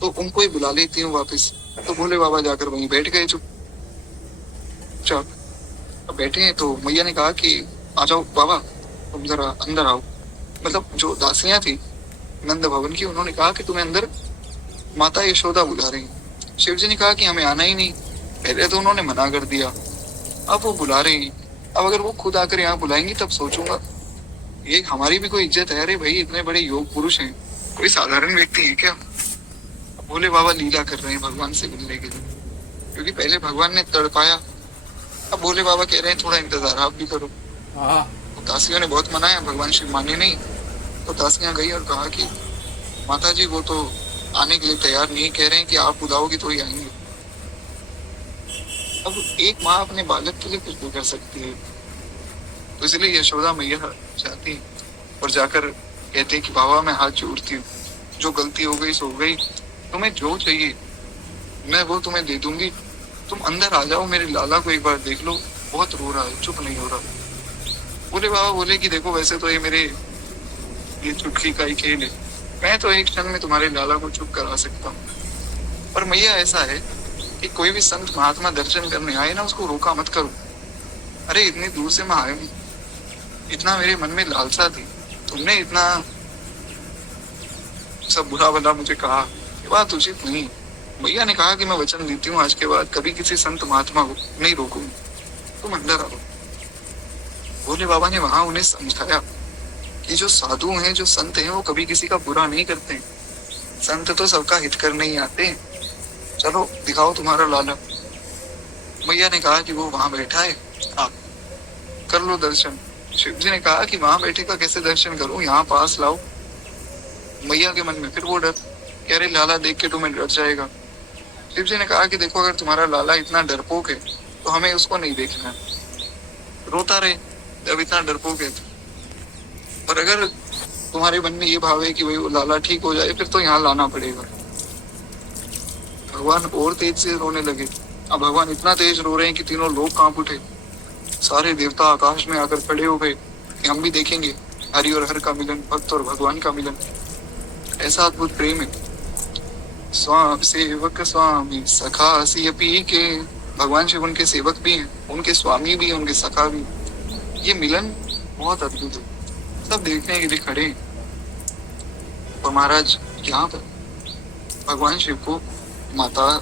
तो उनको ही बुला लेती हूँ वापस। तो भोले बाबा जाकर वहीं बैठ गए चुपचाप। अब बैठे हैं तो मैया ने कहा कि आ जाओ बाबा, तुम जरा अंदर आओ। मतलब जो दासियां थी नंद भवन की, उन्होंने कहा कि तुम्हें अंदर माता यशोदा बुला रही हैं। शिव जी ने कहा कि हमें आना ही नहीं। पहले तो उन्होंने मना कर दिया, अब वो बुला रही हैं। अब अगर वो खुद आकर यहाँ बुलाएंगी तब सोचूंगा ये हमारी भी कोई इज्जत है। अरे भाई, इतने बड़े योग पुरुष हैं, कोई साधारण व्यक्ति है क्या? भोले बाबा लीला कर रहे हैं भगवान से मिलने के लिए, क्योंकि पहले भगवान ने तड़पाया। अब भोले बाबा कह रहे हैं थोड़ा इंतजार आप भी करो। तो दासियों ने बहुत मनाया, भगवान शिव माने नहीं। तो दासियां गई और कहा कि माता जी वो तो आने के लिए तैयार नहीं, कह रहे हैं कि आप बुलाओगी तो ही आएंगे। अब एक माँ अपने बालक के लिए कुछ भी कर सकती है, तो इसलिए यशोदा मैया जाती है और जाकर कहते हैं कि बाबा मैं हाथ जोड़ती हूँ, जो गलती हो गई सो गई, तुम्हें जो चाहिए मैं वो तुम्हें दे दूंगी। तुम अंदर आ जाओ, मेरे लाला को एक बार देख लो, बहुत रो रहा है, चुप नहीं हो रहा। बोले बाबा बोले कि देखो वैसे तो ये चुटकी का ही खेल है, मैं तो एक क्षण में तुम्हारे लाला को चुप करा सकता हूँ, पर मैया ऐसा है कि कोई भी संत महात्मा दर्शन करने आए ना, उसको रोका मत करो। अरे इतनी दूर से मैं आया हूँ, इतना मेरे मन में लालसा थी, तुमने इतना सब बुरा भला मुझे कहा, ये बात उचित नहीं। भैया ने कहा कि मैं वचन देती हूँ आज के बाद कभी किसी संत महात्मा को नहीं रोकूंगी, तुम अंदर आओ। भोले बाबा ने वहां उन्हें समझाया कि जो साधु हैं, जो संत हैं, वो कभी किसी का बुरा नहीं करते। संत तो सबका हित करने ही आते हैं। चलो दिखाओ तुम्हारा लाला। मैया ने कहा कि वो वहां बैठा है, आप कर लो दर्शन। शिव जी ने कहा कि वहां बैठे का कैसे दर्शन करूं, यहाँ पास लाओ। मैया के मन में फिर वो डर, कह रहे लाला देख के तुम्हें डर जाएगा। शिव जी ने कहा कि देखो अगर तुम्हारा लाला इतना डरपोक है तो हमें उसको नहीं देखना, रोता रहे जब इतना डरपोक है। और अगर तुम्हारे मन में ये भाव है कि भाई वो लाला ठीक हो जाए, फिर तो यहाँ लाना पड़ेगा। भगवान और तेज से रोने लगे। अब भगवान इतना तेज रो रहे हैं कि तीनों लोग कांप उठे। सारे देवता आकाश में आकर खड़े हो गए कि हम भी देखेंगे हरि और हर का मिलन, भक्त और भगवान का मिलन। ऐसा अद्भुत प्रेम है। स्वामी सेवक स्वामी सखा सिय पी के, भगवान शिव उनके सेवक भी हैं, उनके स्वामी भी हैं, उनके सखा भी। ये मिलन बहुत अद्भुत है, सब देखने के लिए खड़े हैं। और महाराज यहाँ पर भगवान शिव को माता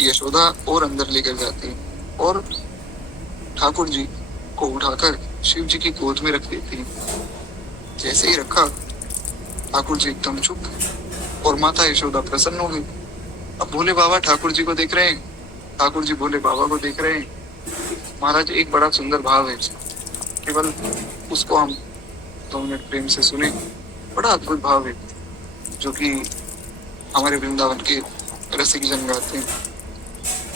यशोदा और अंदर लेकर जाती है और ठाकुर जी को उठाकर शिव जी की गोद में रख देती है। जैसे ही रखा, ठाकुर जी एकदम चुप और माता यशोदा प्रसन्न हो गई। अब भोले बाबा ठाकुर जी को देख रहे हैं, ठाकुर जी भोले बाबा को देख रहे हैं। महाराज एक बड़ा सुंदर भाव है, केवल उसको हम 2 मिनट प्रेम से सुने। बड़ा अद्भुत भाव है जो कि हमारे वृंदावन के रसिक जन गाते हैं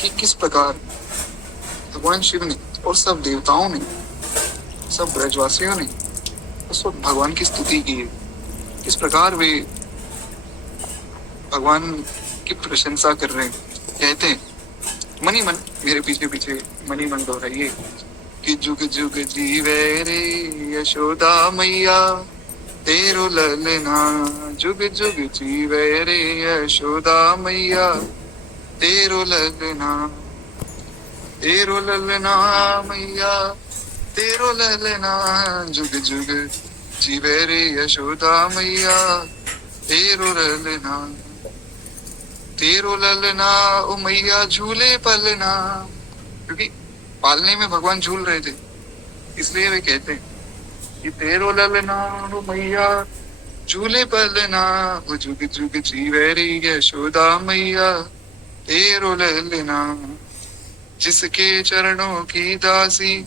कि किस प्रकार भगवान शिव ने और सब देवताओं ने, सब ब्रजवासियों ने उस वक्त भगवान की स्तुति की है। किस प्रकार वे भगवान की प्रशंसा कर रहे हैं। कहते हैं मनी मन, मेरे पीछे पीछे मनी मन दोहराइए कि जुग जुग जीवे रे यशोदा मैया तेरो ललना, जुग जुग जीवे रे यशोदा मैया तेरो ललना, तेरो ललना मैया तेरो ललना, जुग जुग जीवे रे यशोदा मैया तेरो ललना, तेरो ललना ओ मैया झूले पलना। क्योंकि पालने में भगवान झूल रहे थे, इसलिए वे कहते हैं कि तेरो ललना ओ मैया झूले पलना, वो जुग जुग जीवे रे यशोदा मैया तेरो ललना। जिसके चरणों की दासी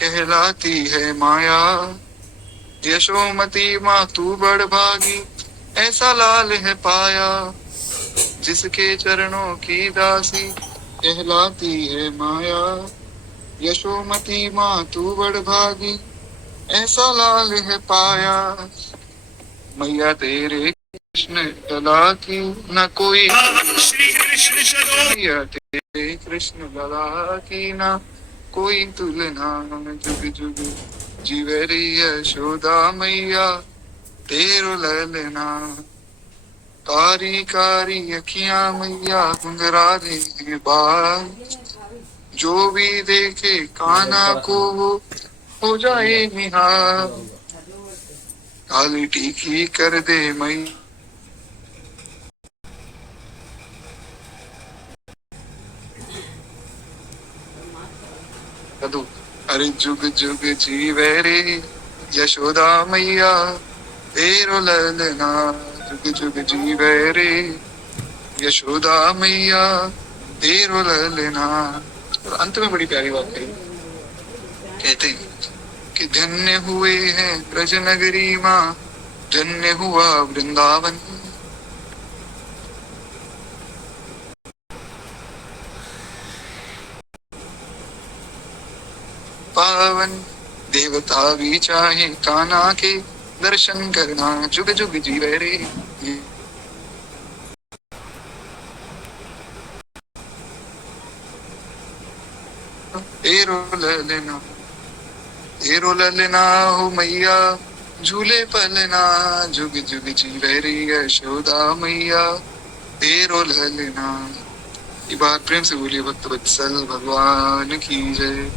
कहलाती है माया, यशोमती माँ तू बड़ भागी ऐसा लाल है पाया। जिसके चरणों की दासी कहलाती है माया, यशोमती माँ तू बड़ भागी ऐसा लाल है पाया। मैया तेरे कृष्ण कला की न कोई, मैया कृष्ण लला की ना कोई तुलना, जुग जुग जीवे रे यशोदा मैया तेरो ललना। कारी कारी अखियां मैया घुंघरा दे बाल, जो भी देखे काना को वो हो जाए निहाल। काली टीकी कर दे मई कदू, अरे जुग जुग जीवे रे यशोदा मैया तेरो ललना। जुग जुग जीवे रे यशोदा मैया तेरो ललना। और अंत में बड़ी प्यारी बात कही, कहते हैं कि धन्य हुए हैं ब्रज नगरी माँ, धन्य हुआ वृंदावन। पावन देवता भी चाहे कान्हा के दर्शन करना, जुग जुग जीवे रे तेरो ललना। तेरो ललना हो मैया झूले पलना, जुग जुग जीवे रे यशोदा मैया तेरो ललना। ये बात प्रेम से बोलिए भक्त वत्सल भगवान की जय।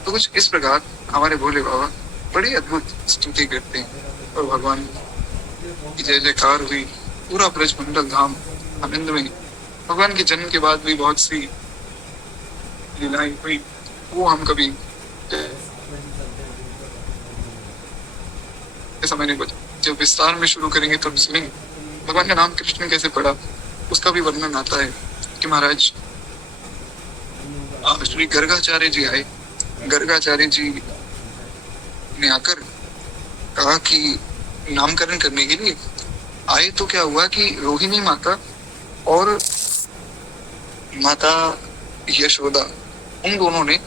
तो कुछ इस प्रकार हमारे भोले बाबा बड़ी अद्भुत स्तुति करते हैं और भगवान की जय जयकार हुई। पूरा ब्रज मंडल धाम आनंद में। भगवान के जन्म के बाद भी बहुत सी लीलाएं हुई, वो हम कभी समय नहीं बचा। जब विस्तार में शुरू करेंगे तब सुनेंगे। भगवान का नाम कृष्ण कैसे पड़ा उसका भी वर्णन आता है कि महाराज श्री गर्गाचार्य जी आए। गर्गाचार्य जी ने आकर कहा कि नामकरण करने के लिए आए। तो क्या हुआ कि रोहिणी माता और माता यशोदा उन दोनों ने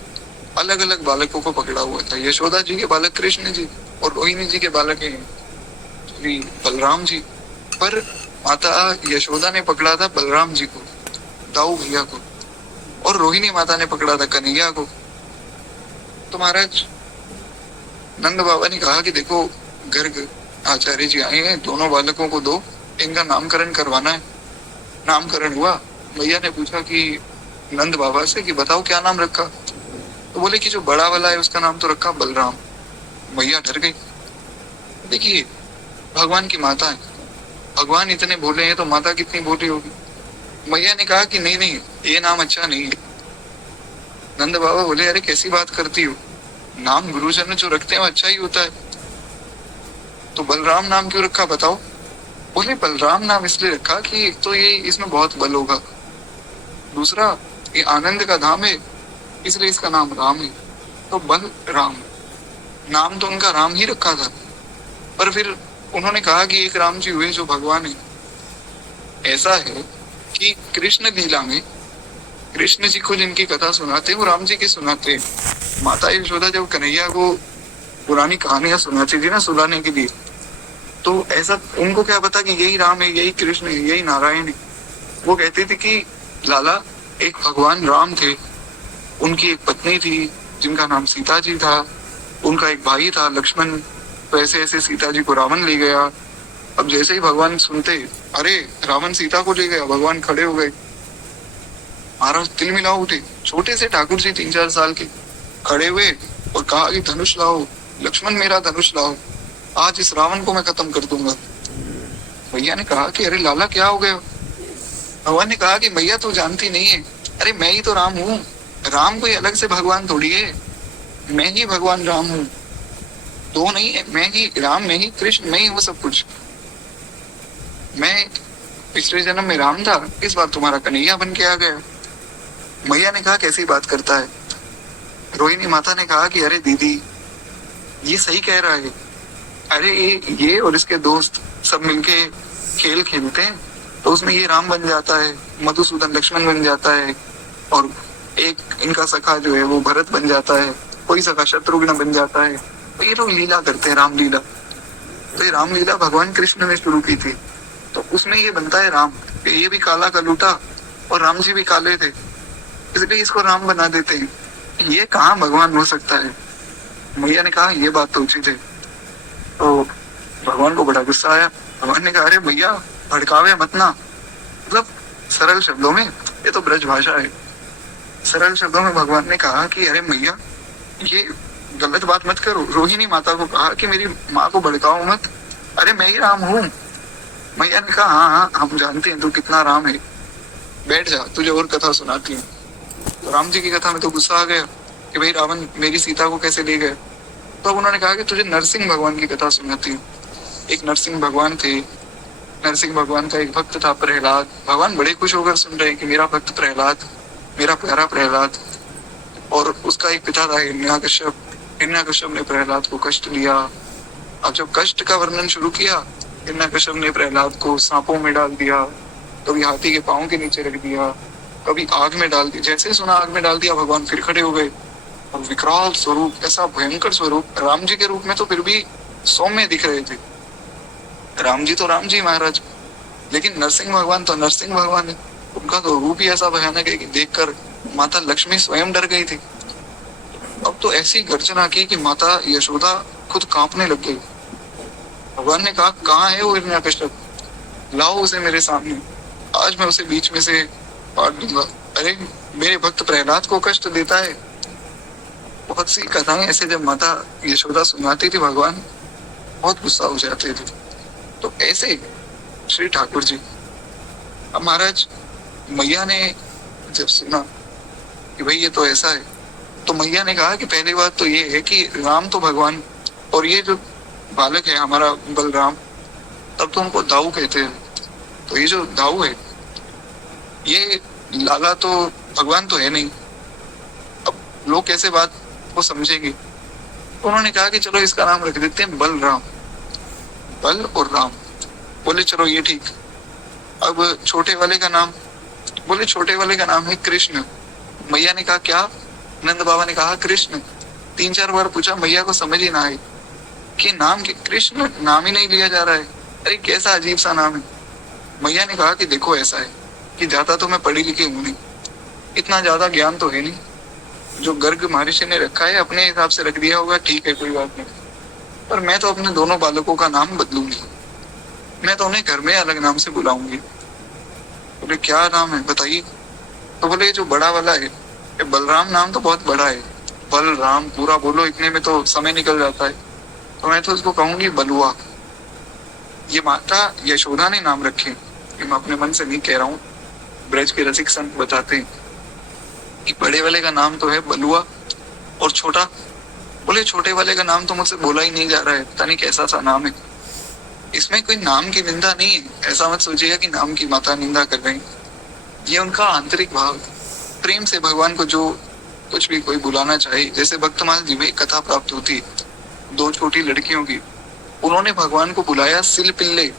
अलग अलग बालकों को पकड़ा हुआ था। यशोदा जी के बालक कृष्ण जी और रोहिणी जी के बालक श्री बलराम जी। पर माता यशोदा ने पकड़ा था बलराम जी को, दाऊ भैया को, और रोहिणी माता ने पकड़ा था कन्हैया को। तो महाराज नंद बाबा ने कहा कि देखो गर्ग आचार्य जी आए हैं, दोनों बालकों को दो, इनका नामकरण करवाना है। नामकरण हुआ। भैया ने पूछा कि नंद बाबा से कि बताओ क्या नाम रखा। तो बोले कि जो बड़ा वाला है उसका नाम तो रखा बलराम। भैया डर गई। देखिए भगवान की माता है, भगवान इतने भोले हैं तो माता कितनी भोली होगी। मैया ने कहा कि नहीं नहीं ये नाम अच्छा नहीं है। नंद बाबा बोले अरे कैसी बात करती हो, नाम गुरुजन जो रखते हैं वो अच्छा ही होता है। तो बलराम नाम क्यों रखा बताओ। बोले बलराम नाम इसलिए रखा कि एक तो ये इसमें बहुत बल होगा, दूसरा ये आनंद का धाम है इसलिए इसका नाम राम है। तो बल राम नाम तो उनका राम ही रखा था। पर फिर उन्होंने कहा कि एक राम जी हुए जो भगवान है। ऐसा है कि कृष्ण लीला में कृष्ण जी को जिनकी कथा सुनाते वो राम जी की सुनाते। माता यशोदा जब कन्हैया को पुरानी कहानियां सुनाती थी ना सुलाने के लिए, तो ऐसा उनको क्या पता कि यही राम है, यही कृष्ण है, यही नारायण है। वो कहते थे कि लाला एक भगवान राम थे, उनकी एक पत्नी थी जिनका नाम सीता जी था, उनका एक भाई था लक्ष्मण। तो ऐसे ऐसे सीता जी को रावण ले गया। अब जैसे ही भगवान सुनते अरे रावण सीता को ले गया, भगवान खड़े हो गए, महाराज तिल मिला उठे। छोटे से ठाकुर जी 3-4 साल के खड़े हुए और कहा कि धनुष लाओ लक्ष्मण, मेरा धनुष लाओ, आज इस रावण को मैं खत्म कर दूंगा। भैया ने कहा कि अरे लाला क्या हो गया। भगवान ने कहा कि भैया तो जानती नहीं है, अरे मैं ही तो राम हूँ। राम कोई अलग से भगवान थोड़ी है, मैं ही भगवान राम हूँ। दो नहीं है, मैं ही राम, मैं ही कृष्ण, मैं ही वो सब कुछ। मैं पिछले जन्म में राम था, इस बार तुम्हारा कन्हैया बन के आ गया। मैया ने कहा कैसी बात करता है। रोहिणी माता ने कहा कि अरे दीदी ये सही कह रहा है, अरे ये और इसके दोस्त सब मिलके खेल खेलते हैं तो उसमें ये राम बन जाता है, मधुसूदन लक्ष्मण बन जाता है, और एक इनका सखा जो है वो भरत बन जाता है, कोई सखा शत्रुघ्न बन जाता है। तो ये लोग लीला करते हैं रामलीला। तो ये रामलीला भगवान कृष्ण ने शुरू की थी, तो उसमें ये बनता है राम। ये भी काला कलूटा और राम जी भी काले थे, इसलिए इसको राम बना देते हैं। ये कहाँ भगवान हो सकता है? मैया ने कहा ये बात तो उचित है। तो भगवान को बड़ा गुस्सा आया। भगवान ने कहा अरे भैया भड़कावे मत ना, मतलब सरल शब्दों में, ये तो ब्रज भाषा है, सरल शब्दों में भगवान ने कहा कि अरे मैया ये गलत बात मत करो। रोहिणी माता को कहा कि मेरी माँ को भड़काओ मत, अरे मैं ही राम हूँ। मैया ने कहा हाँ हाँ हम जानते हैं तू कितना राम है, बैठ जा तुझे और कथा सुनाती हूँ। तो राम जी की कथा में तो गुस्सा आ गया कि भाई रावण मेरी सीता को कैसे ले गए। तो अब उन्होंने कहा कि तुझे नरसिंह भगवान की कथा सुनाती हूँ। एक नरसिंह भगवान थे, नरसिंह भगवान का एक भक्त था प्रहलाद। भगवान बड़े खुश होकर सुन रहे हैं कि मेरा भक्त प्रहलाद, मेरा प्यारा प्रहलाद, और उसका एक पिता था हिरण्यकश्यप। हिरण्यकश्यप ने प्रहलाद को कष्ट दिया। अब जब कष्ट का वर्णन शुरू किया, हिरण्यकश्यप ने प्रहलाद को सांपों में डाल दिया, कभी हाथी के पांव के नीचे रख दिया, कभी आग में डाल दिया। जैसे ही सुना आग में डाल दिया, भगवान फिर खड़े हो गए और विकराल स्वरूप, ऐसा भयंकर स्वरूप, राम जी के रूप में तो फिर भी सौम्य दिख रहे थे। राम जी तो राम जी महाराज, लेकिन नरसिंह भगवान तो नरसिंह भगवान है। उनका तो रूप ही ऐसा भयानक है कि देखकर माता लक्ष्मी स्वयं डर गई थी। अब तो ऐसी गर्जना की कि माता यशोदा खुद कांपने लग गई। भगवान ने कहा कहाँ है वो हिरण्यकश्यप, लाओ उसे मेरे सामने, आज मैं उसे बीच में से काट दूंगा। अरे मेरे भक्त प्रहलाद को कष्ट देता है। बहुत सी कथाएं ऐसे जब माता यशोदा सुनाती थी, भगवान बहुत गुस्सा हो जाते थे। तो ऐसे श्री ठाकुर जी। अब महाराज मैया ने जब सुना कि भाई ये तो ऐसा है, तो मैया ने कहा कि पहली बात तो ये है कि राम तो भगवान, और ये जो बालक है हमारा बलराम, तब तो उनको दाऊ कहते हैं। तो ये जो दाऊ है, ये लाला तो भगवान तो है नहीं। अब लोग कैसे बात को समझेंगे? तो उन्होंने कहा कि चलो इसका नाम रख देते हैं बलराम, बल और राम। बोले चलो ये ठीक। अब छोटे वाले का नाम, बोले छोटे वाले का नाम है कृष्ण। मैया ने कहा क्या? नंद बाबा ने कहा कृष्ण। 3-4 बार पूछा, मैया को समझ ही ना आए कि नाम के कृष्ण नाम ही नहीं लिया जा रहा है। अरे कैसा अजीब सा नाम है। मैया ने कहा कि देखो ऐसा है कि ज्यादा तो मैं पढ़ी लिखी हूं नहीं, इतना ज्यादा ज्ञान तो है नहीं, जो गर्ग महर्षि ने रखा है अपने हिसाब से रख दिया होगा, ठीक है कोई बात नहीं, पर मैं तो अपने दोनों बालकों का नाम बदलूंगी, मैं तो उन्हें घर में अलग नाम से बुलाऊंगी। बोले क्या नाम है बताइए? तो बोले जो बड़ा वाला है, ये बलराम नाम तो बहुत बड़ा है, बलराम पूरा बोलो इतने में तो समय निकल जाता है, तो मैं तो इसको कहूंगी बलुआ। ये माता यशोदा ने नाम रखे, ये मैं अपने मन से नहीं कह रहा हूँ, ब्रज के रसिक संत बताते हैं कि बड़े वाले का नाम तो है बलुआ, और छोटा, बोले छोटे वाले का नाम तो मुझसे बोला ही नहीं जा रहा है, पता नहीं कैसा सा नाम है। इसमें कोई नाम की निंदा नहीं है, ऐसा मत सोचिएगा कि नाम की माता निंदा कर रही। ये उनका आंतरिक भाव, प्रेम से भगवान को जो कुछ भी कोई बुलाना चाहे। जैसे भक्तमाल जी में एक कथा प्राप्त होती है 2 छोटी लड़कियों की, उन्होंने भगवान को बुलाया सिल पिल्ले।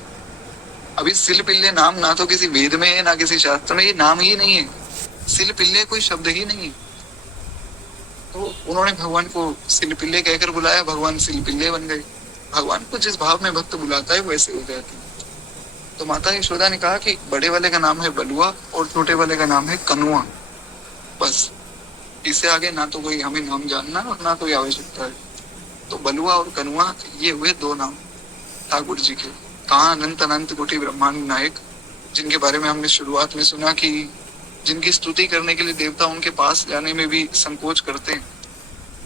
अभी सिल पिल्ले नाम ना तो किसी वेद में है ना किसी शास्त्र में, ये नाम ही नहीं है, सिल पिल्ले कोई शब्द ही नहीं है। तो उन्होंने भगवान को सिल पिल्ले कहकर बुलाया, भगवान सिल पिल्ले बन गए। भगवान को जिस भाव में भक्त बुलाता है वैसे हो जाते हैं। तो माता यशोदा ने कहा कि बड़े वाले का नाम है बलुआ और छोटे वाले का नाम है कनुआ, बस इससे आगे ना तो कोई हमें नाम जानना और ना कोई आवश्यकता है। तो बलुआ और कनुआ ये हुए 2 नाम ठाकुर जी के। कहा अनंत अनंत कोटि ब्रह्मांड नायक, जिनके बारे में हमने शुरुआत में सुना कि जिनकी स्तुति करने के लिए देवता उनके पास जाने में भी संकोच करते हैं,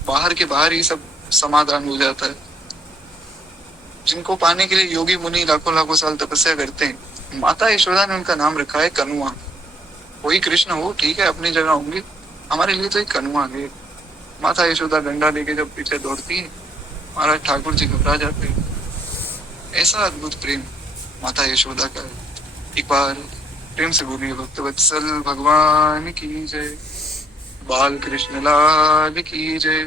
बाहर के बाहर ही सब समाधान हो जाता है। जिनको पाने के लिए योगी मुनि लाखों लाखों साल तपस्या करते हैं, माता यशोदा ने उनका नाम रखा है कनुआ। कोई कृष्ण हो ठीक है अपनी जगह होंगे, हमारे लिए तो एक कनुआ है। माता यशोदा डंडा लेके जब पीछे दौड़ती है, महाराज ठाकुर जी घबरा जाते हैं। ऐसा अद्भुत प्रेम माता यशोदा का है। एक बार प्रेम से बोलिए भक्त वत्सल भगवान की जय, बाल कृष्ण लाल की जय,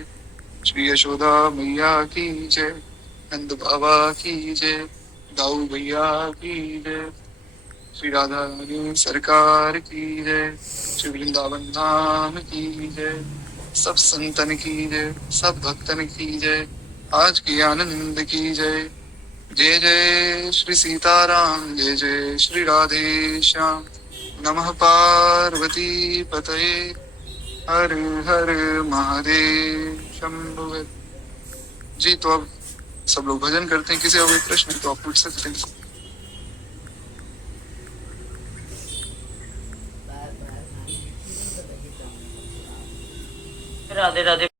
श्री यशोदा मैया की जय, नंद बाबा की जय, दाऊ भैया की जय, श्री राधा रानी सरकार की जय, श्री वृंदावन धाम की जय, सब संतन की जय, सब भक्तन की जय, आज की आनंद की जय। जय जय श्री सीताराम, जय जय श्री राधे श्याम, नमः पार्वती पतये हर हर महादेव शंभु। जी तो अब सब लोग भजन करते हैं, किसी और कोई प्रश्न है तो आप पूछ सकते हैं। राधे राधे।